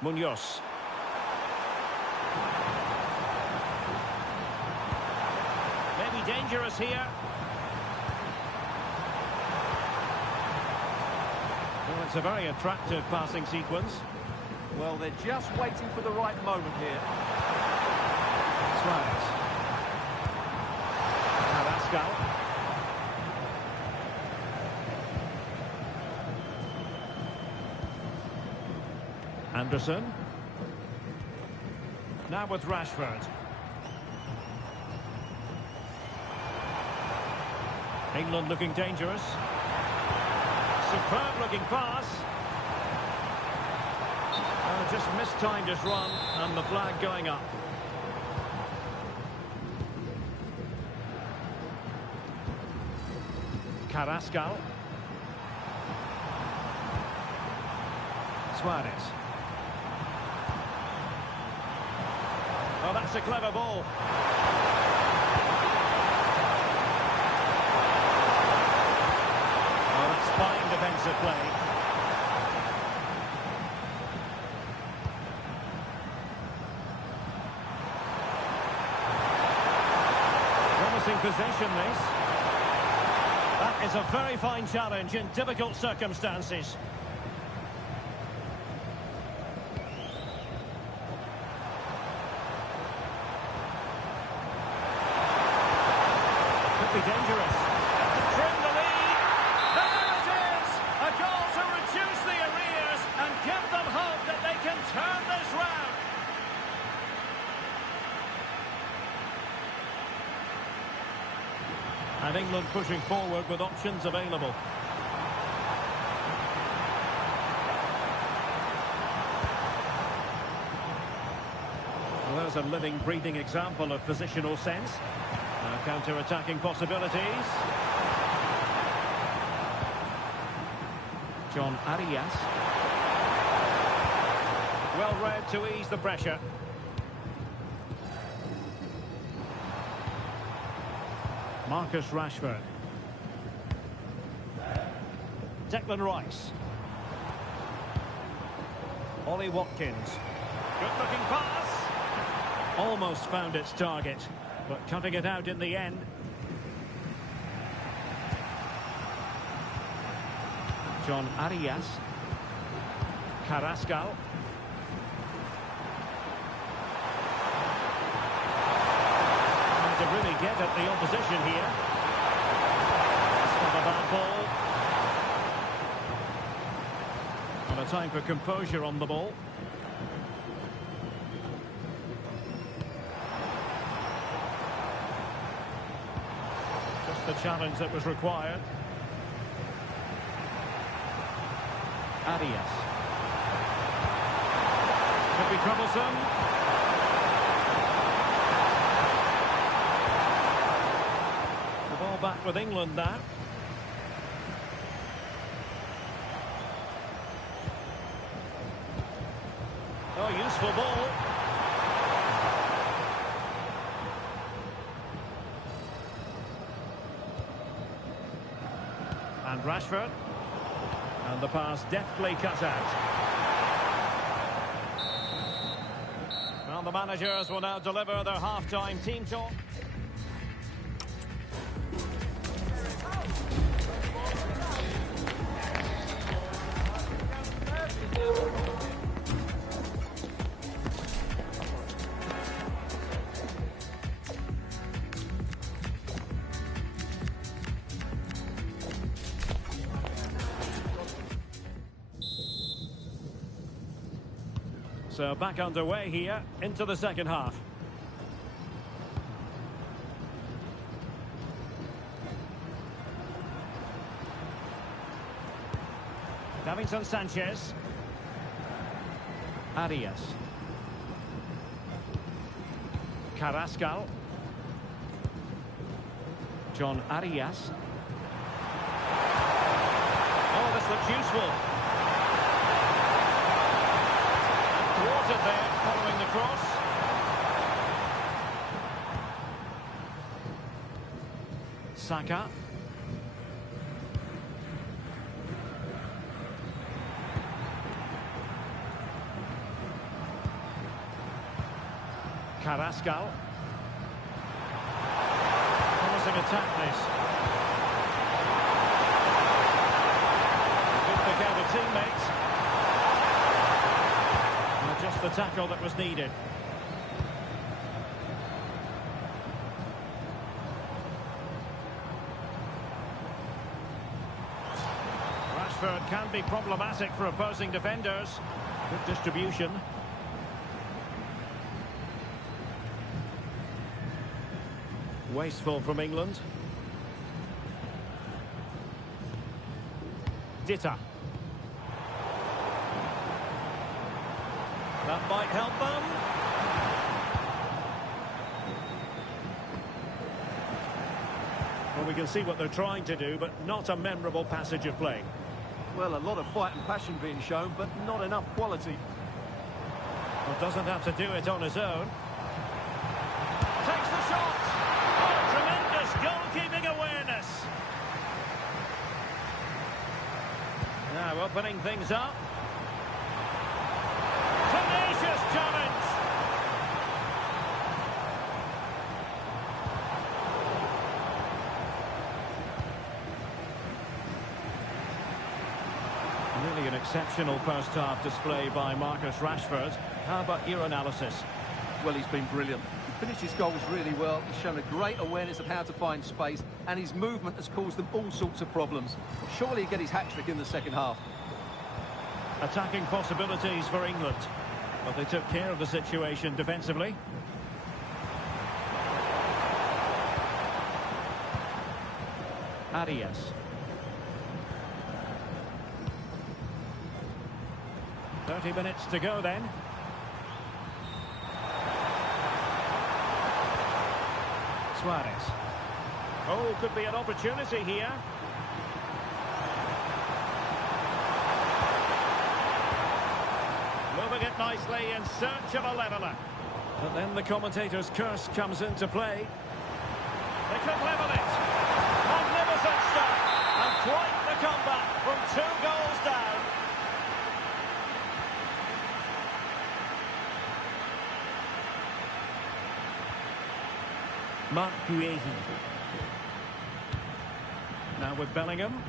Munoz. Maybe dangerous here. Well, it's a very attractive passing sequence. Well, they're just waiting for the right moment here. Suarez. Carrasco. Anderson. Now with Rashford. England looking dangerous. Superb looking pass. Just mistimed his run and the flag going up. Carrasco. Suarez. Oh, that's a clever ball. Oh, that's fine defensive play. Possession this. That is a very fine challenge in difficult circumstances. Could be dangerous. Trim the lead. There it is! A goal to reduce the arrears and give them hope that they can turn this round. And England pushing forward with options available. Well, there's a living, breathing example of positional sense. Counter-attacking possibilities. John Arias. Well read to ease the pressure. Marcus Rashford. Declan Rice. Ollie Watkins. Good-looking pass. Almost found its target, but cutting it out in the end. John Arias. Carrascal. Trying to really get at the opposition here. It's not a bad ball. And a time for composure on the ball. Just the challenge that was required. Arias. Could be troublesome. The ball back with England now. Oh, useful ball. And Rashford. And the pass deftly cut out. Well, the managers will now deliver their half-time team talk. So back underway here into the second half. Davinson Sanchez. Arias. Carrascal. John Arias. Oh, this looks useful. Thwarted there, following the cross. Saka. Carrascal. Promising attack this. Good pick out of teammates. Just the tackle that was needed. Rashford can be problematic for opposing defenders. Good distribution. Wasteful from England. Ditta. That might help them. Well, we can see what they're trying to do, but not a memorable passage of play. Well, a lot of fight and passion being shown, but not enough quality. Well, doesn't have to do it on his own. Takes the shot. Oh, tremendous goalkeeping awareness. Now opening things up. Tenacious challenge. Really an exceptional first half display by Marcus Rashford. How about your analysis? Well, he's been brilliant. He finished his goals really well. He's shown a great awareness of how to find space, and his movement has caused them all sorts of problems. Surely he'll get his hat-trick in the second half. Attacking possibilities for England, but they took care of the situation defensively. Arias. 30 minutes to go then. Suarez. Oh, could be an opportunity here. Moving it nicely in search of a leveller. But then the commentator's curse comes into play. They could level it. Magnificent stuff. And quite the comeback from 2 goals down. Mark Guehi. Now with Bellingham.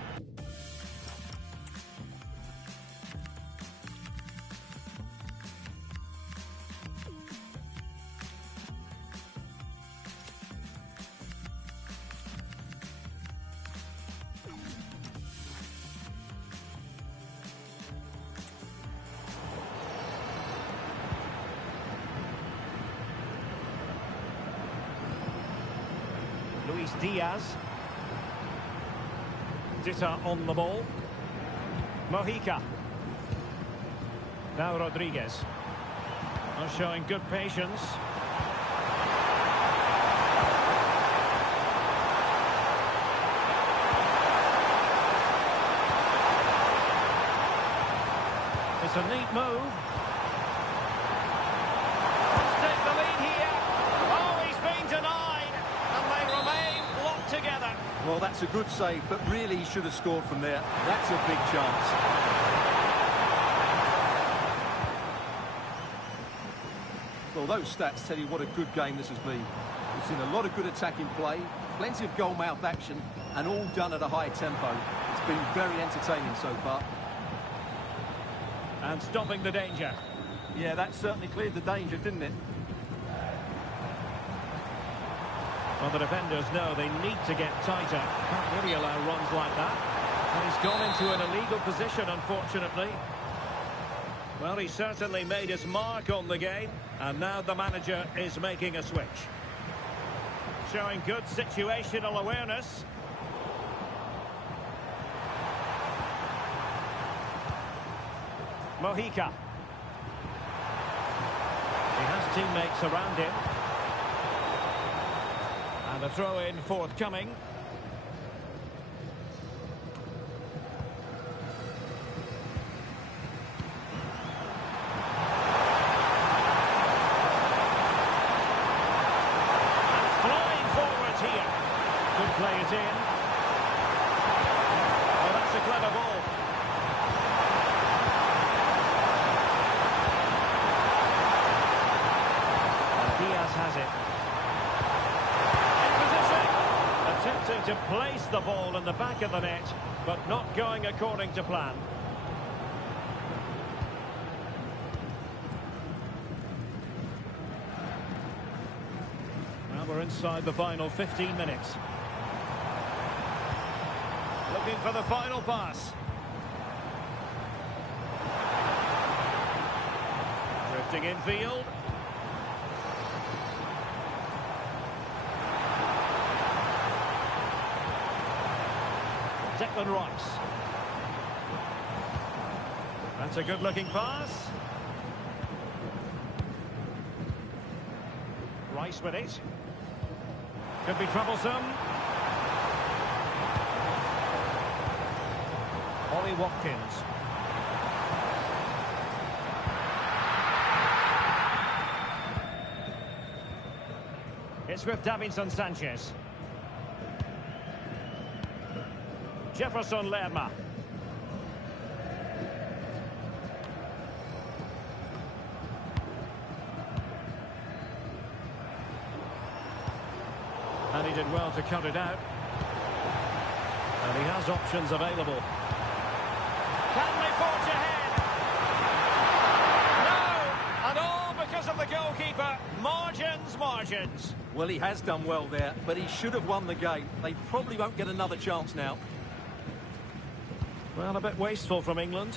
Luis Diaz. Dita on the ball. Mojica. Now Rodriguez. Showing good patience. It's a neat move. Let's take the lead here. Oh, he's been denied. And they remain locked together. Well, that's a good save, but really he should have scored from there. That's a big chance. Well, those stats tell you what a good game this has been. We've seen a lot of good attacking play, plenty of goal-mouth action, and all done at a high tempo. It's been very entertaining so far. And stopping the danger. Yeah, that certainly cleared the danger, didn't it? Well, the defenders know they need to get tighter. Can't really allow runs like that. And he's gone into an illegal position, unfortunately. Well, he certainly made his mark on the game, and now the manager is making a switch. Showing good situational awareness. Mojica. He has teammates around him. And a throw-in forthcoming. Play it in. Well, that's a clever ball. And Diaz has it. In position. Attempting to place the ball in the back of the net, but not going according to plan. Well, we're inside the final 15 minutes. Looking for the final pass. Drifting infield. Declan Rice. That's a good-looking pass. Rice with it. Could be troublesome. Ollie Watkins. It's with Davinson Sanchez. Jefferson Lerma. And he did well to cut it out. And he has options available. Can they forge ahead? No! And all because of the goalkeeper. Margins, margins. Well, he has done well there, but he should have won the game. They probably won't get another chance now. Well, a bit wasteful from England.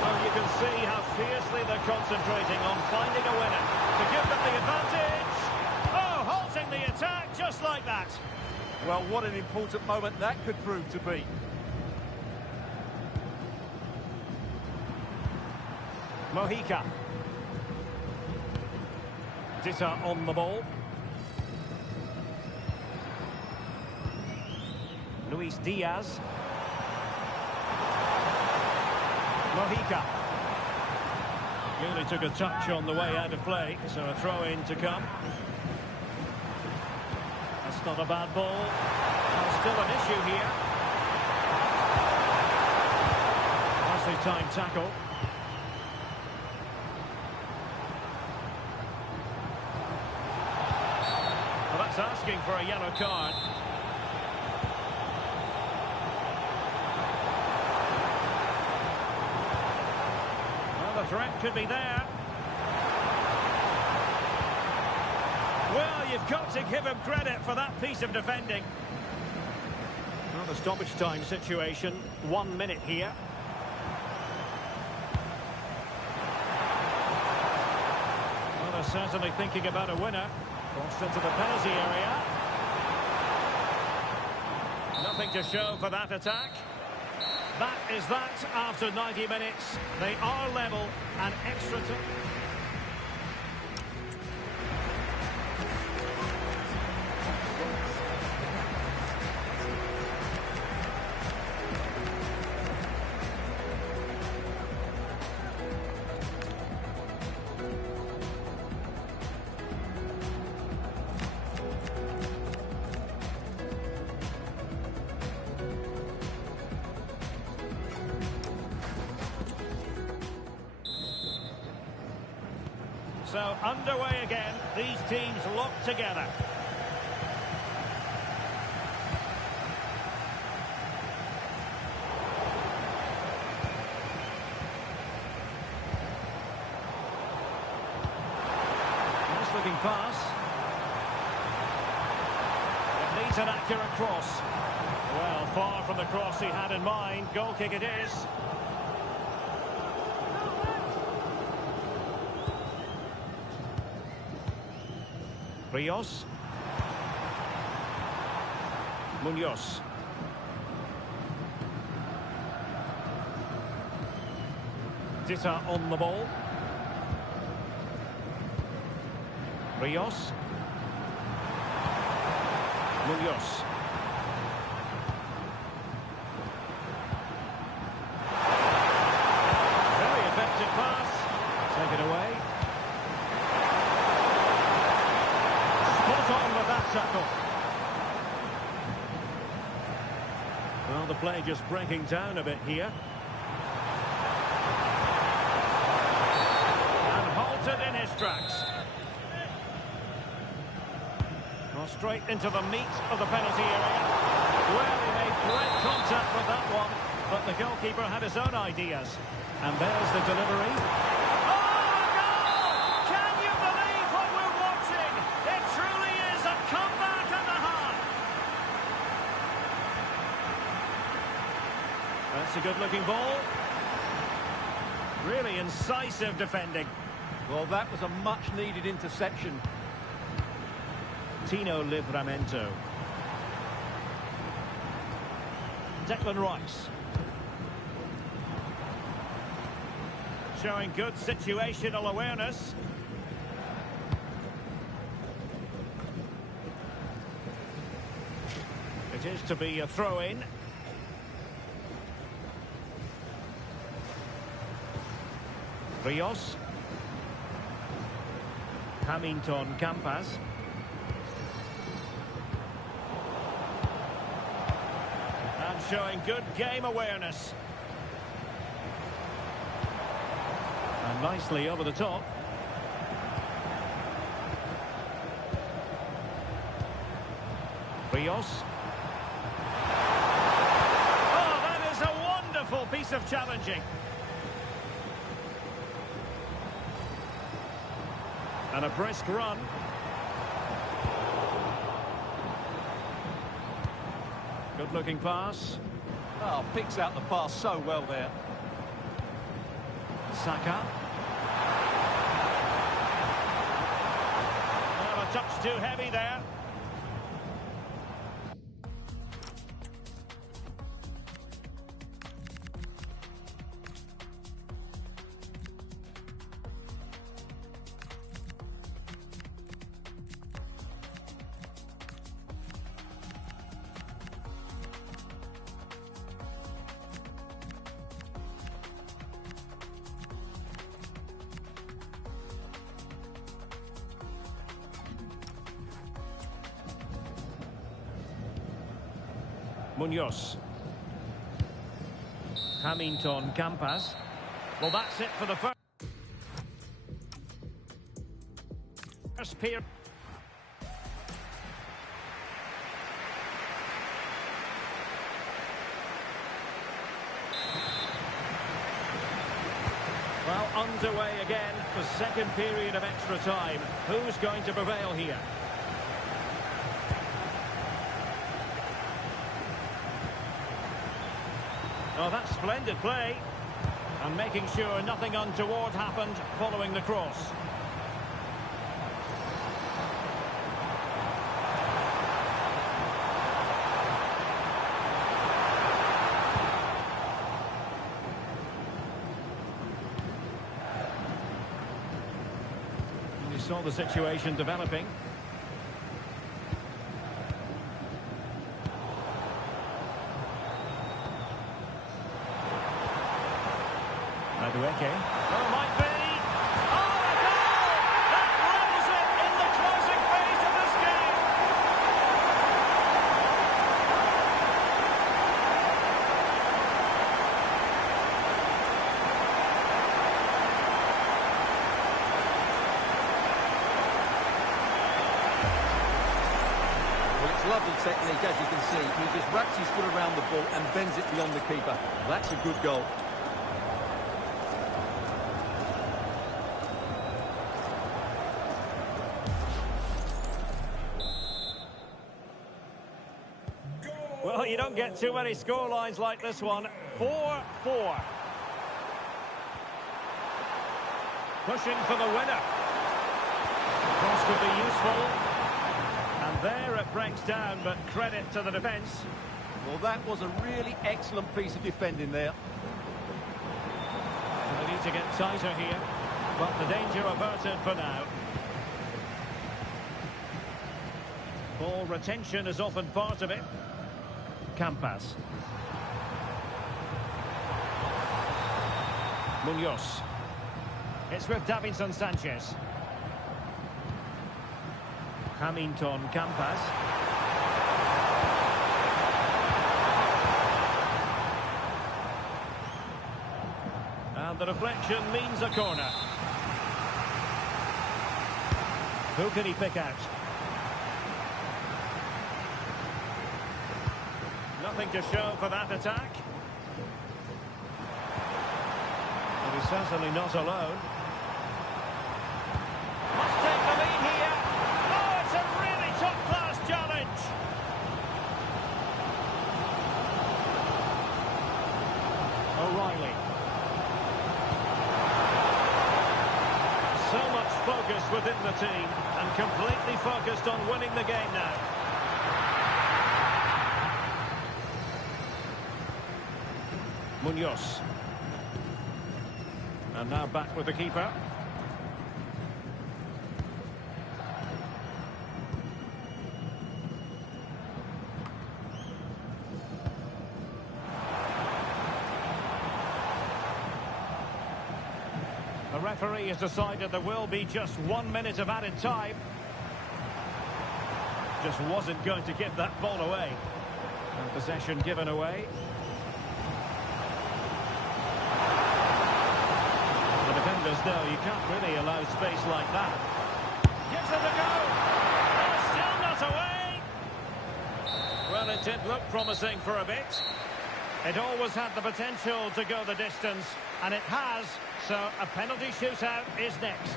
Well, you can see how fiercely they're concentrating on finding a winner to give them the advantage. Oh, halting the attack just like that. Well, what an important moment that could prove to be. Mojica. Dita on the ball. Luis Diaz. Mojica. He only took a touch on the way out of play, so a throw-in to come. That's not a bad ball. There's still an issue here. Nicely timed tackle. Well, that's asking for a yellow card. Well, the threat could be there. Well, you've got to give him credit for that piece of defending. Well, the stoppage time situation, 1 minute here. certainly thinking about a winner. Crossed into the penalty area. Nothing to show for that attack. That is that after 90 minutes. They are level and extra time. So underway again, these teams locked together. Nice looking pass. It needs an accurate cross. Well, far from the cross he had in mind. Goal kick it is. Rios. Munoz. Dita on the ball. Rios. Munoz. Very effective pass. Take it away. On with that tackle. Well, the play just breaking down a bit here. And halted in his tracks. Well, straight into the meat of the penalty area. Well, he made great contact with that one, but the goalkeeper had his own ideas. And there's the delivery. That's a good-looking ball. Really incisive defending. Well, that was a much-needed interception. Tino Livramento. Declan Rice. Showing good situational awareness. It is to be a throw-in. Rios. Hamilton Campas. And showing good game awareness. And nicely over the top. Rios. Oh, that is a wonderful piece of challenging. And a brisk run. Good-looking pass. Oh, picks out the pass so well there. Saka. Well, a touch too heavy there. Munoz. Hamilton Campas. Well, that's it for the first period. Well, underway again, the second period of extra time. Who's going to prevail here? Oh, that's splendid play. And making sure nothing untoward happened following the cross. saw the situation developing. Madueke. Oh, might be. Oh, a goal! That rolls it in the closing phase of this game. Well, it's lovely technique, as you can see. He just wraps his foot around the ball and bends it beyond the keeper. That's a good goal. Well, you don't get too many scorelines like this one. 4-4. Pushing for the winner. Cross could be useful. And there it breaks down, but credit to the defence. Well, that was a really excellent piece of defending there. They need to get tighter here, but the danger averted for now. Ball retention is often part of it. Campas. Munoz. It's with Davinson Sanchez. Hamilton Campas. And the deflection means a corner. Who can he pick out? Nothing to show for that attack. But he's certainly not alone. Must take the lead here. Oh, it's a really top-class challenge. O'Reilly. So much focus within the team and completely focused on winning the game now. Munoz. And now back with the keeper. The referee has decided there will be just 1 minute of added time. Just wasn't going to give that ball away. And possession given away. No, you can't really allow space like that. Gives it a go. Still not away. Well, it did look promising for a bit. It always had the potential to go the distance, and it has. So a penalty shootout is next.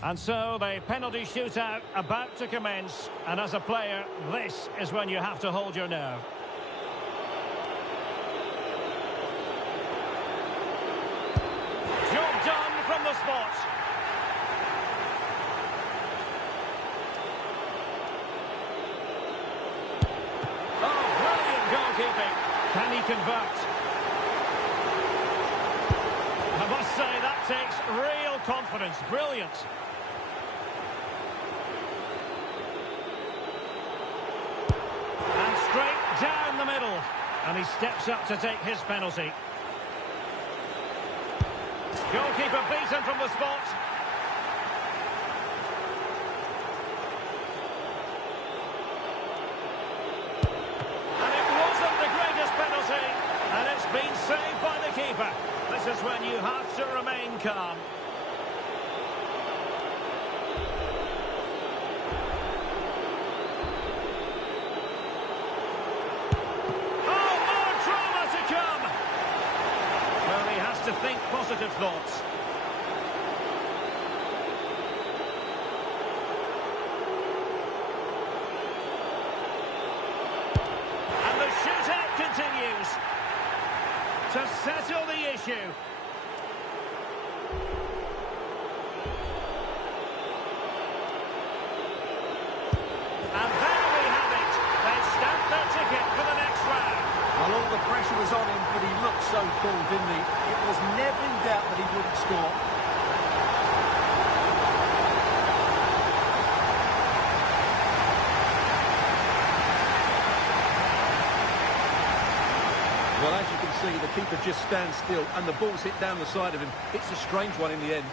And so the penalty shootout about to commence, and as a player, this is when you have to hold your nerve. Job done from the spot. Oh, brilliant goalkeeping. Can he convert? I must say that takes real confidence. Brilliant. Straight down the middle, and he steps up to take his penalty. Goalkeeper beaten from the spot. And it wasn't the greatest penalty, and it's been saved by the keeper. This is when you have to remain calm. To think positive thoughts. to settle the issue. And there we have it. They've stamped their ticket for the next round. Well, all the pressure was on him, but he looked so cool, didn't he? It was never in doubt that he wouldn't score. Well, as you can see, the keeper just stands still and the ball's hit down the side of him. It's a strange one in the end.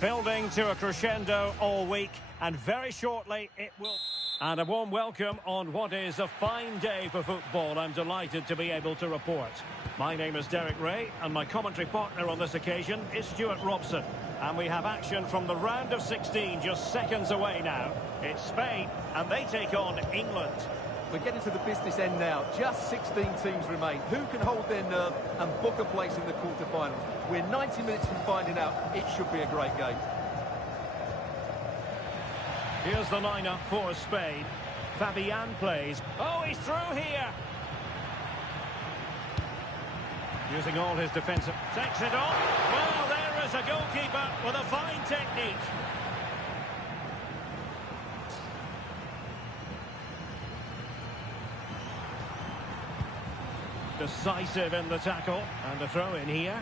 Building to a crescendo all week, and very shortly it will... And a warm welcome on what is a fine day for football. I'm delighted to be able to report. My name is Derek Ray, and my commentary partner on this occasion is Stuart Robson. And we have action from the round of 16 just seconds away now. It's Spain, and they take on England. We're getting to the business end now. Just 16 teams remain. Who can hold their nerve and book a place in the quarterfinals? We're 90 minutes from finding out. It should be a great game. Here's the lineup for Spain. Fabian plays. Oh, he's through here. Using all his defensive... Takes it on. Well, there is a goalkeeper with a fine technique. Decisive in the tackle. And a throw in here.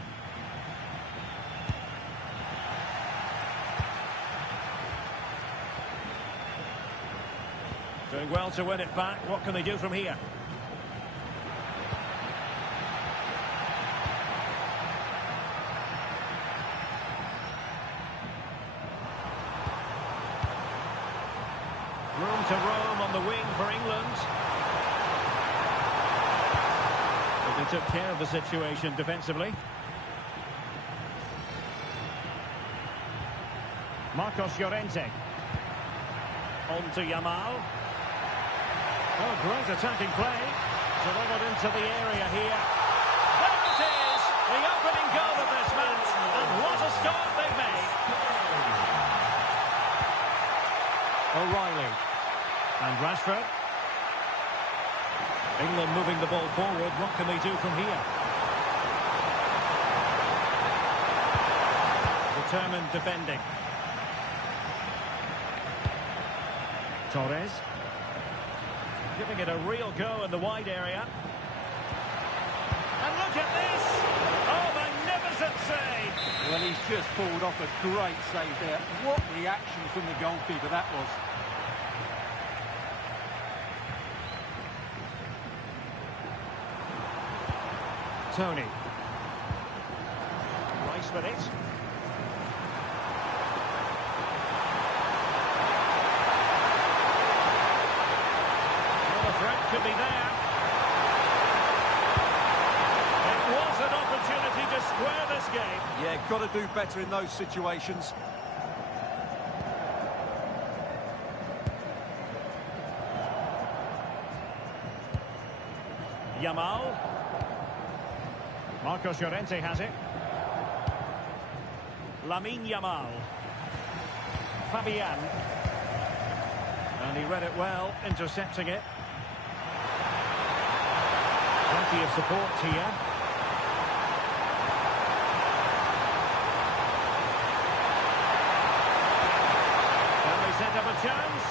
Doing well to win it back. What can they do from here? Room to roam on the wing for England. But they took care of the situation defensively. Marcos Llorente. On to Yamal. Oh, great attacking play. Delivered into the area here. There it is! The opening goal of this match. And what a start they've made. O'Reilly. And Rashford. England moving the ball forward. What can they do from here? Determined defending. Torres. Giving it a real go in the wide area. And look at this! Oh, magnificent save! Well, he's just pulled off a great save there. What reaction from the goalkeeper that was. Tony. Rice with it. Well, the threat could be there. It was an opportunity to square this game. Yeah, got to do better in those situations. Yamal. Marcos Llorente has it. Lamine Yamal. Fabian. And he read it well, intercepting it. Plenty of support here. Can they set up a chance?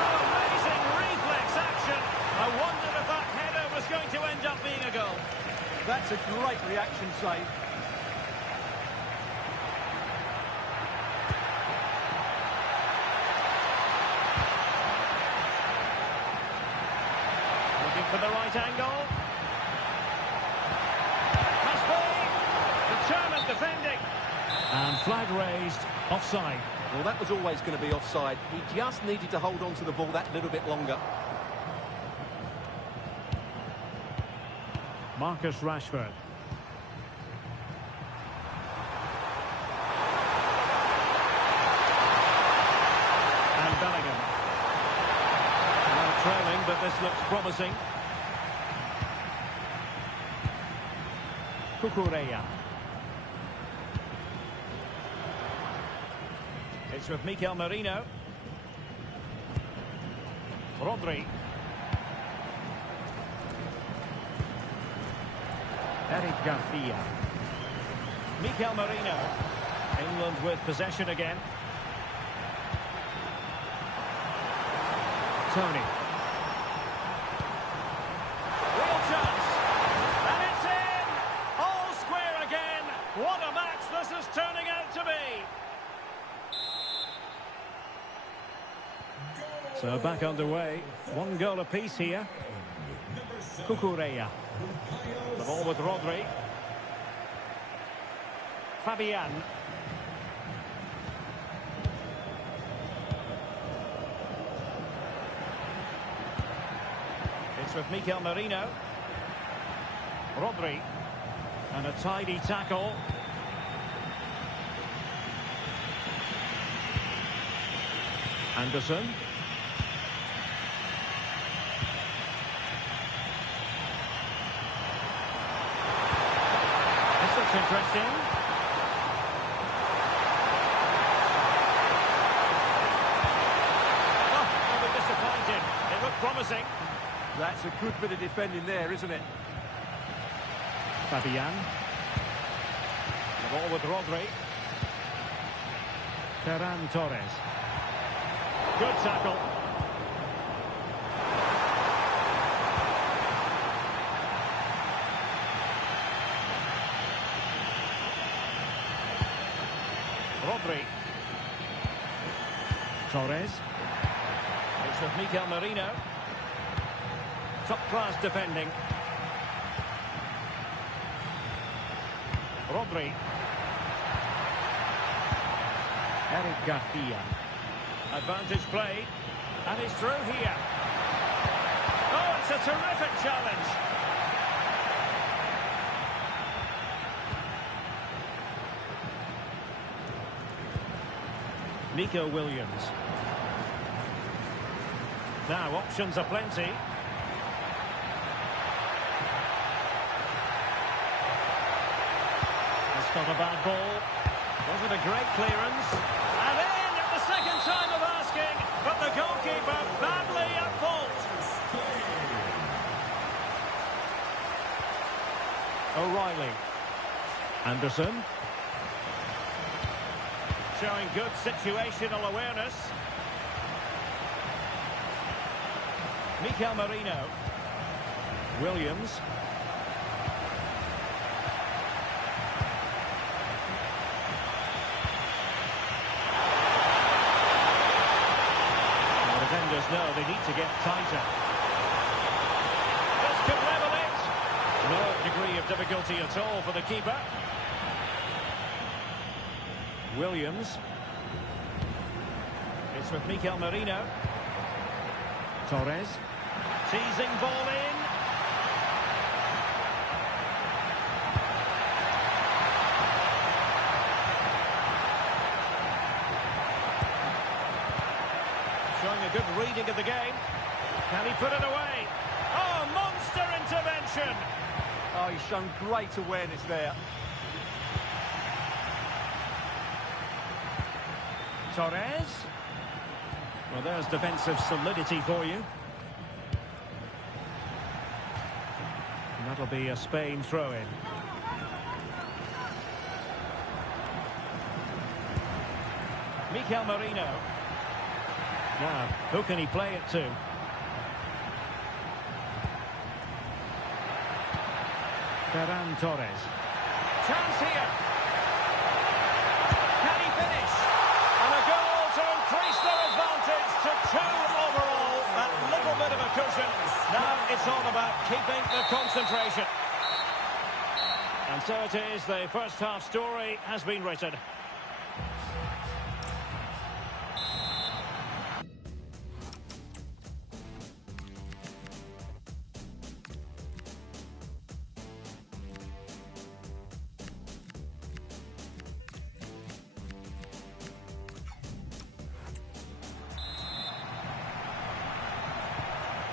Oh, amazing reflex action. I wondered if that header was going to end up being a goal. That's a great reaction save. Looking for the right angle. Must be. Determined defending. And flag raised. Offside. Well, that was always going to be offside. He just needed to hold on to the ball that little bit longer. Marcus Rashford. And Bellingham. Now trailing, but this looks promising. Cucurella. It's with Mikel Merino. Rodri. Eric Garcia. Mikel Merino. England with possession again. Tony. Real chance. And it's in! All square again. What a match this is turning out to be. So back underway. One goal apiece here. Cucurella. The ball with Rodri. Fabian. It's with Mikel Merino. Rodri. And a tidy tackle. Anderson. This looks interesting. Oh, they were disappointed. It looked promising. That's a good bit of defending there, isn't it? Fabian. The ball with Rodri. Ferran Torres. Good tackle. Rodri. Torres. It's with Mikel Merino. Top-class defending. Rodri. Eric Garcia. Advantage play. And he's through here. Oh, it's a terrific challenge. Nico Williams. Now, options are plenty. That's not a bad ball. Wasn't a great clearance. And in at the second time of asking, but the goalkeeper badly at fault. O'Reilly. Anderson. showing good situational awareness. Mikel Merino. Williams. The defenders know they need to get tighter. This could level it. No degree of difficulty at all for the keeper. Williams. It's with Mikel Merino. Torres. Teasing ball in. Showing a good reading of the game. Can he put it away? Oh, monster intervention! Oh, he's shown great awareness there. Torres. Well, there's defensive solidity for you. And that'll be a Spain throw-in. Mikel Merino. Now, who can he play it to? Ferran Torres. Chance here. Can he finish? And a goal to increase their advantage to 2 overall. That little bit of a cushion. Now it's all about keeping the concentration. And so it is, the first half story has been written.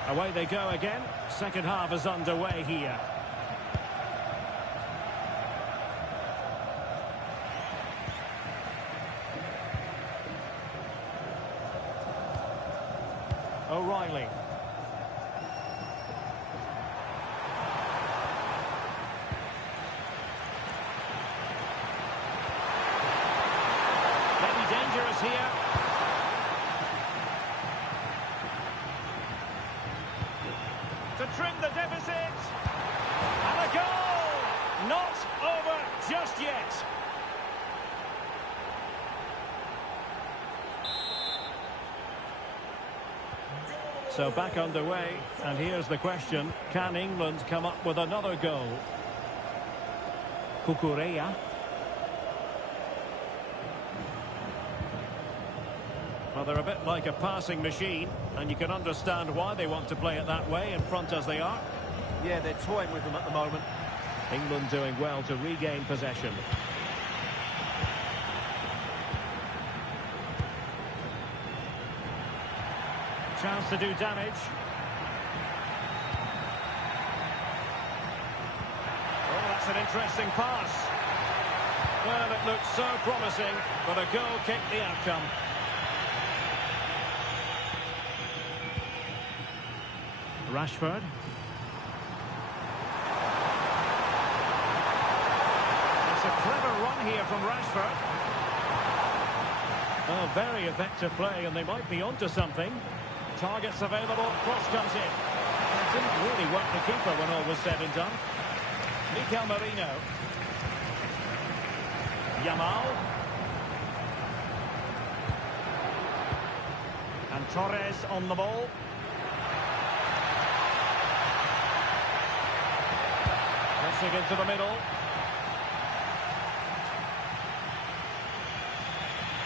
Away they go again. Second half is underway here. O'Reilly. Maybe dangerous here. To trim the deficit. And a goal! Not over just yet. So back underway, and here's the question. Can England come up with another goal? Cucurella. Well, they're a bit like a passing machine, and you can understand why they want to play it that way, in front as they are. Yeah, they're toying with them at the moment. England doing well to regain possession. Chance to do damage. Oh, that's an interesting pass. Well, it looked so promising, but a goal kicked the outcome. Rashford. It's a clever run here from Rashford. Oh, very effective play, and they might be onto something. Targets available, cross comes in. It didn't really work the keeper when all was said and done. Mikel Merino. Yamal. And Torres on the ball. Pressing into the middle.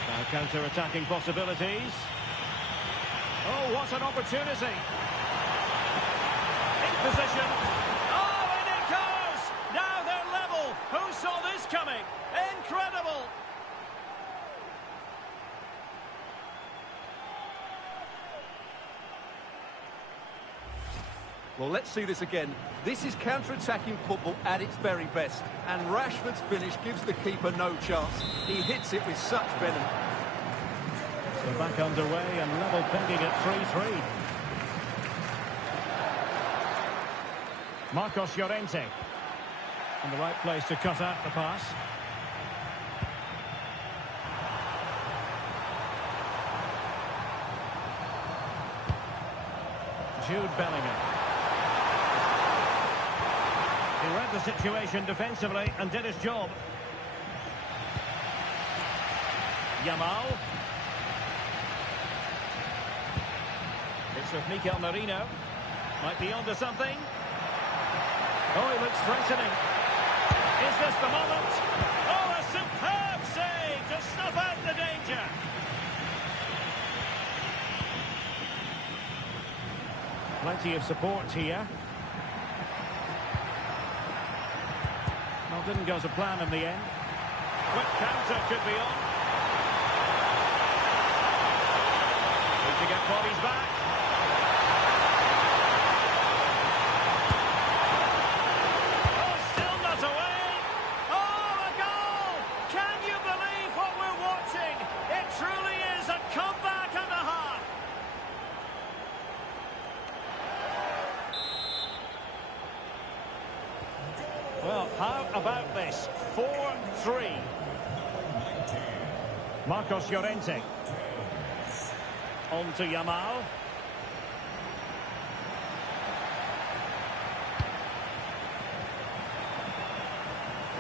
Now counter-attacking possibilities. Oh, what an opportunity. In position. Oh, and it goes! Now they're level. Who saw this coming? Incredible! Well, let's see this again. This is counter-attacking football at its very best. And Rashford's finish gives the keeper no chance. He hits it with such venom. So back underway and level pegging at 3-3. Marcos Llorente. In the right place to cut out the pass. Jude Bellingham. He read the situation defensively and did his job. Yamal. It's with Mikel Merino. Might be onto something. Oh, he looks threatening. Is this the moment? Oh, a superb save to snuff out the danger. Plenty of support here. Well, didn't go to plan in the end. Quick counter could be on. Need to get bodies back. Oh, still not away. Oh, a goal! Can you believe what we're watching? It truly is a comeback and a half. Well, how about this? 4-3. Marcos Llorente. On to Yamal.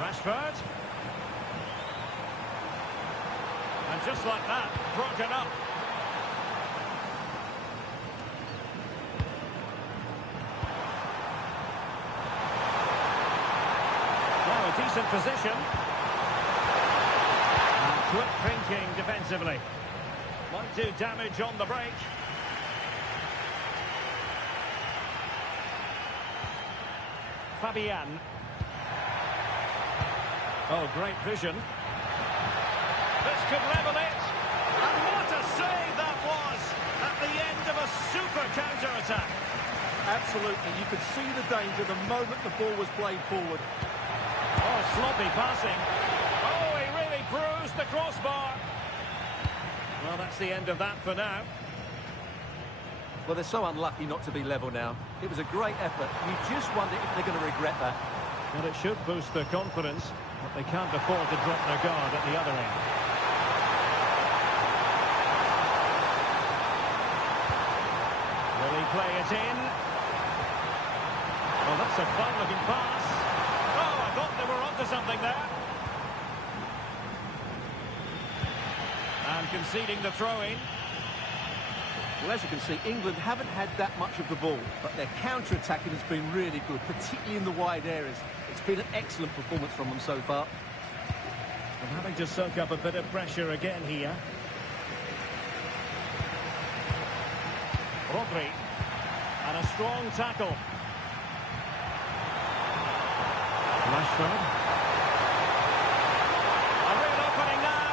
Rashford. And just like that, broken up. Well, a decent position. And quick thinking defensively. Might do damage on the break. Fabian. Oh, great vision. This could level it. And what a save that was at the end of a super counter-attack. Absolutely. You could see the danger the moment the ball was played forward. Oh, sloppy passing. Oh, he really bruised the crossbar. Well, that's the end of that for now. Well, they're so unlucky not to be level now. It was a great effort. You just wonder if they're going to regret that. Well, it should boost their confidence, but they can't afford to drop their guard at the other end. Will he play it in? Well, that's a fine-looking pass. Oh, I thought they were onto something there. And conceding the throw-in. Well, as you can see, England haven't had that much of the ball, but their counter-attacking has been really good, particularly in the wide areas. It's been an excellent performance from them so far. And having to soak up a bit of pressure again here. Rodri. And a strong tackle. Rashford. A real opening now.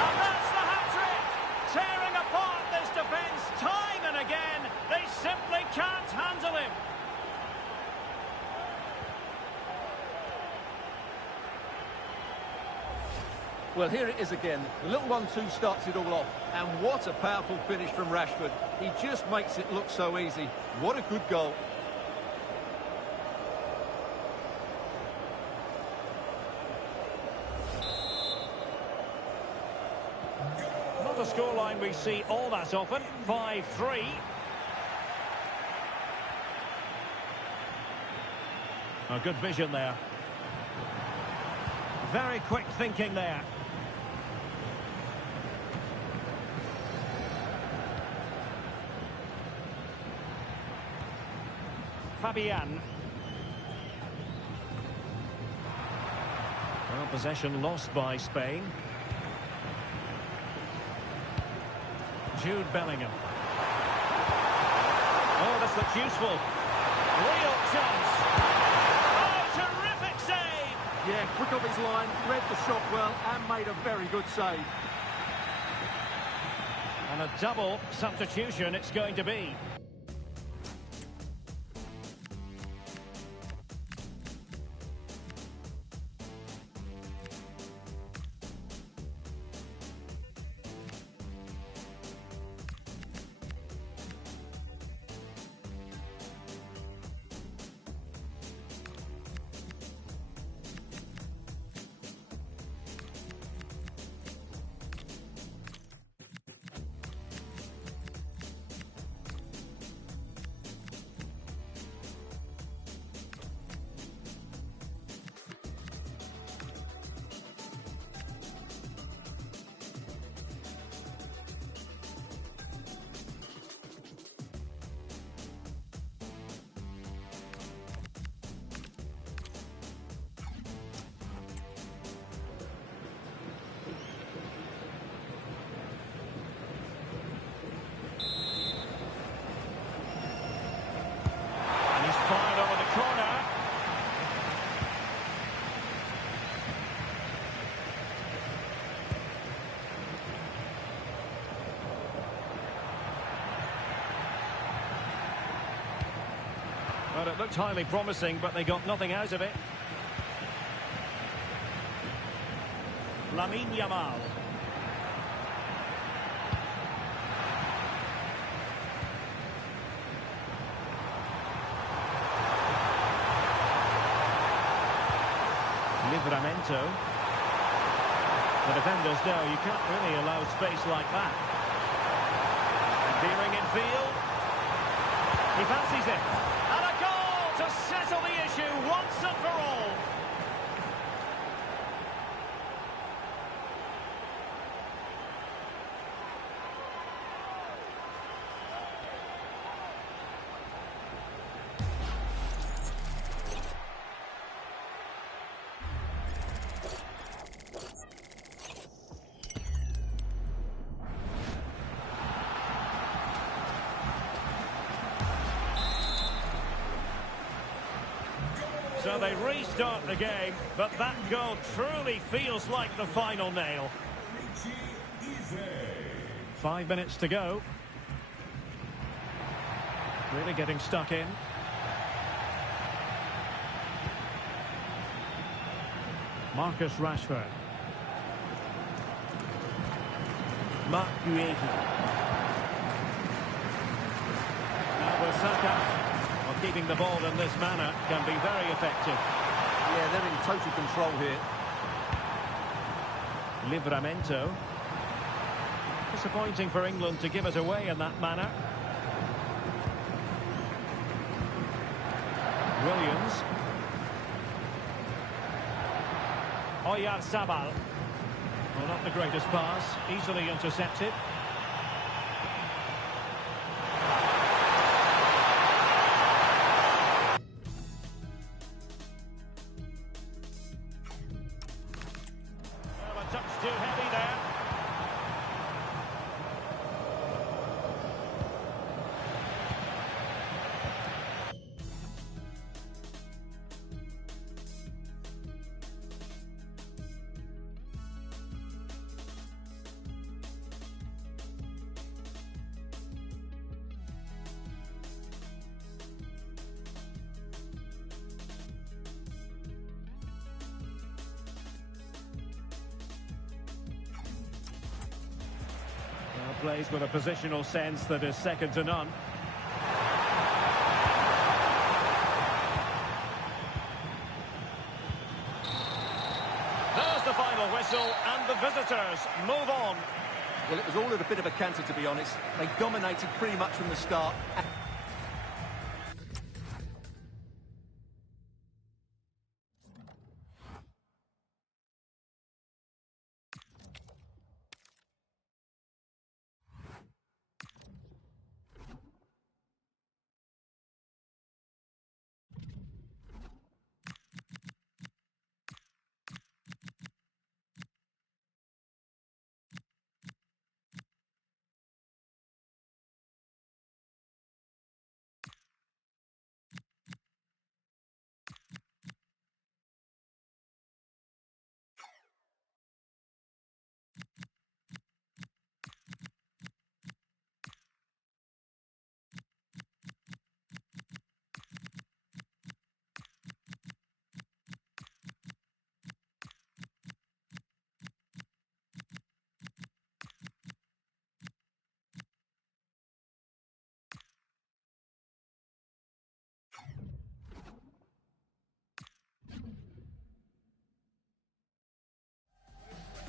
And that's the hat-trick. Tearing apart this defence time and again. They simply can't handle him. Well, here it is again. The little 1-2 starts it all off. And what a powerful finish from Rashford. He just makes it look so easy. What a good goal. Not a scoreline we see all that often. 5-3. A good vision there. Very quick thinking there. Fabian. Well, possession lost by Spain. Jude Bellingham. Oh, this looks useful. Real chance. Oh, terrific save! Yeah, quick off his line, read the shot well, and made a very good save. And a double substitution it's going to be. Well, it looked highly promising, but they got nothing out of it. Lamine Yamal. Livramento. The defenders know you can't really allow space like that. Veering in field. He fancies it. And a goal to settle the issue once and for all. So they restart the game, but that goal truly feels like the final nail. 5 minutes to go. Really getting stuck in. Marcus Rashford. Marc Guehi. Now with Saka. Keeping the ball in this manner can be very effective. Yeah, they're in total control here. Livramento. Disappointing for England to give it away in that manner. Williams. Oyarzabal. Well, not the greatest pass. Easily intercepted. Too heavy there. Plays with a positional sense that is second to none. There's the final whistle, and the visitors move on. Well, it was all at a bit of a canter, to be honest. They dominated pretty much from the start.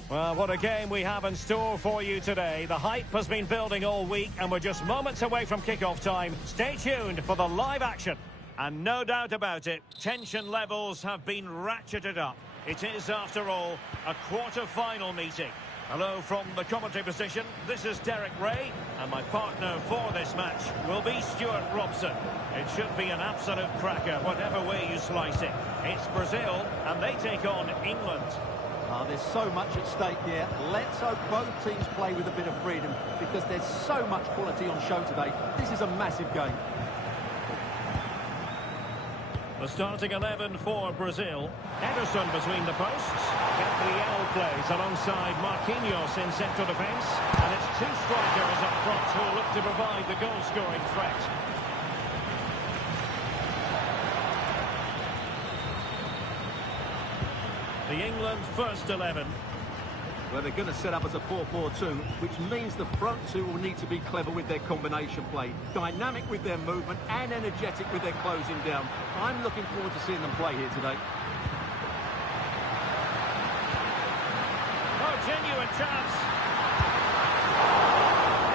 Well, what a game we have in store for you today. The hype has been building all week, and we're just moments away from kickoff time. Stay tuned for the live action. And no doubt about it, tension levels have been ratcheted up. It is, after all, a quarter-final meeting. Hello from the commentary position. This is Derek Ray, and my partner for this match will be Stuart Robson. It should be an absolute cracker, whatever way you slice it. It's Brazil, and they take on England. There's so much at stake here. Let's hope both teams play with a bit of freedom, because there's so much quality on show today. This is a massive game. The starting 11 for Brazil. Ederson between the posts. Gabriel plays alongside Marquinhos in central defence. And it's two strikers up front who look to provide the goal-scoring threat. The England first 11. Well, they're going to set up as a 4-4-2, which means the front two will need to be clever with their combination play, dynamic with their movement and energetic with their closing down. I'm looking forward to seeing them play here today. Oh, genuine chance.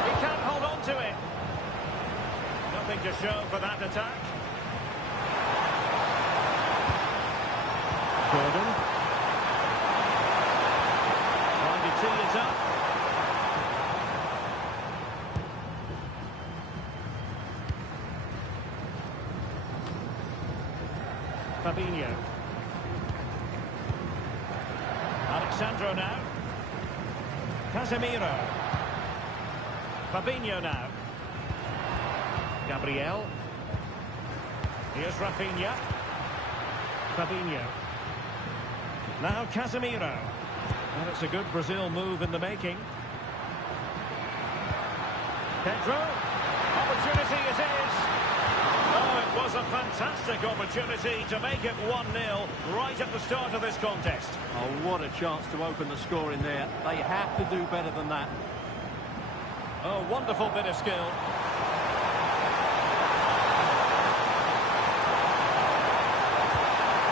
He can't hold on to it. Nothing to show for that attack. Gordon. Trying to tee it up. Fabinho. Alexandro now. Casemiro. Fabinho now. Gabriel. Here's Rafinha. Fabinho. Now Casemiro. And it's a good Brazil move in the making. Pedro. Opportunity it is. Oh, it was a fantastic opportunity to make it 1-0 right at the start of this contest. Oh, what a chance to open the score in there. They have to do better than that. Oh, wonderful bit of skill.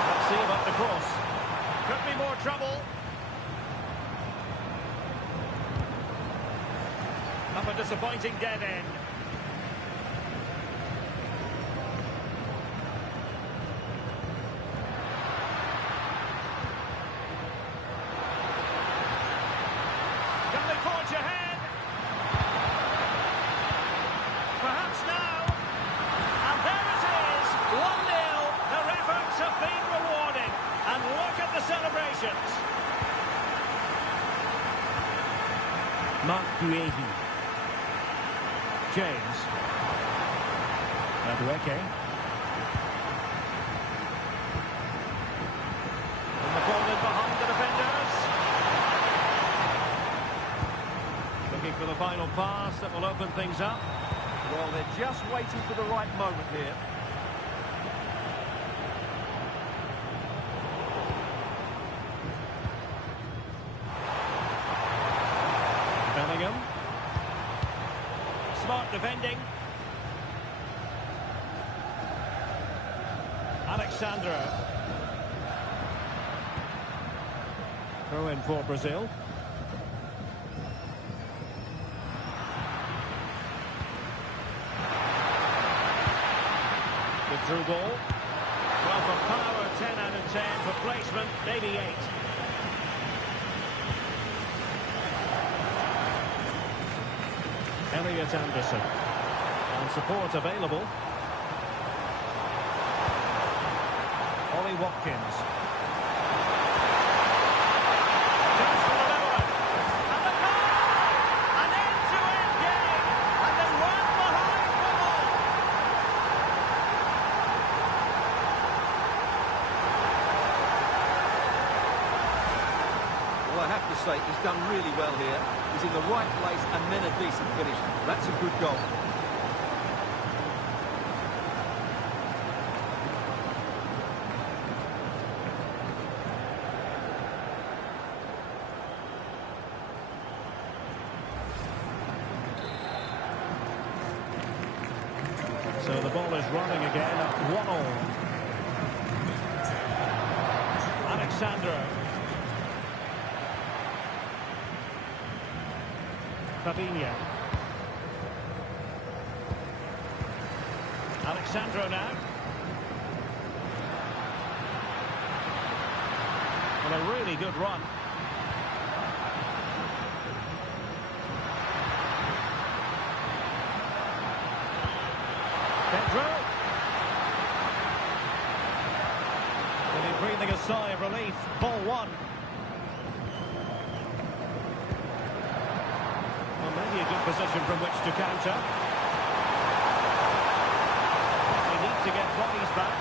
Let's see about the cross. Could be more trouble. Up a disappointing dead end. Can they forge ahead? Perhaps now. And there it is, 1-0. Their efforts have been rewarded. And look at the celebrations. Mark Guehi. James. Madueke. And the ball in behind the defenders. Looking for the final pass that will open things up. Well, they're just waiting for the right moment here. Bellingham. Smart defending. Alexandro. Throw in for Brazil. Good through ball. Well, for power, 10 out of 10. For placement, maybe 8. Elliot Anderson. And support available. Ollie Watkins. Chance for the leveller. And the goal! An end-to-end game. And they run behind the ball. Well, I have to say, he's done really well here. He's in the right place and then a decent finish. That's a good goal. So the ball is running again at 1-1. Alexandro. Fabinho. Alexandro now. Well, a really good run. Pedro. Really breathing a sigh of relief. Ball one. Well, maybe a good position from which to counter. They need to get bodies back.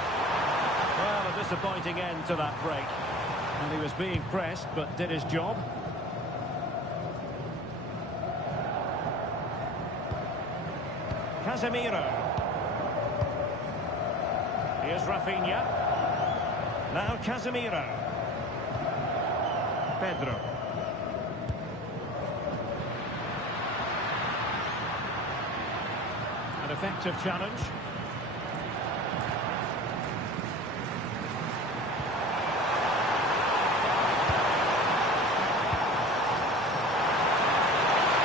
Well, a disappointing end to that break. And he was being pressed, but did his job. Casemiro. Here's Rafinha. Now Casemiro. Pedro. An effective challenge.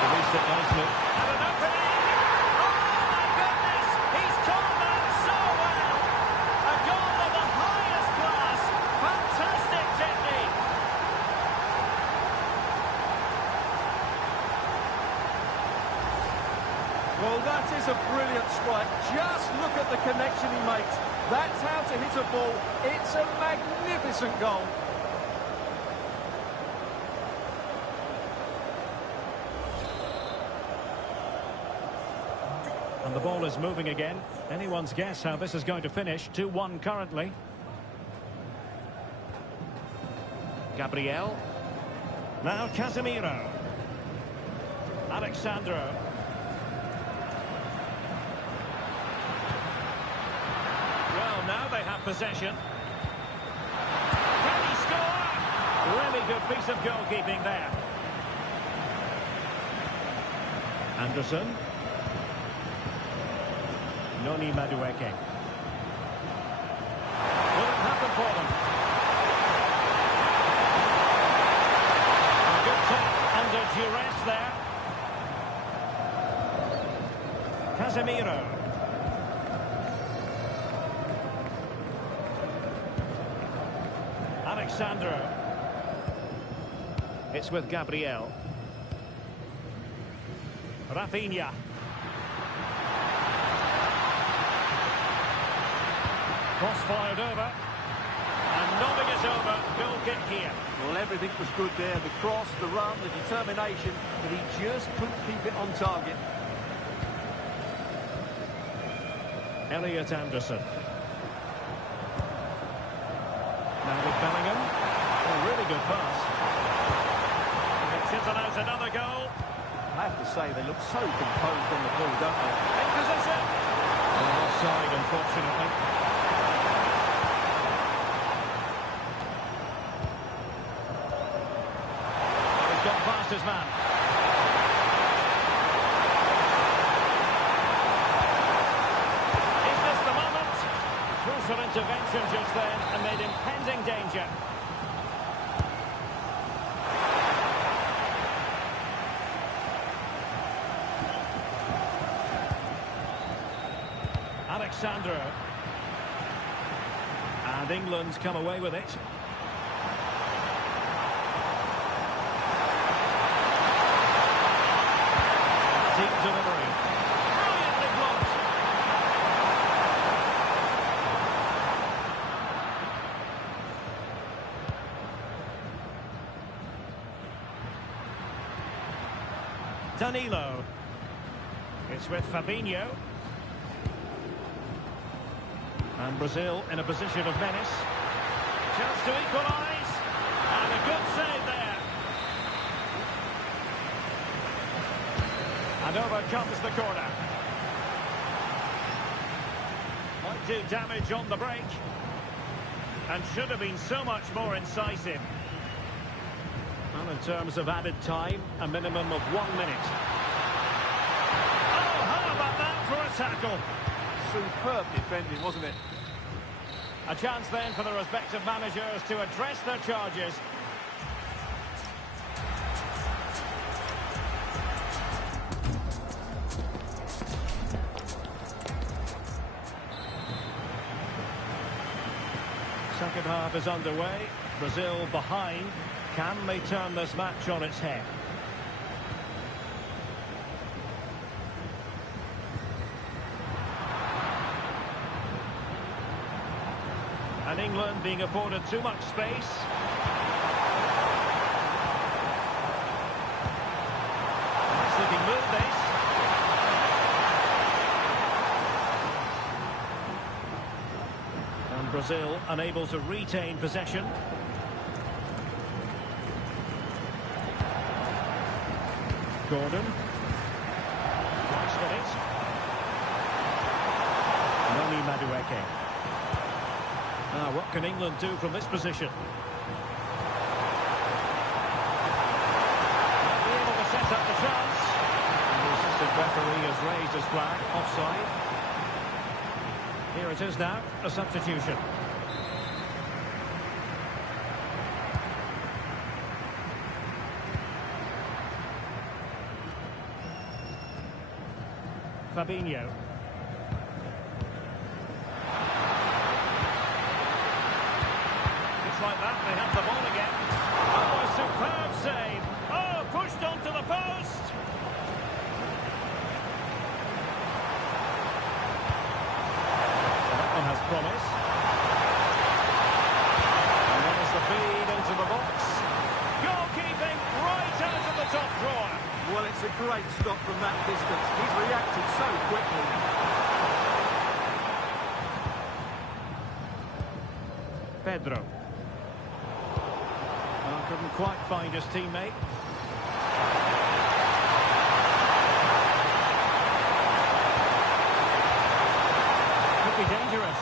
Released it nicely. And an opening! Oh my goodness! He's caught that so well! A goal of the highest class! Fantastic technique! Well, that is a brilliant strike. Just look at the connection he makes. That's how to hit a ball. It's a magnificent goal. And the ball is moving again. Anyone's guess how this is going to finish. 2-1 currently. Gabriel. Now Casemiro. Alexandro. Well, now they have possession. Can he score? Really good piece of goalkeeping there. Anderson. Noni Madueke. Will it happen for them? A good take under duress there. Casemiro. Alexandro. It's with Gabriel. Rafinha. Cross fired over. And nobbing it over. Goal kick here. Well, everything was good there. The cross, the run, the determination. But he just couldn't keep it on target. Elliot Anderson. Now with Bellingham. A really good pass. It chittens out another goal. I have to say, they look so composed on the ball, don't they? In position. Well, offside, unfortunately. He's got past his man. Is this the moment? Crucial intervention just then amid impending danger. Alexandro. And England's come away with it. Deep delivery. Brilliantly blocked. Danilo. It's with Fabinho. And Brazil in a position of menace. Chance to equalise. And a good save there. And over comes the corner. Might do damage on the break. And should have been so much more incisive. Well, in terms of added time, a minimum of 1 minute. Oh, how about that for a tackle? Superb defending, wasn't it? A chance then for the respective managers to address their charges. Second half is underway. Brazil behind. Can they turn this match on its head? And England being afforded too much space. Nice looking move, this. And Brazil unable to retain possession. Gordon. Nice with it. Noni Madueke. Now, what can England do from this position? Referee has raised his flag, offside. Here it is now, a substitution. Fabinho. Just like that, they have the ball again. Oh, a superb save. Oh, pushed onto the post. That one has promise. And there's the feed into the box. Goalkeeping right out of the top drawer. Well, it's a great stop from that distance. He's reacted so quickly. Pedro. Well, couldn't quite find his teammate. Could be dangerous.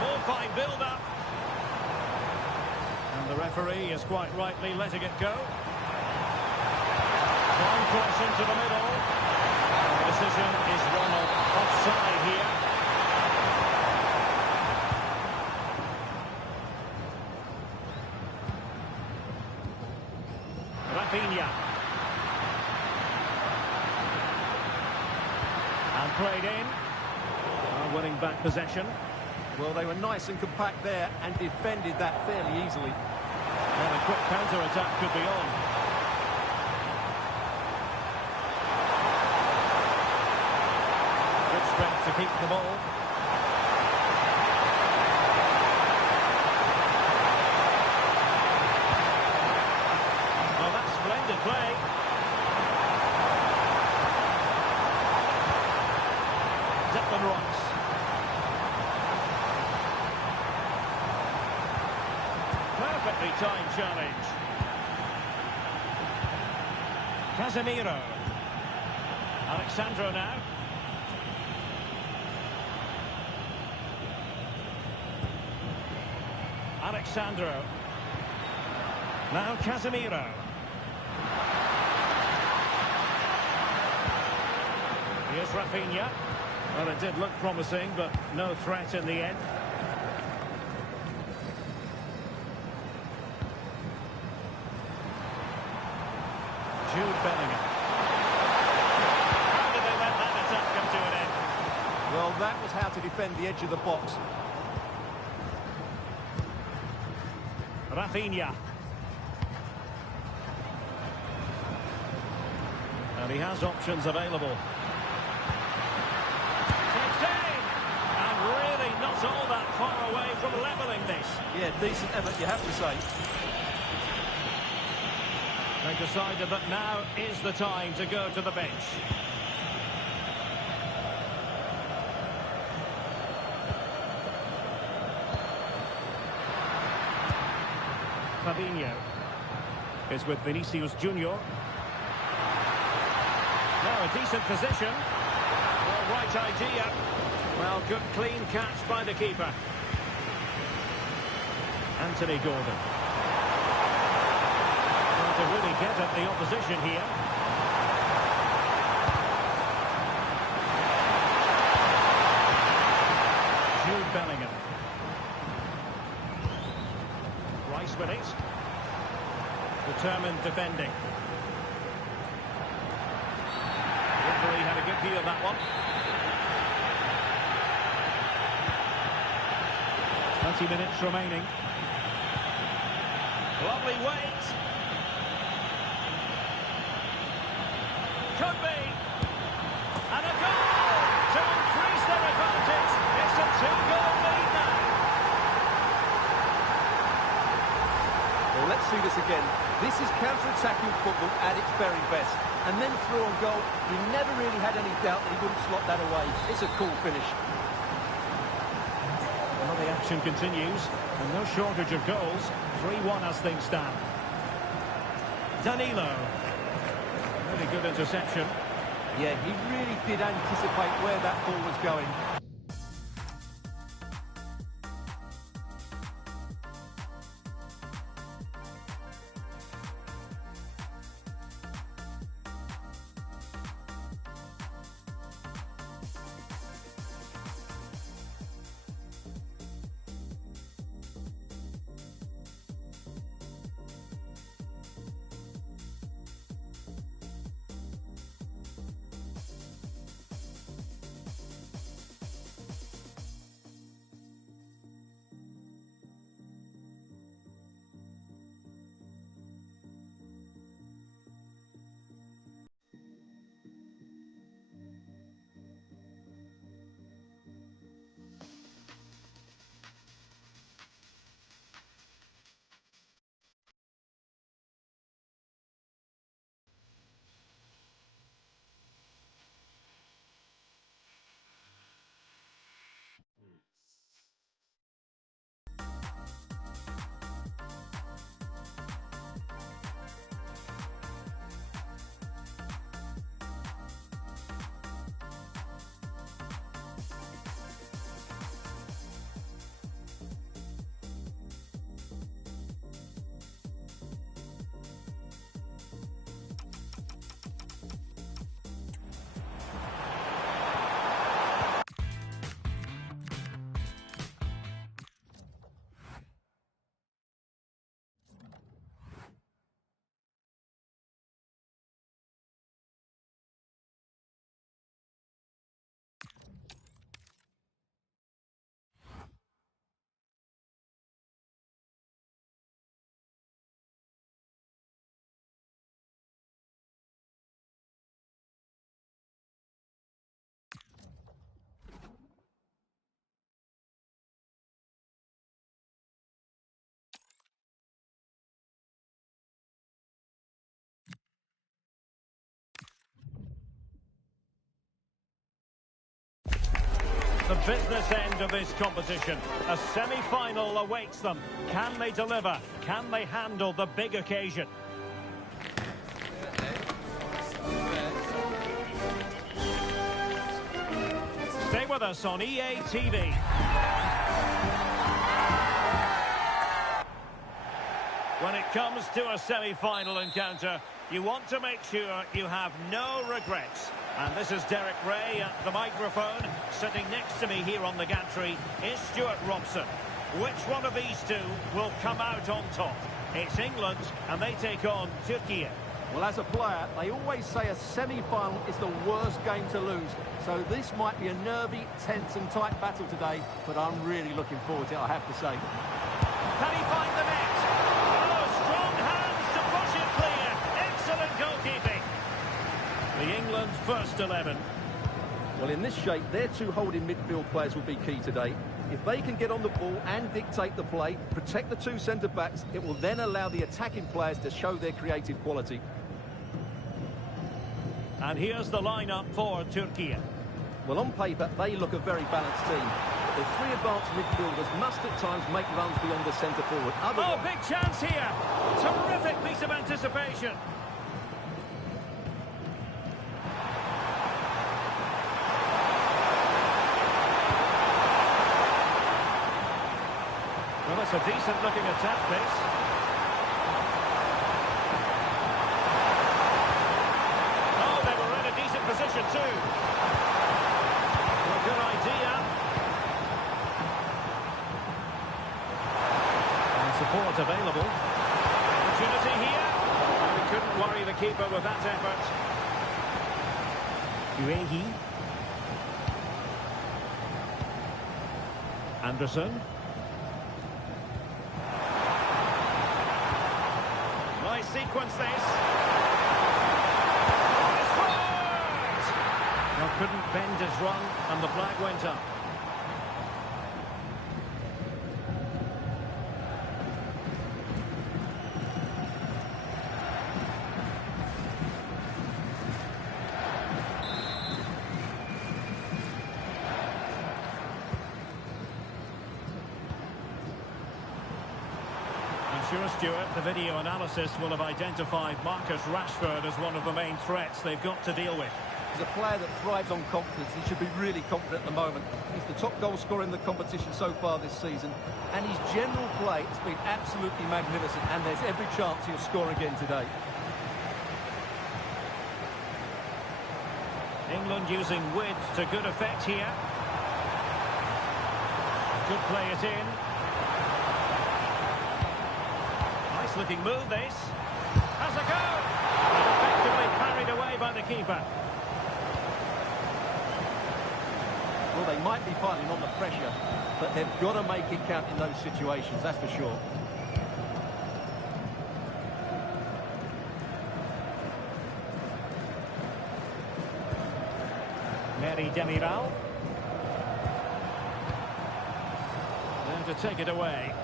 More fine build-up. And the referee is quite rightly letting it go. Long cross into the middle. The decision is one of offside here. Rafinha. And played in. Winning back possession. Well, they were nice and compact there and defended that fairly easily. And a quick counter-attack could be on. Good strength to keep the ball. Well, that's splendid play. Declan Rice. Perfectly timed challenge. Casemiro. Alexandro now. Alexandro. Now Casemiro. Here's Rafinha. Well, it did look promising, but no threat in the end. Jude Bellingham. How did they let that attack come to an end? Well, that was how to defend the edge of the box. Rafinha. And he has options available. Takes aim! And really not all that far away from levelling this. Yeah, decent effort, you have to say. They decided that now is the time to go to the bench. Fabinho is with Vinicius Junior. Now a decent position. Well, right idea. Well, good clean catch by the keeper. Anthony Gordon. Trying to really get at the opposition here. Jude Bellingham. Rice with it. Determined defending. Referee had a good view of that one. 20 minutes remaining. Lovely wait. Could be. And a goal to increase their advantage. It's a 2-goal lead now. Well, let's see this again. This is counter-attacking football at its very best. And then through on goal, you never really had any doubt that he wouldn't slot that away. It's a cool finish. Well, the action continues, and no shortage of goals. 3-1 as things stand. Danilo. Really good interception. Yeah, he really did anticipate where that ball was going. business end of this competition. A semi-final awaits them. Can they deliver? Can they handle the big occasion? Stay with us on EA TV. When it comes to a semi-final encounter, you want to make sure you have no regrets. And this is Derek Ray at the microphone. Sitting next to me here on the gantry is Stuart Robson. Which one of these two will come out on top? It's England, and they take on Turkey. Well, as a player, they always say a semi-final is the worst game to lose. So this might be a nervy, tense and tight battle today, but I'm really looking forward to it, I have to say. Can he find the net? Oh, strong hands to push it clear. Excellent goalkeeping. The England first 11. Well, in this shape, their two holding midfield players will be key today. If they can get on the ball and dictate the play, protect the two centre-backs, it will then allow the attacking players to show their creative quality. And here's the lineup for Turkey. Well, on paper, they look a very balanced team. But the three advanced midfielders must at times make runs beyond the centre-forward. Oh, big chance here. Terrific piece of anticipation. Well, it's a decent-looking attack, this. Oh, they were in a decent position, too. Well, good idea. And support available. Opportunity here. And we couldn't worry the keeper with that effort. Uehi. Anderson. Nice sequence, this. Well, couldn't bend his run, and the flag went up. Sure, Stuart, the video analysis will have identified Marcus Rashford as one of the main threats they've got to deal with. He's a player that thrives on confidence. He should be really confident at the moment. He's the top goal scorer in the competition so far this season. And his general play has been absolutely magnificent. And there's every chance he'll score again today. England using width to good effect here. Could play it in. Looking move, this. Has a go! Effectively parried away by the keeper. Well, they might be piling on the pressure, but they've got to make it count in those situations, that's for sure. Mary Demiral. There to take it away.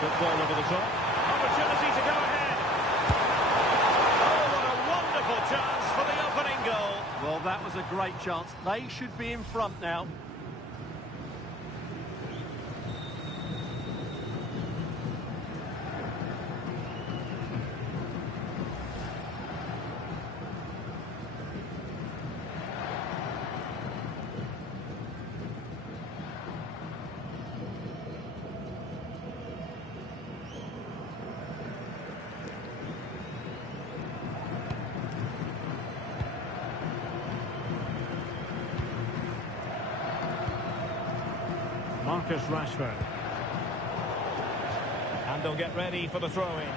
Good ball over the top. Opportunity to go ahead. Oh, what a wonderful chance for the opening goal. Well, that was a great chance. They should be in front now. Marcus Rashford. And they'll get ready for the throw-in.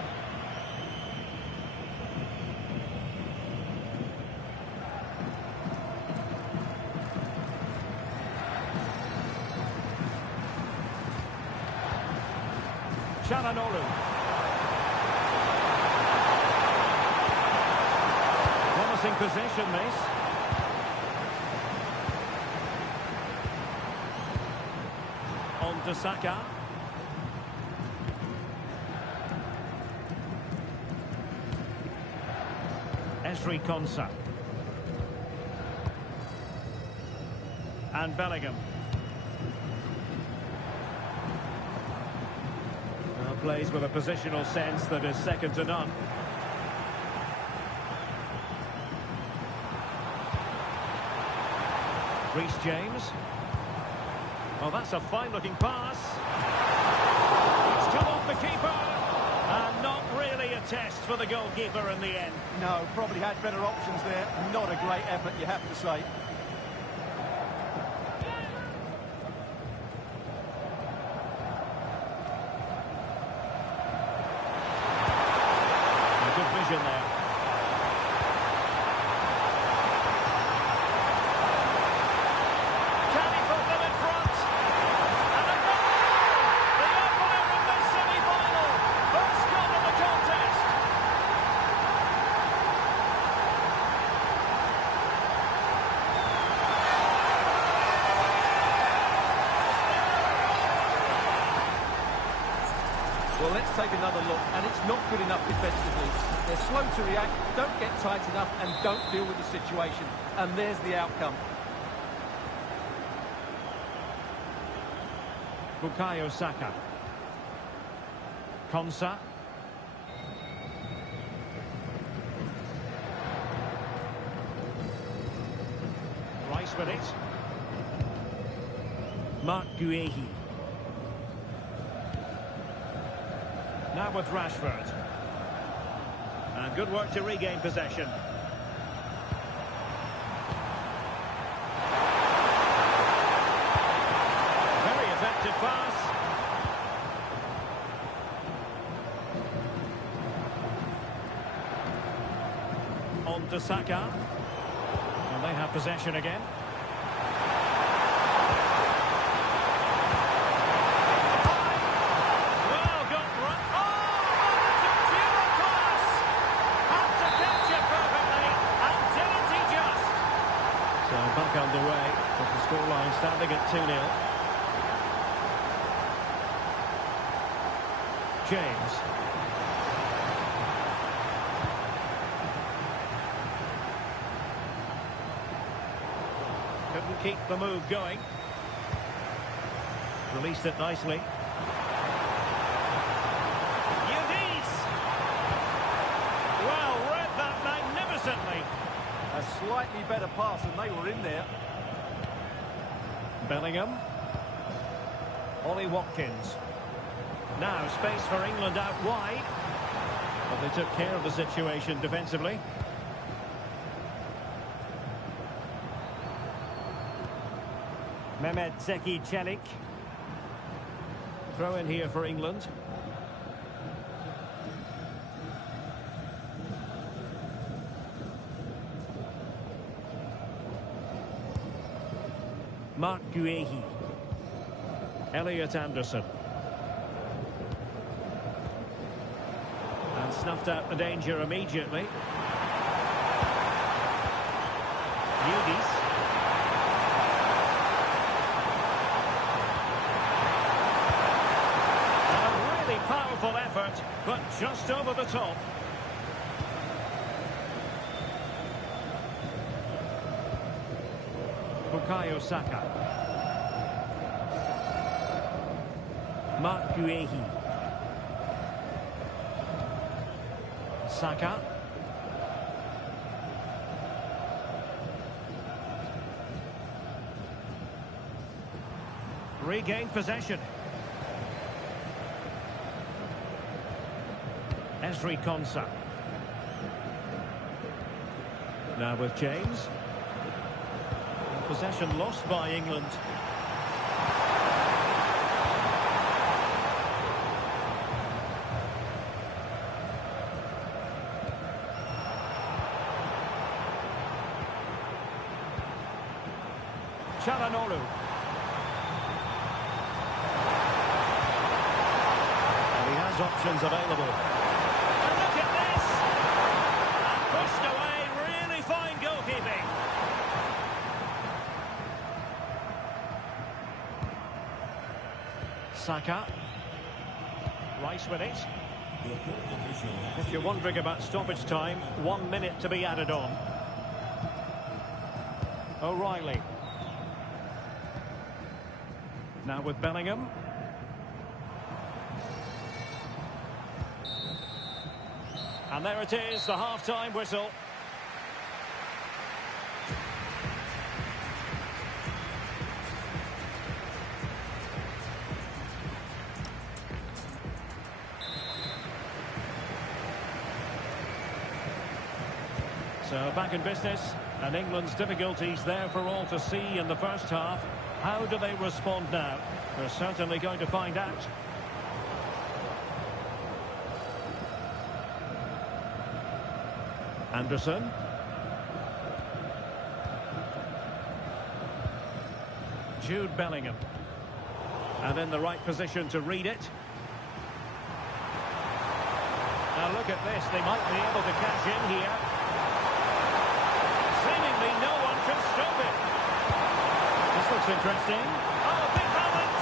Çalhanoğlu. Promising possession, this. On to Saka. Esri Konsa. And Bellingham. Now plays with a positional sense that is second to none. Reece James. Well, that's a fine-looking pass. It's come off the keeper. And not really a test for the goalkeeper in the end. No, probably had better options there. Not a great effort, you have to say. Good vision there. Can he put them in front? And a goal! The opener in the semi-final. First goal of the contest. Well, let's take another look, and it's not good enough defensively. They're slow to react, don't get tight enough, and don't deal with the situation. And there's the outcome. Bukayo Saka. Konsa. Rice with it. Mark Guehi. Now with Rashford. And good work to regain possession. Very effective pass. On to Saka. And they have possession again. Well, got run. Oh, that's a pure class. Had to catch it perfectly. And didn't he just? So back underway, with the scoreline standing at 2-0. James. Couldn't keep the move going. Released it nicely. Udis! Well, read that magnificently. A slightly better pass, and they were in there. Bellingham. Ollie Watkins. Now space for England out wide. But they took care of the situation defensively. Mehmet Zeki Çelik. Throw in here for England. Mark Guehi. Elliot Anderson. And snuffed out the danger immediately. Udis. A really powerful effort, but just over the top. Bukayo Saka. Mark Guehi. Saka. Regained possession. Esri Konsa. Now with James. Possession lost by England. Çalhanoğlu. And he has options available. And look at this! And pushed away, really fine goalkeeping. Saka. Rice with it. If you're wondering about stoppage time, 1 minute to be added on. O'Reilly. Now with Bellingham. And there it is, the half-time whistle. So back in business, and England's difficulties there for all to see in the first half. How do they respond now? We're certainly going to find out. Anderson. Jude Bellingham. And in the right position to read it. Now look at this, they might be able to cash in here. Seemingly no one can stop it. This looks interesting. Oh, big moment!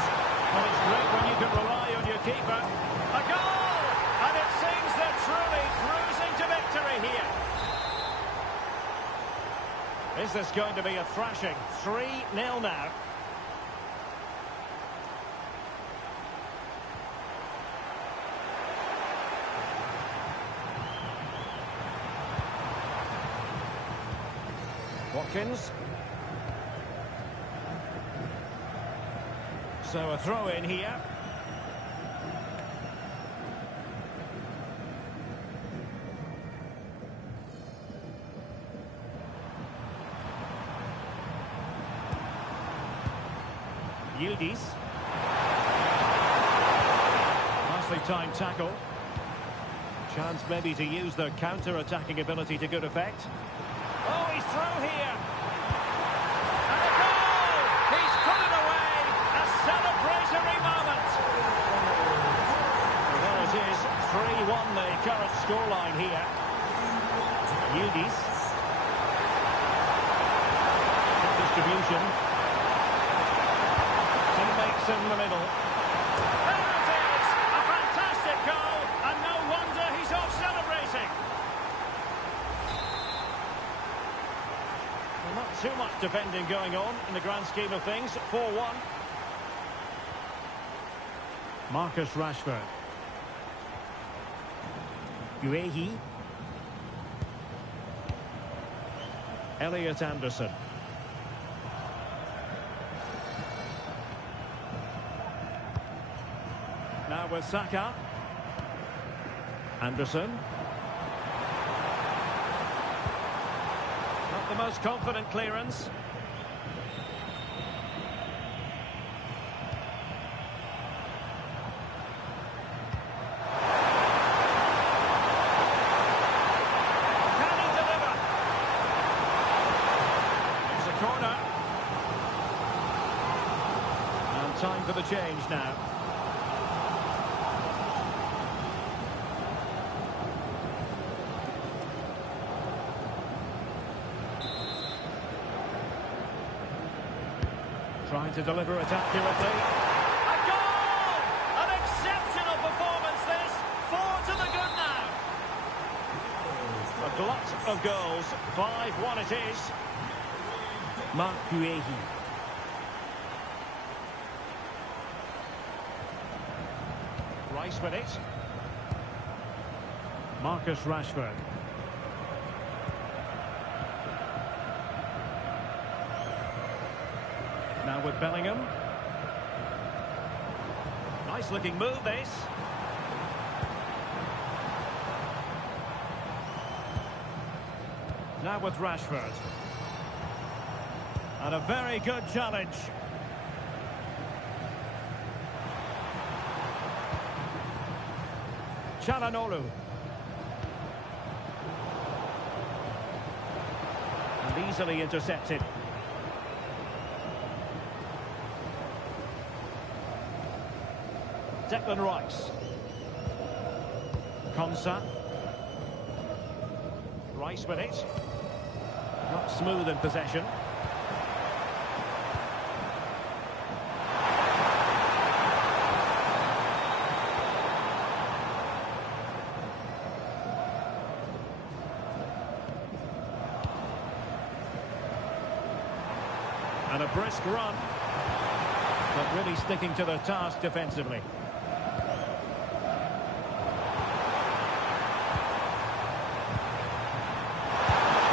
Well, it's great when you can rely on your keeper. A goal! And it seems they're truly cruising to victory here. Is this going to be a thrashing? 3-0 now. Watkins. So a throw in here. Yildiz. Nicely timed tackle. Chance maybe to use their counter-attacking ability to good effect. Oh, he's through here. And a goal! He's put it away. A celebratory moment. Well, there it is. 3-1 the current scoreline here. Yildiz. Distribution. Teammates in the middle. There it is! A fantastic goal, and no wonder he's off celebrating. Well, not too much defending going on in the grand scheme of things. 4-1. Marcus Rashford. Guehi. Elliot Anderson. Now with Saka. Anderson. Not the most confident clearance. Can he deliver? It's a corner. And time for the change now. Trying to deliver it accurately. A goal! An exceptional performance this. 4 to the good now. A glut of goals. 5-1 it is. Marc Guehi. Rice with it. Marcus Rashford. Now with Bellingham. Nice looking move this. Now with Rashford. And a very good challenge. Çalhanoğlu. And easily intercepted. Declan Rice. Konsa. Rice with it. Not smooth in possession. And a brisk run, but really sticking to the task defensively.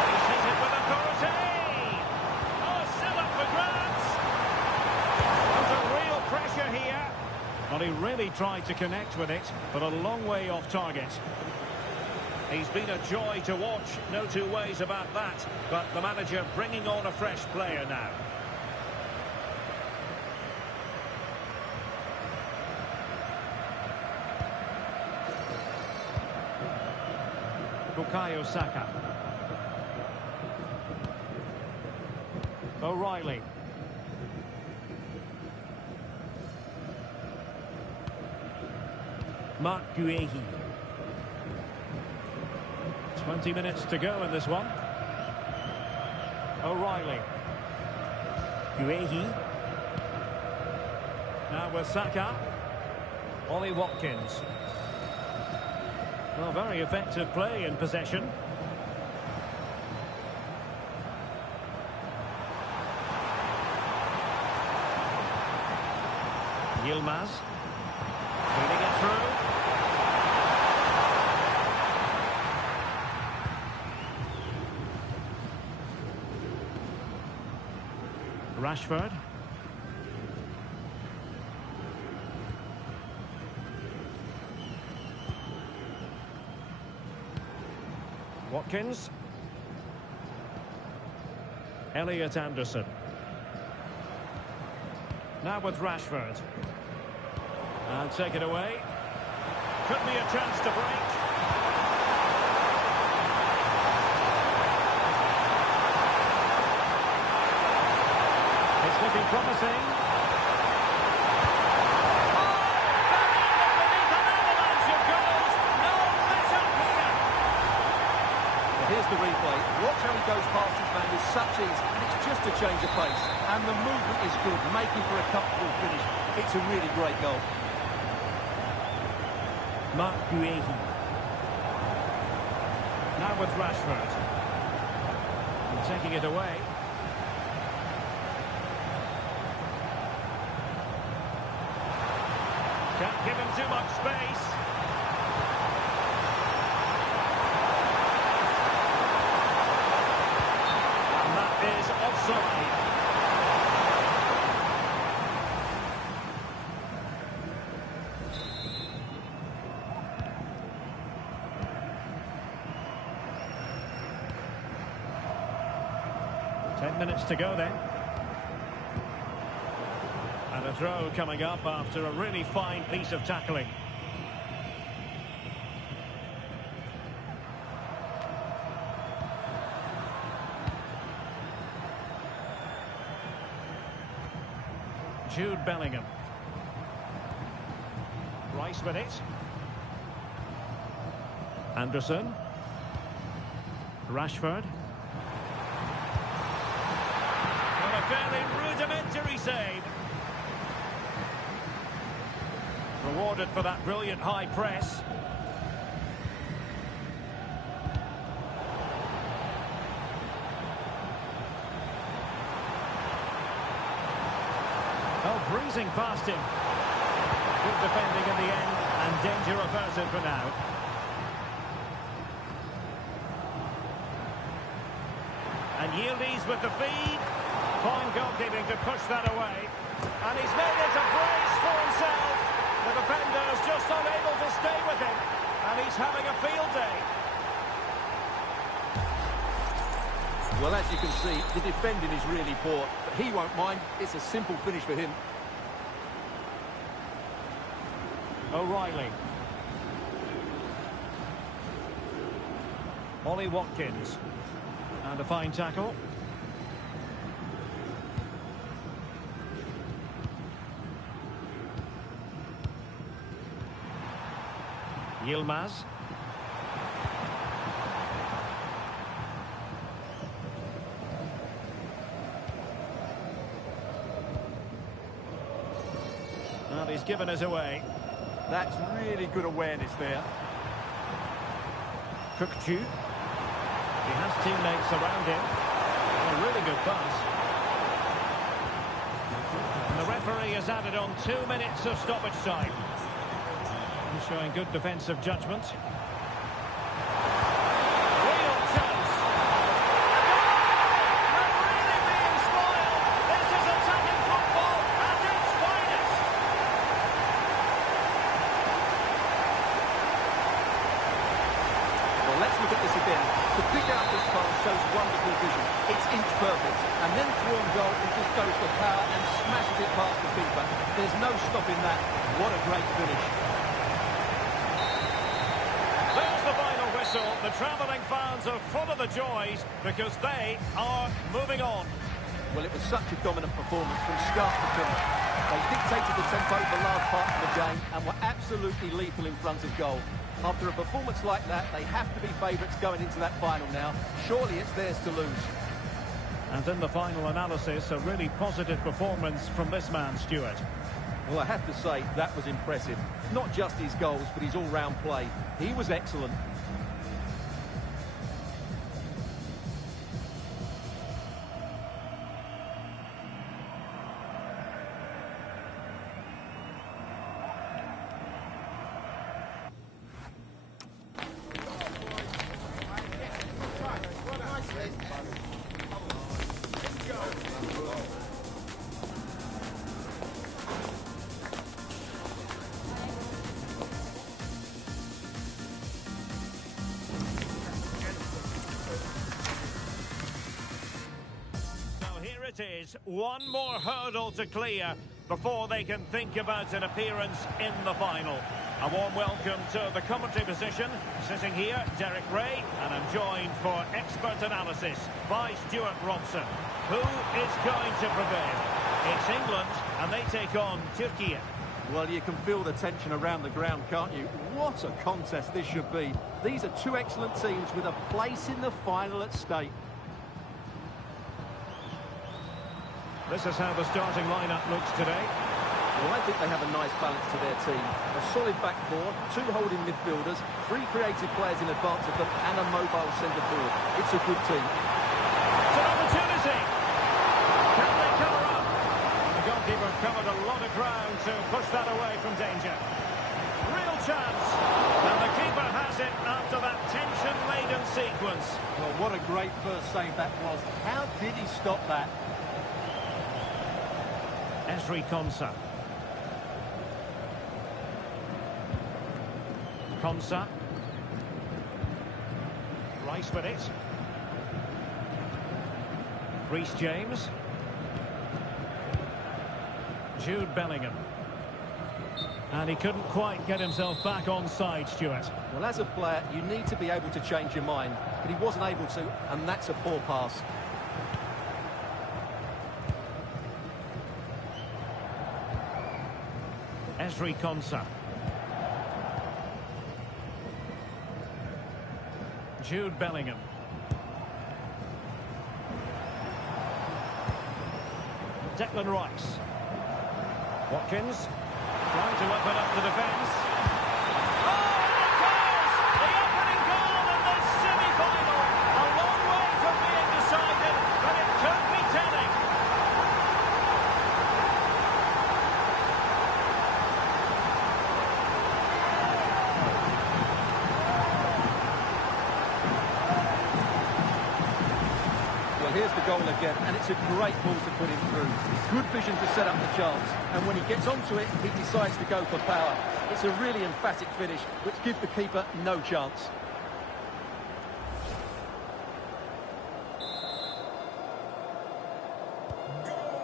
He's hit it with authority. Oh, still up for grabs. There's a real pressure here. Well, he really tried to connect with it, but a long way off target. He's been a joy to watch, no two ways about that. But the manager bringing on a fresh player now. Bukayo Saka. O'Reilly. Mark Guehi. 20 minutes to go in this one. O'Reilly. Guehi. Now with Saka. Ollie Watkins. Well, very effective play in possession. Yilmaz. Feeding it through. Rashford. Watkins. Elliot Anderson. Now with Rashford. And take it away. Could be a chance to break. It's looking promising. Here's the replay. Watch how he goes past his man with such ease, and it's just a change of pace. And the movement is good, making for a comfortable finish. It's a really great goal. Mark Guehi. Now with Rashford. And taking it away. Can't give him too much space. And that is offside. Minutes to go then. And a throw coming up after a really fine piece of tackling. Jude Bellingham. Rice with it. Anderson. Rashford. Very rudimentary save. Rewarded for that brilliant high press. Oh, breezing past him. Good defending in the end, and danger averted for now. And Yildiz with the feed. Fine goalkeeping to push that away. And he's made it a brace for himself. The defender's just unable to stay with him. And he's having a field day. Well, as you can see, the defending is really poor. But he won't mind. It's a simple finish for him. O'Reilly. Ollie Watkins. And a fine tackle. Yilmaz. Well, he's given us away. That's really good awareness there. Cookchu. He has teammates around him. A really good pass. referee has added on 2 minutes of stoppage time. He's showing good defensive judgment. Real chance. They're really being spoiled. This is attacking football at its finest. Well, let's look at this again. To pick out this pass shows wonderful vision. It's inch perfect. And then through on goal, it just goes for power and smashes it past the keeper. There's no stopping that. What a great finish. There's the final whistle. The travelling fans are full of the joys because they are moving on. Well, it was such a dominant performance from start to finish. They dictated the tempo for large parts of the game and were absolutely lethal in front of goal. After a performance like that, they have to be favourites going into that final now. Surely it's theirs to lose. And in the final analysis, a really positive performance from this man, Stuart. Well, I have to say, that was impressive. Not just his goals, but his all-round play. He was excellent. It is one more hurdle to clear before they can think about an appearance in the final. A warm welcome to the commentary position. Sitting here, Derek Ray, and I'm joined for expert analysis by Stuart Robson. Who is going to prevail? It's England, and they take on Turkey. Well, you can feel the tension around the ground, can't you? What a contest this should be. These are two excellent teams with a place in the final at stake. This is how the starting lineup looks today. Well, I think they have a nice balance to their team. A solid back four, two holding midfielders, three creative players in advance of them, and a mobile centre-forward. It's a good team. It's an opportunity. Can they cover up? The goalkeeper covered a lot of ground to push that away from danger. Real chance. And the keeper has it after that tension-laden sequence. Well, what a great first save that was. How did he stop that? Ezri Konsa. Konsa. Rice with it. Reece James. Jude Bellingham. And he couldn't quite get himself back on side, Stuart. Well, as a player, you need to be able to change your mind. But he wasn't able to, and that's a poor pass. Ezri Konsa. Jude Bellingham. Declan Rice. Watkins trying to open up the defence. Oh, and it goes! The opening goal in this semi-final. A long way from being decided, but it could be telling. Here's the goal again, and it's a great ball to put him through. Good vision to set up the chance, and when he gets onto it, he decides to go for power. It's a really emphatic finish, which gives the keeper no chance.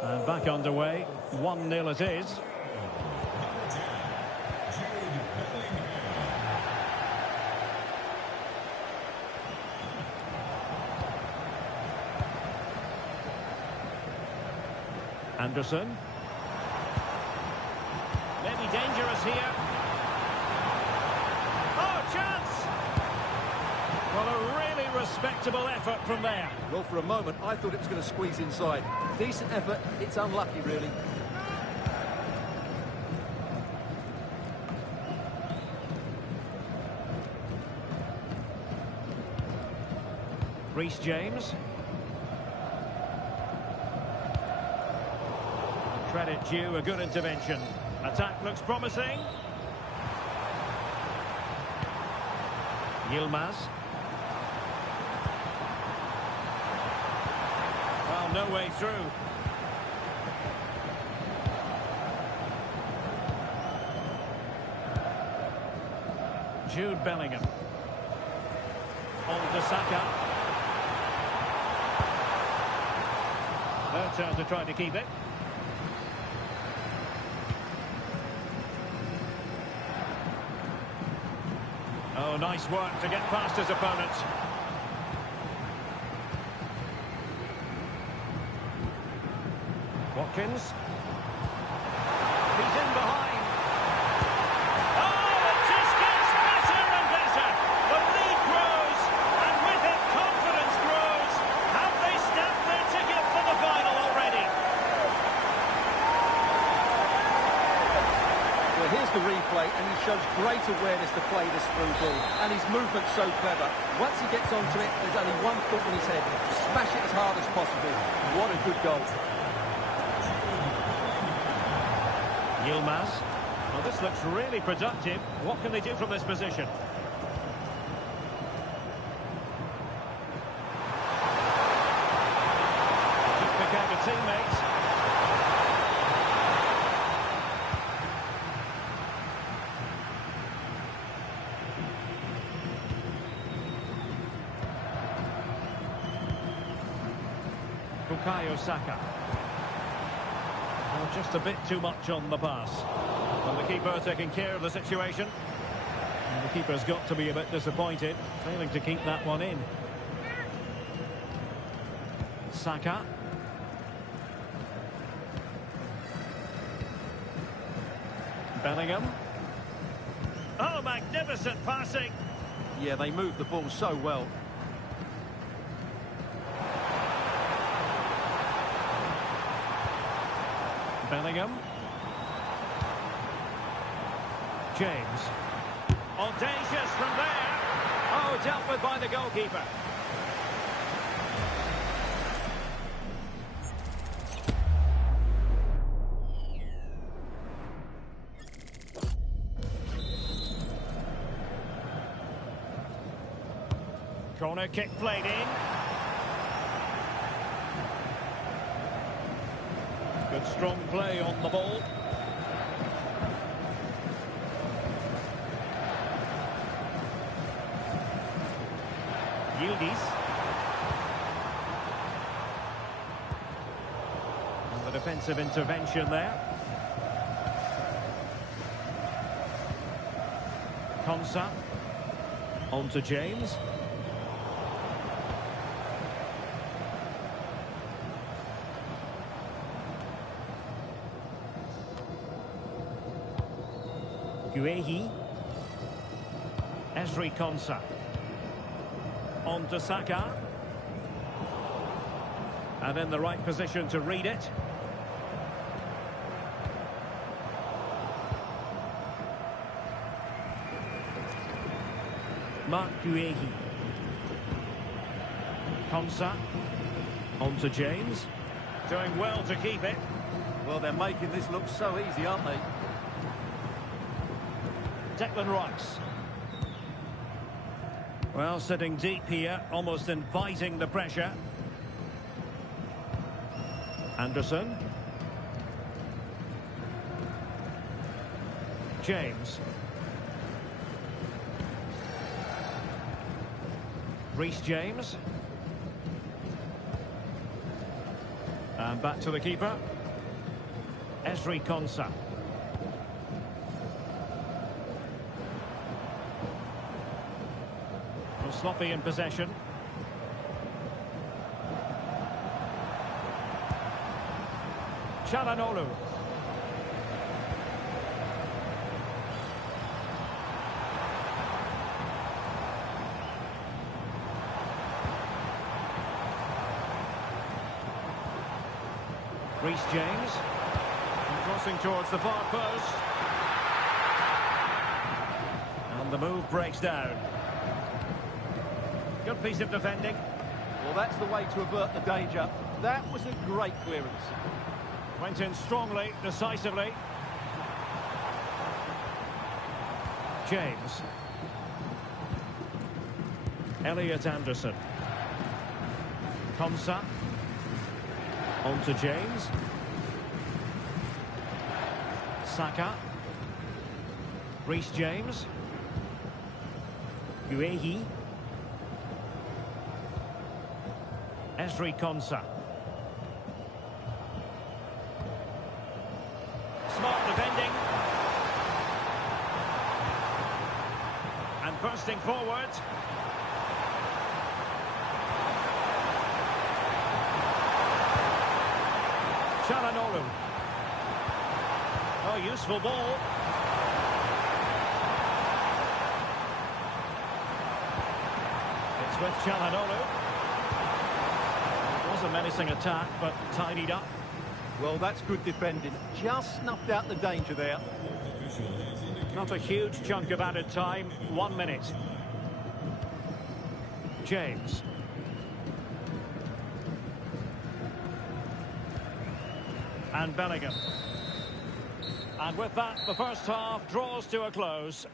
And back underway, 1-0 it is. Anderson. Maybe dangerous here. Oh, chance! Well, a really respectable effort from there. Well, for a moment, I thought it was going to squeeze inside. Decent effort, it's unlucky, really. Reece James. credit due, a good intervention. Attack looks promising. Yilmaz. Well, no way through. Jude Bellingham. On to Saka. Their turn to try to keep it. Oh, nice work to get past his opponents. Watkins. He's in behind. Oh, it just gets better and better. The lead grows, and with it, confidence grows. Have they stamped their ticket for the final already? Well, here's the replay, and he shows great awareness to play this through ball. And his movement's so clever. Once he gets onto it, there's only one thought in his head. Smash it as hard as possible. What a good goal. Yilmaz. Well, this looks really productive. What can they do from this position? Pick out a teammate. Bukayo Saka. Well, just a bit too much on the pass. And the keeper taking care of the situation. And the keeper's got to be a bit disappointed, failing to keep that one in. Saka. Bellingham. Oh, magnificent passing. Yeah, they move the ball so well. Bellingham. James. Audacious from there. Oh, dealt with by the goalkeeper. Corner kick played in. Good strong play on the ball. Yildiz. And the defensive intervention there. Konsa. On to James. Guehi. Ezri Konsa. On to Saka. And in the right position to read it. Mark Guehi. Konsa. On to James. Doing well to keep it. Well, they're making this look so easy, aren't they? Declan Rice. Well, sitting deep here, almost inviting the pressure. Anderson. James. Reece James. And back to the keeper. Ezri Konsa. Sloppy in possession. Çalhanoğlu. Reece James. And crossing towards the far post. And the move breaks down. Good piece of defending. Well, that's the way to avert the danger. That was a great clearance. Went in strongly, decisively. James. Elliot Anderson. Konsa. On to James. Saka. Reece James. Guehi. Ezri Konsa. Smart defending. And bursting forward. Çalhanoğlu. Oh, useful ball. It's with Çalhanoğlu. It was a menacing attack, but tidied up. Well, that's good defending. Just snuffed out the danger there. Not a huge chunk of added time. 1 minute. James. And Bellingham. And with that, the first half draws to a close.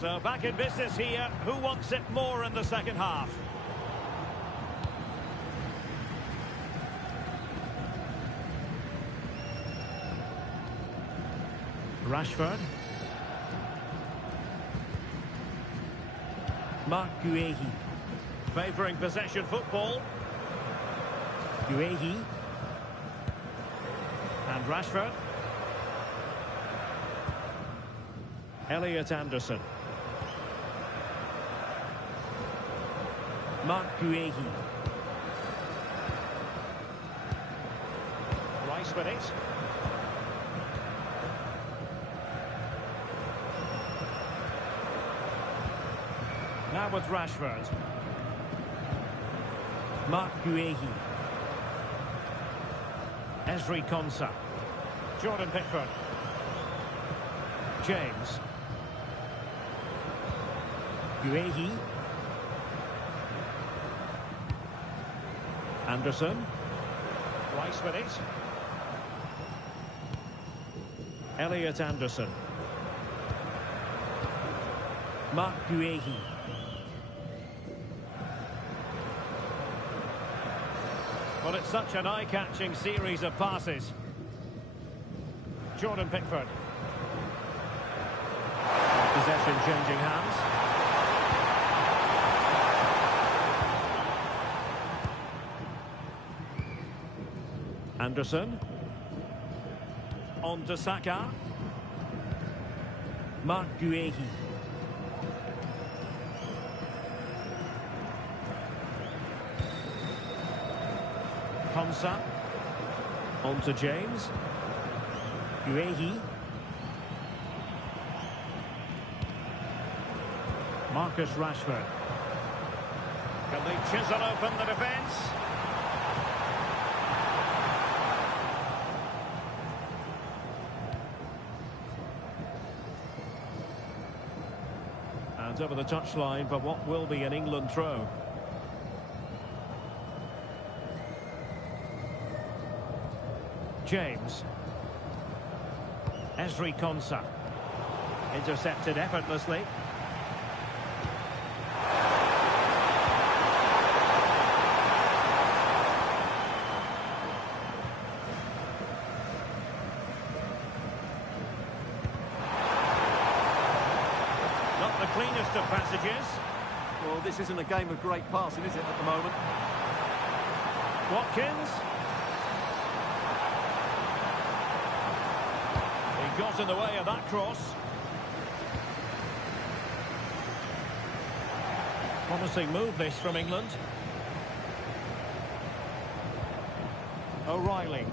So back in business here. Who wants it more in the second half? Rashford. Mark Guehi. Favouring possession football. Guehi. And Rashford. Elliot Anderson. Mark Guehi. Rice with it. Now with Rashford. Mark Guehi. Ezri Konsa. Jordan Pickford. James. Guehi. Anderson. Rice with it. Elliot Anderson. Mark Guehi. Well, it's such an eye-catching series of passes. Jordan Pickford. Possession changing hands. Anderson. On to Saka. Mark Guehi. Konsa. On to James. Guehi. Marcus Rashford. Can they chisel open the defence? And over the touchline for what will be an England throw. James. Ezri Konsa. Intercepted effortlessly. Not the cleanest of passages. Well, this isn't a game of great passing, is it, at the moment? Watkins. He got in the way of that cross. Promising move this from England. O'Reilly.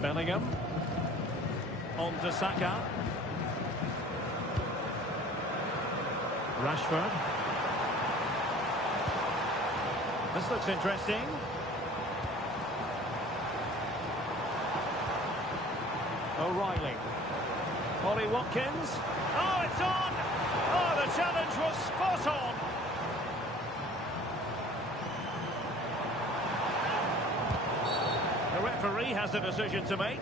Bellingham. On to Saka. Rashford. This looks interesting. O'Reilly. Ollie Watkins. Oh, it's on! Oh, the challenge was spot on! The referee has a decision to make.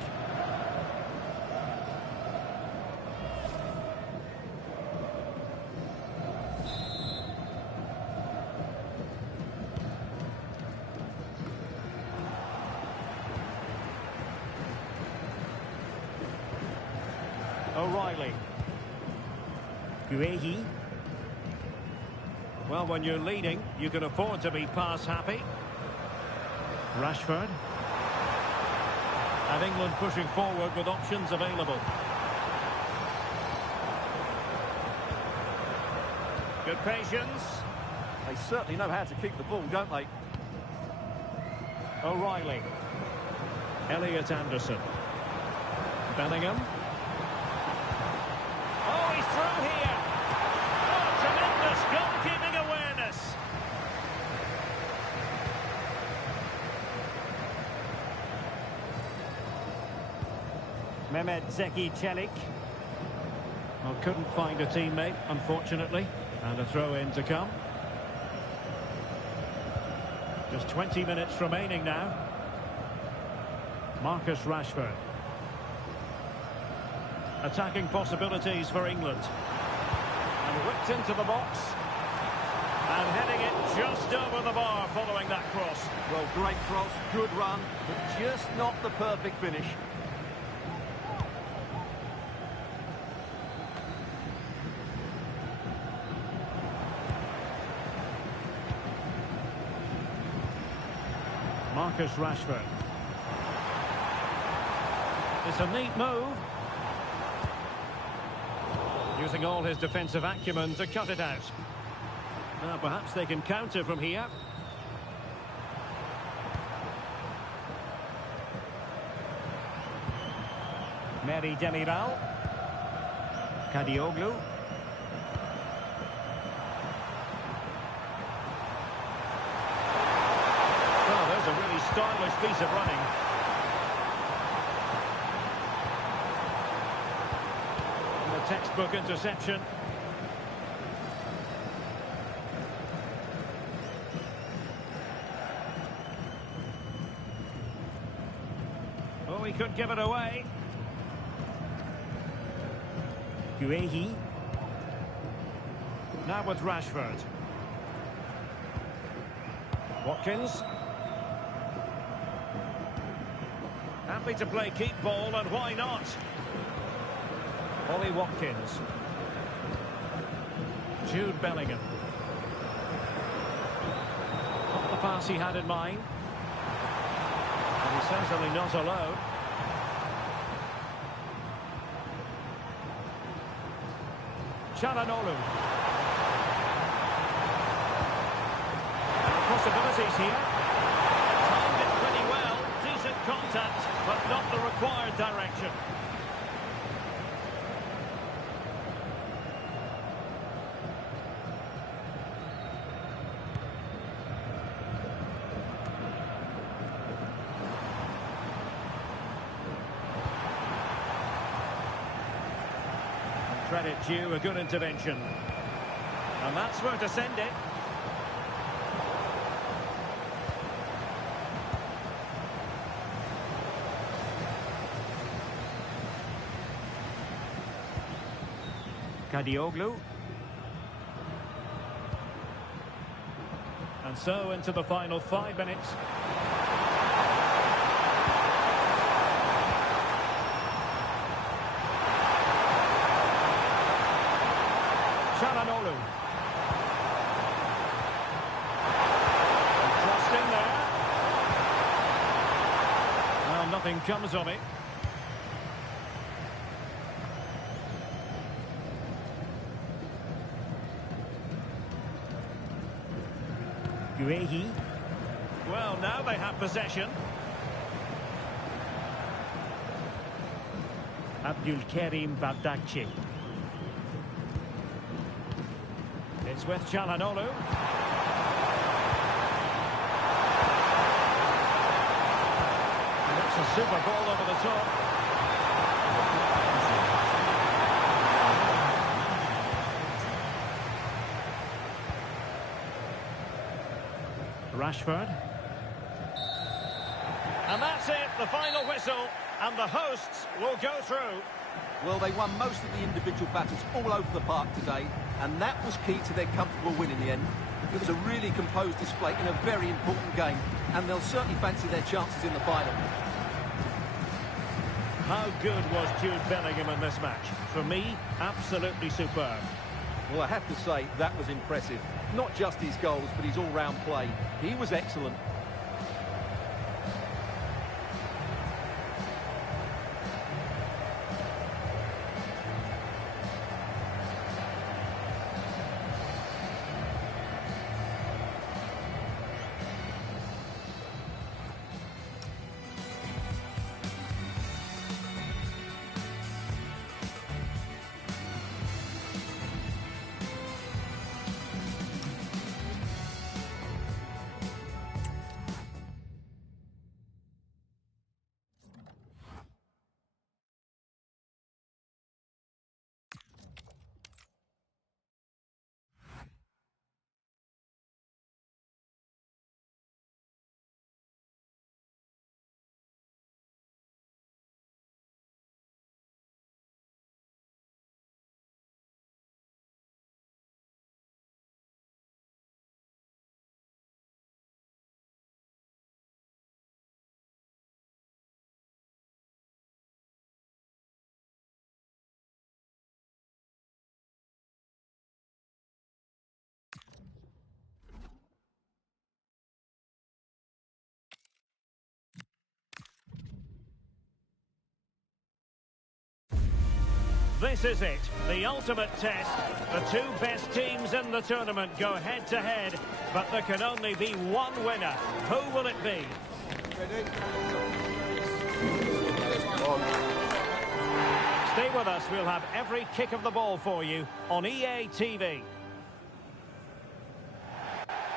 O'Reilly. Guehi. Well, when you're leading, you can afford to be pass happy. Rashford. And England pushing forward with options available. Good patience. They certainly know how to keep the ball, don't they? O'Reilly. Elliot Anderson. Bellingham. Oh, he's through here. Oh, tremendous goalkeeping awareness. Mehmet Zeki Çelik. Well, couldn't find a teammate, unfortunately. And a throw-in to come. Just 20 minutes remaining now. Marcus Rashford. Attacking possibilities for England. And whipped into the box. And heading it just over the bar following that cross. Well, great cross, good run, but just not the perfect finish. Marcus Rashford. It's a neat move. Using all his defensive acumen to cut it out. Now perhaps they can counter from here. Meri Demiral. Kadioglu. Oh, there's a really stylish piece of running. And a textbook interception. Oh, he could give it away. Guehi. Now with Rashford. Watkins. Happy to play keep ball, and why not? Ollie Watkins. Jude Bellingham. Not the pass he had in mind. And he's certainly not alone. Çalhanoğlu. Possibilities here. Timed it pretty well. Decent contact, but not the required direction. Credit due, a good intervention. And that's where to send it. Kadioglu. And so into the final 5 minutes. Çalhanoğlu. Crossed in there. Well, nothing comes of it. Guehi. Well, now they have possession. Abdülkerim Bardakçı. It's with Çalhanoğlu. And that's a super ball over the top. Rashford. And that's it, the final whistle, and the hosts will go through. Well, they won most of the individual battles all over the park today, and that was key to their comfortable win in the end. It was a really composed display in a very important game, and they'll certainly fancy their chances in the final. How good was Jude Bellingham in this match? For me, absolutely superb. Well, I have to say, that was impressive. Not just his goals, but his all-round play. He was excellent. This is it, the ultimate test. The two best teams in the tournament go head-to-head, but there can only be one winner. Who will it be? Stay with us, we'll have every kick of the ball for you on EA TV.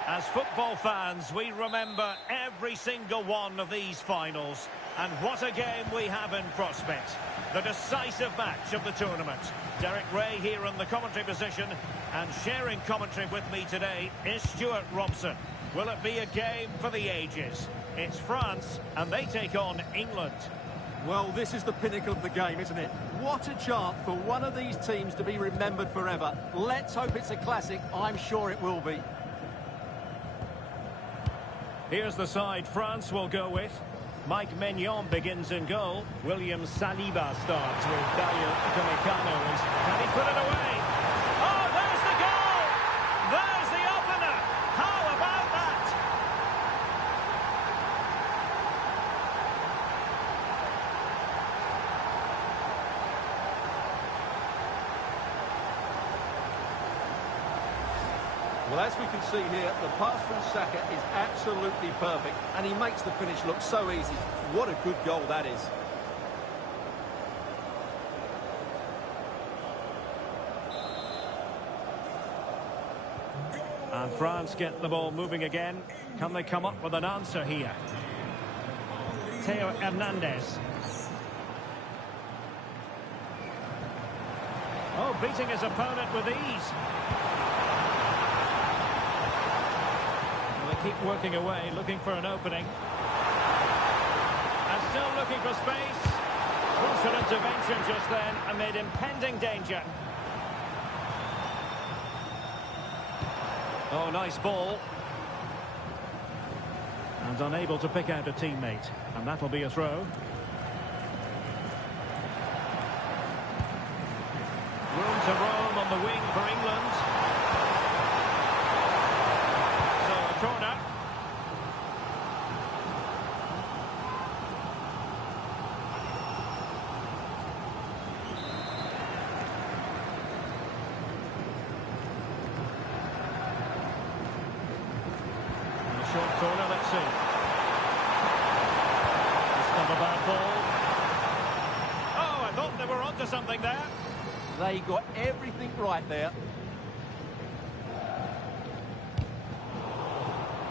As football fans, we remember every single one of these finals. And what a game we have in prospect. The decisive match of the tournament. Derek Ray here in the commentary position, and sharing commentary with me today is Stuart Robson. Will it be a game for the ages? It's France, and they take on England. Well, this is the pinnacle of the game, isn't it? What a chance for one of these teams to be remembered forever. Let's hope it's a classic. I'm sure it will be. Here's the side France will go with. Mike Maignan begins in goal. William Saliba starts with Dario Upamecano. Can he put it away? Oh, there's the goal! There's the opener! How about that? Well, as we can see here, the pass from Saka is absolutely perfect, and he makes the finish look so easy. What a good goal that is. And France get the ball moving again. Can they come up with an answer here? Theo Hernandez. Oh, beating his opponent with ease. They keep working away, looking for an opening. And still looking for space. Crucial intervention just then amid impending danger. Oh, nice ball. And unable to pick out a teammate. And that'll be a throw. Room to roam on the wing for England. So a corner. Short corner, let's see. It's not a bad ball. Oh, I thought they were onto something there. They got everything right there.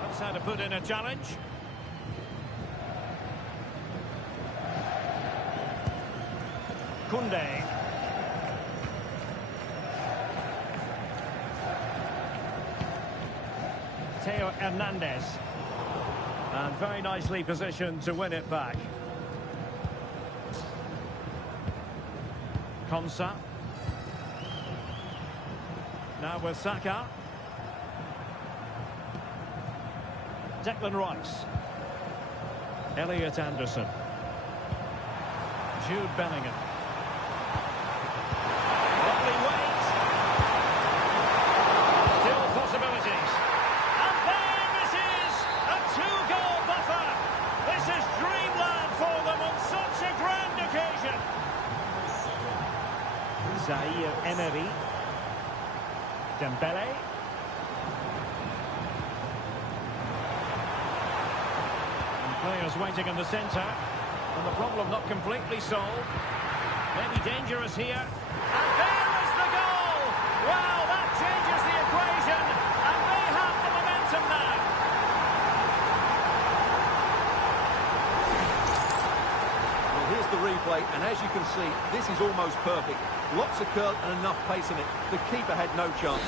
That's how to put in a challenge. Koundé. Theo Hernandez. And very nicely positioned to win it back. Konsa. Now with Saka. Declan Rice. Elliot Anderson. Jude Bellingham. Lovely weight. Still possibilities. And there it is! A two-goal buffer. This is dreamland for them on such a grand occasion. Zaire Emery. Dembele. And players waiting in the centre. And the problem not completely solved. Maybe dangerous here. And there is the goal! Wow, that changes the equation. And they have the momentum now. Well, here's the replay, and as you can see, this is almost perfect. Lots of curl and enough pace in it. The keeper had no chance.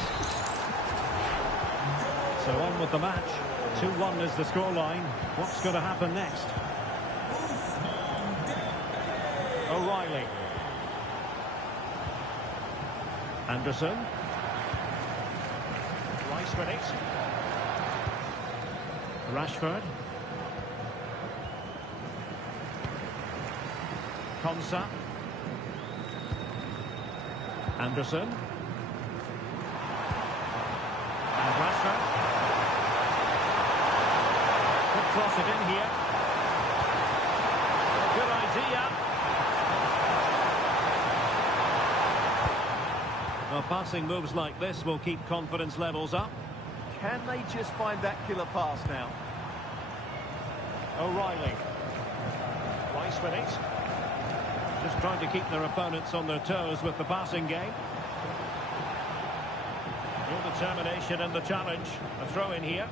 So on with the match. 2-1 is the scoreline. What's going to happen next? O'Reilly. Anderson. Rice with it. Rashford. Konsa. Anderson. And Rashford. Could cross it in here. Good idea. Well, passing moves like this will keep confidence levels up. Can they just find that killer pass now? O'Reilly. Rice with it. Just trying to keep their opponents on their toes with the passing game. Real determination in the challenge. A throw in here.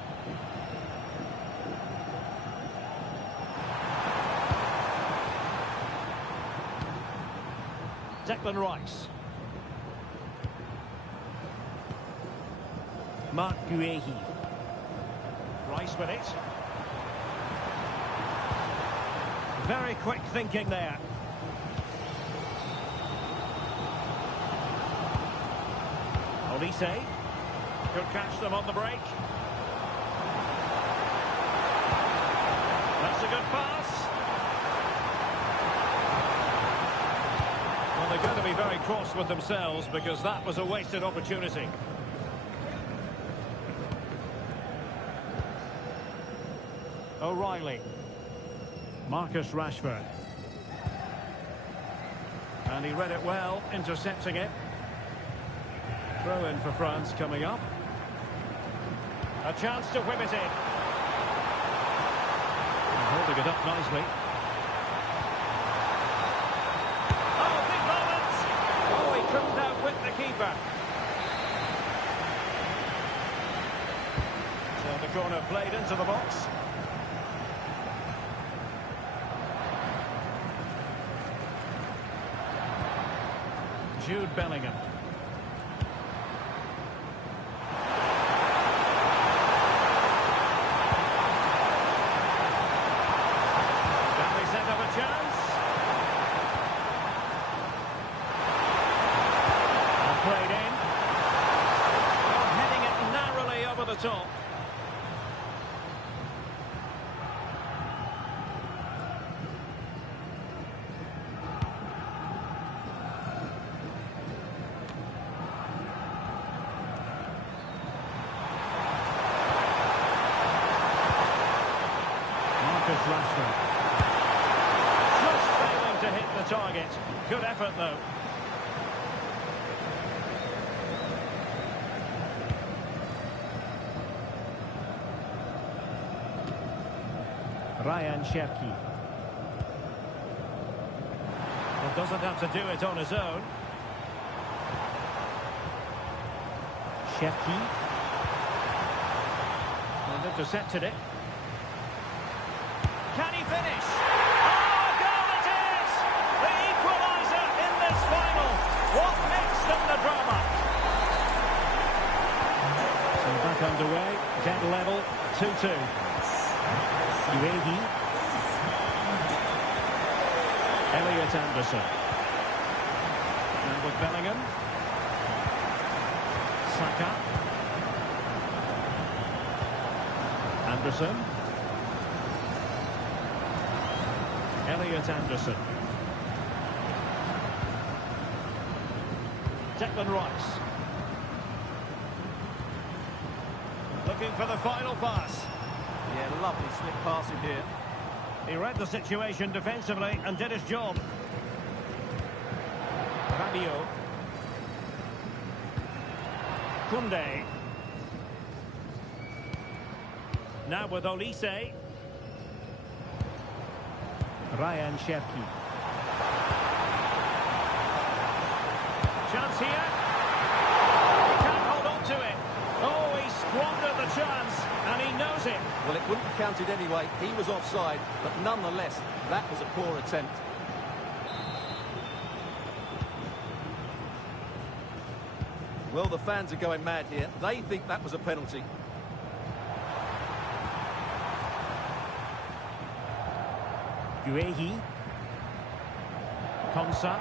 Declan Rice. Mark Guehi. Rice with it. Very quick thinking there. Olise. Could catch them on the break. That's a good pass. Well, they're going to be very cross with themselves because that was a wasted opportunity. O'Reilly. Marcus Rashford. And he read it well, intercepting it. Throw in for France coming up. A chance to whip it in. And holding it up nicely. Oh, big moment! Oh, he couldn't outwit the keeper. So the corner played into the box. Jude Bellingham. Can they set up a chance? And played in. Oh, heading it narrowly over the top. Rashford. Just failing to hit the target. Good effort, though. Ryan Cherki. Well, doesn't have to do it on his own. Cherki. And intercepted it. Can he finish? Oh, goal it is! The equaliser in this final. What next in the drama? So back underway, dead level, 2-2. Uehi. Elliot Anderson. Now with Bellingham. Saka. Anderson. Elliot Anderson. Declan Rice. Looking for the final pass. Yeah, lovely slip passing here. He read the situation defensively and did his job. Rabiot. Koundé. Now with Olise. Ryan Cherki. Chance here. He can't hold on to it. Oh, he squandered the chance, and he knows it. Well, it wouldn't have counted anyway. He was offside, but nonetheless, that was a poor attempt. Well, the fans are going mad here. They think that was a penalty. Uehi. Konsa.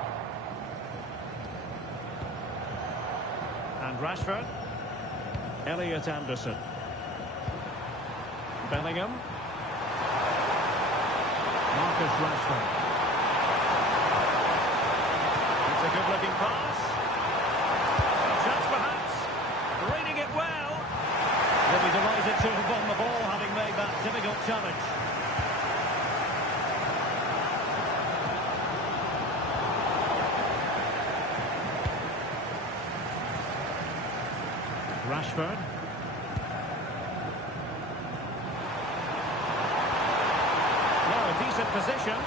And Rashford. Elliot Anderson. Bellingham. Marcus Rashford. It's a good-looking pass. A chance perhaps. Reading it well. They'll be delighted to have won the ball, having made that difficult challenge. Rashford. Now a decent position.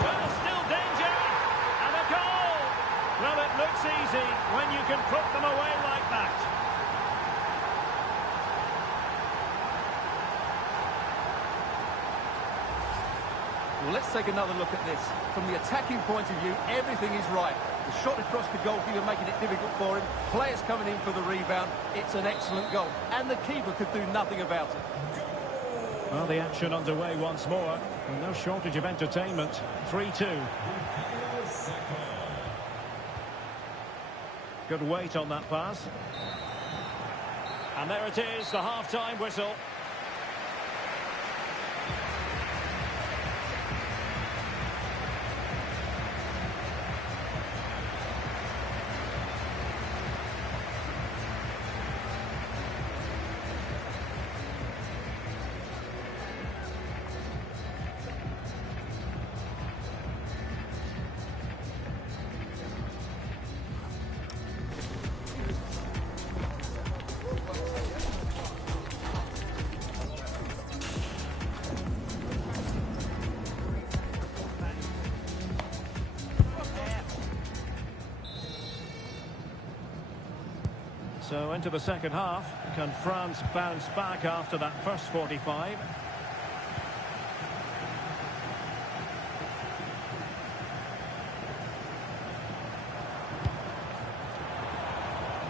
Well, still danger. And a goal. Well, it looks easy when you can put them away like that. Well, let's take another look at this. From the attacking point of view, everything is right. The shot across the goalkeeper making it difficult for him. Players coming in for the rebound. It's an excellent goal. And the keeper could do nothing about it. Well, the action underway once more. No shortage of entertainment. 3-2. Good weight on that pass. And there it is, the half-time whistle. So into the second half. Can France bounce back after that first 45?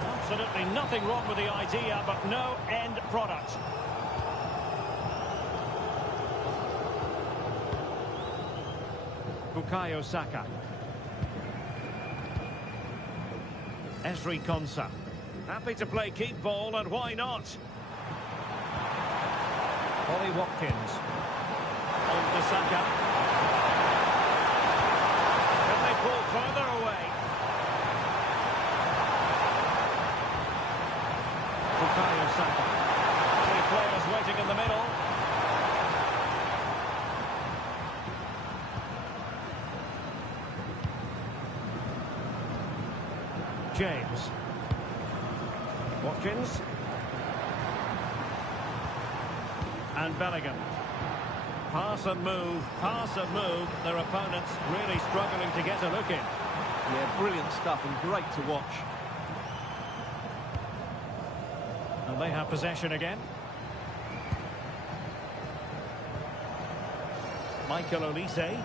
Absolutely nothing wrong with the idea, but no end product. Bukayo Saka. Ezri Konsa. Happy to play keep ball, and why not? Ollie Watkins. On to Saka. Can they pull further away? Bukayo Saka. 3 players waiting in the middle. James. Watkins. And Bellingham. Pass and move, their opponents really struggling to get a look in. Yeah, brilliant stuff and great to watch. And they have possession again. Michael Olise.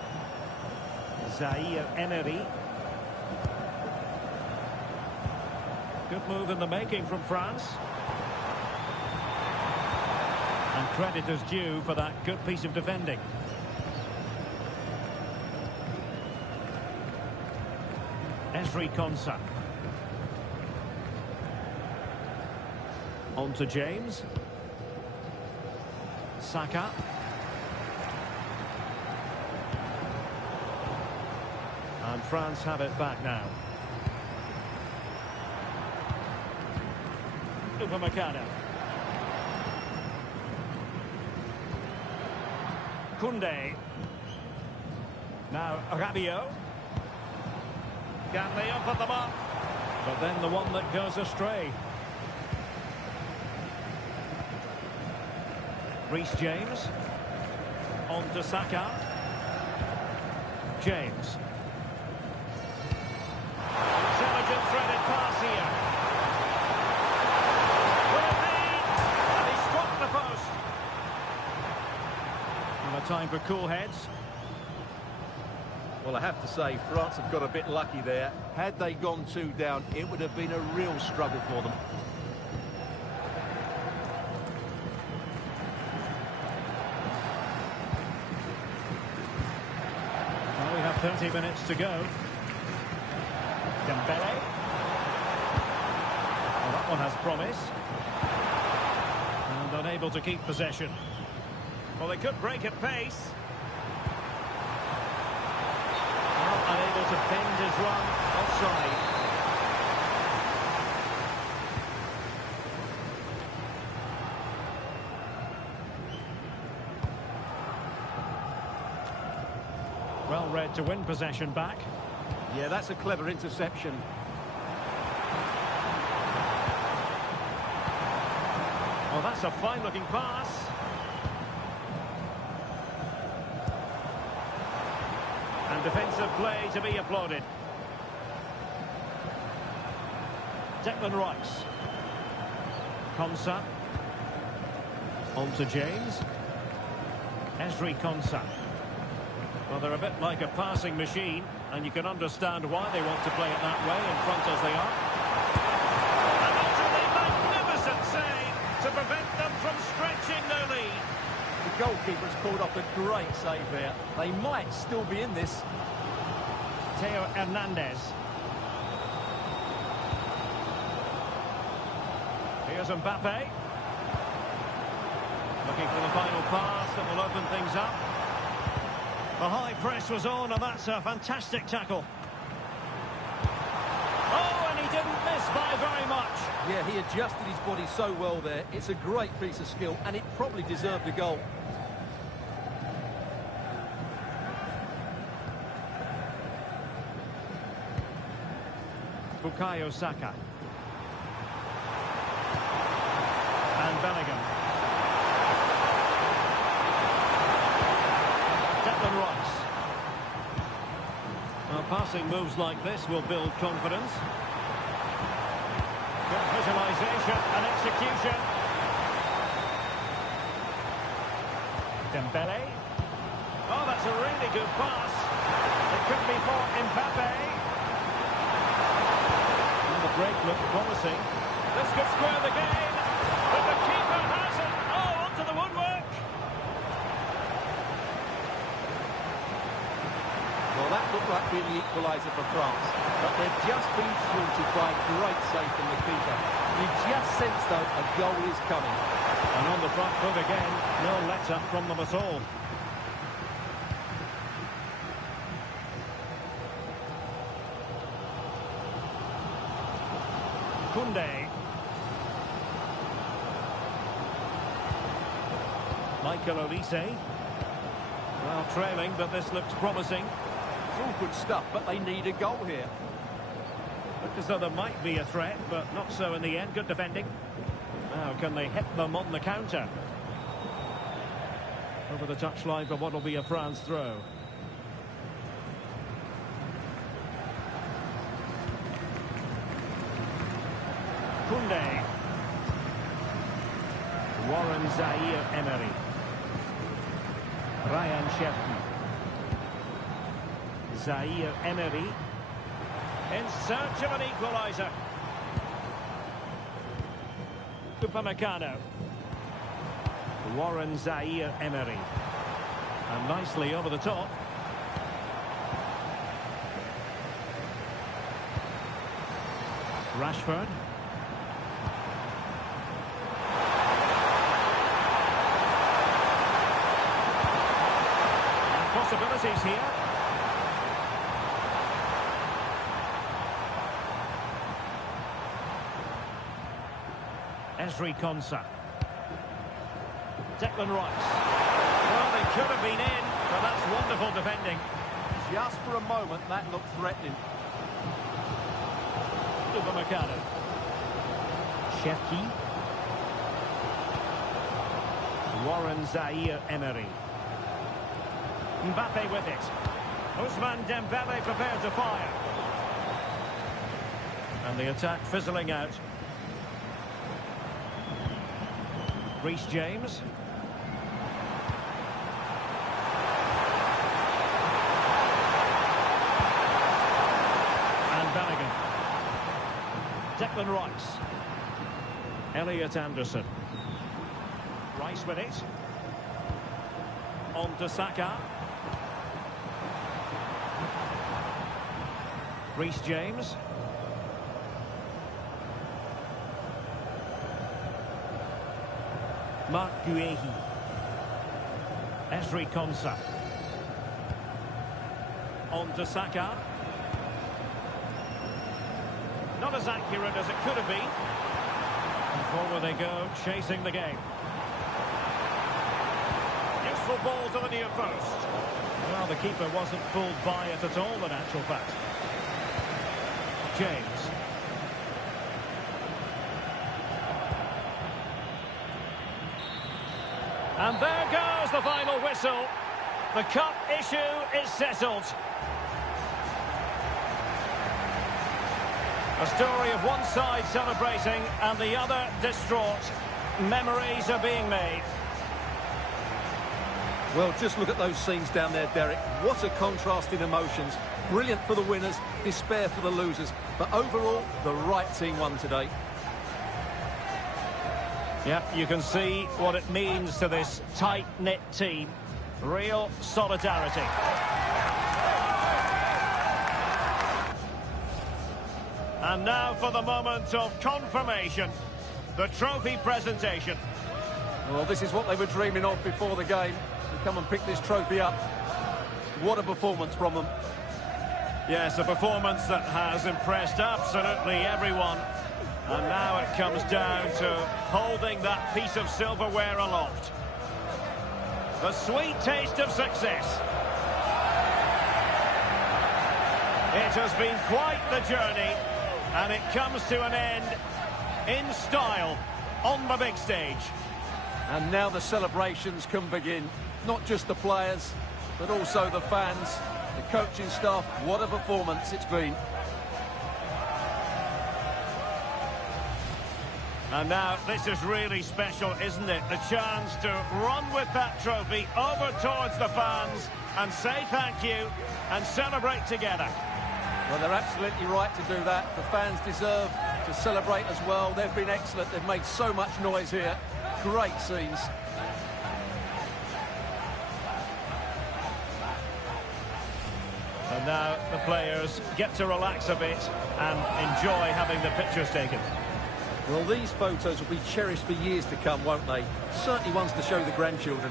Zaire Emery. Good move in the making from France. And Credit is due for that good piece of defending. Ezri Konsa. On to James. Saka. And France have it back now. Upamecano. Koundé. Now Rabiot. Can they open them up? But then the one that goes astray. Reece James. On to Saka. James. Intelligent threaded pass here. Will it be? And he struck the post. And a time for cool heads. Well, I have to say, France have got a bit lucky there. Had they gone 2 down, it would have been a real struggle for them. Well, we have 30 minutes to go. Dembele. Well, that one has promise. And unable to keep possession. Well, they could break at pace. Unable to bend his run. Offside. Well read to win possession back. Yeah, that's a clever interception. Well, that's a fine-looking pass. And defensive play to be applauded. Declan Rice. Konsa. On to James. Ezri Konsa. Well, they're a bit like a passing machine, and you can understand why they want to play it that way in front as they are. An utterly magnificent save to prevent them from stretching their lead. The goalkeeper's pulled off a great save there. They might still be in this. Theo Hernandez. Here's Mbappe. Looking for the final pass that will open things up. The high press was on, and that's a fantastic tackle. Oh, and he didn't miss by very much. Yeah, he adjusted his body so well there. It's a great piece of skill, and it probably deserved a goal. Bukayo Saka. And Bellingham. Declan Rice. Well, passing moves like this will build confidence. Good visualization and execution. Dembele. Oh, that's a really good pass. It could be for Mbappe. The break looked promising. This could square the game, but the keeper has it. Oh, onto the woodwork. Well, that looked like being the equaliser for France, but they've just been thwarted by a great save from the keeper. You just sense, though, a goal is coming. And on the front foot again, no let-up from them at all. Koundé. Michael Olise. Well, trailing, but this looks promising. It's all good stuff, but they need a goal here. Looked as though there might be a threat, but not so in the end. Good defending. Now, can they hit them on the counter? Over the touchline for what will be a France throw. Koundé. Warren Zaire-Emery. Ryan Cherki. Zaire-Emery. In search of an equaliser. Upamecano. Warren Zaire-Emery. And nicely over the top. Rashford. And possibilities here. Ezri Konsa. Declan Rice. Well, they could have been in, but that's wonderful defending. Just for a moment, that looked threatening. Upamecano. Cherki. Warren Zaire-Emery. Mbappe with it. Ousmane Dembele prepared to fire. And the attack fizzling out. Reece James. And Bellingham. Declan Rice. Elliot Anderson. Rice with it. On to Saka. Reece James. Mark Guehi. Ezri Konsa. On to Saka. Not as accurate as it could have been. And forward they go, chasing the game. Useful ball to the near post. Well, the keeper wasn't pulled by it at all, in actual fact. James. And there goes the final whistle. The cup issue is settled. A story of one side celebrating and the other distraught. Memories are being made. Well, just look at those scenes down there, Derek. What a contrast in emotions. Brilliant for the winners, despair for the losers. But overall, the right team won today. Yeah, you can see what it means to this tight-knit team. Real solidarity. And now for the moment of confirmation. The trophy presentation. Well, this is what they were dreaming of before the game. To come and pick this trophy up. What a performance from them. Yes, a performance that has impressed absolutely everyone. And now it comes down to holding that piece of silverware aloft. The sweet taste of success. It has been quite the journey, and it comes to an end in style on the big stage. And now the celebrations can begin. Not just the players, but also the fans, the coaching staff. What a performance it's been. And now, this is really special, isn't it? The chance to run with that trophy over towards the fans and say thank you and celebrate together. Well, they're absolutely right to do that. The fans deserve to celebrate as well. They've been excellent. They've made so much noise here. Great scenes. And now the players get to relax a bit and enjoy having the pictures taken. Well, these photos will be cherished for years to come, won't they? Certainly ones to show the grandchildren.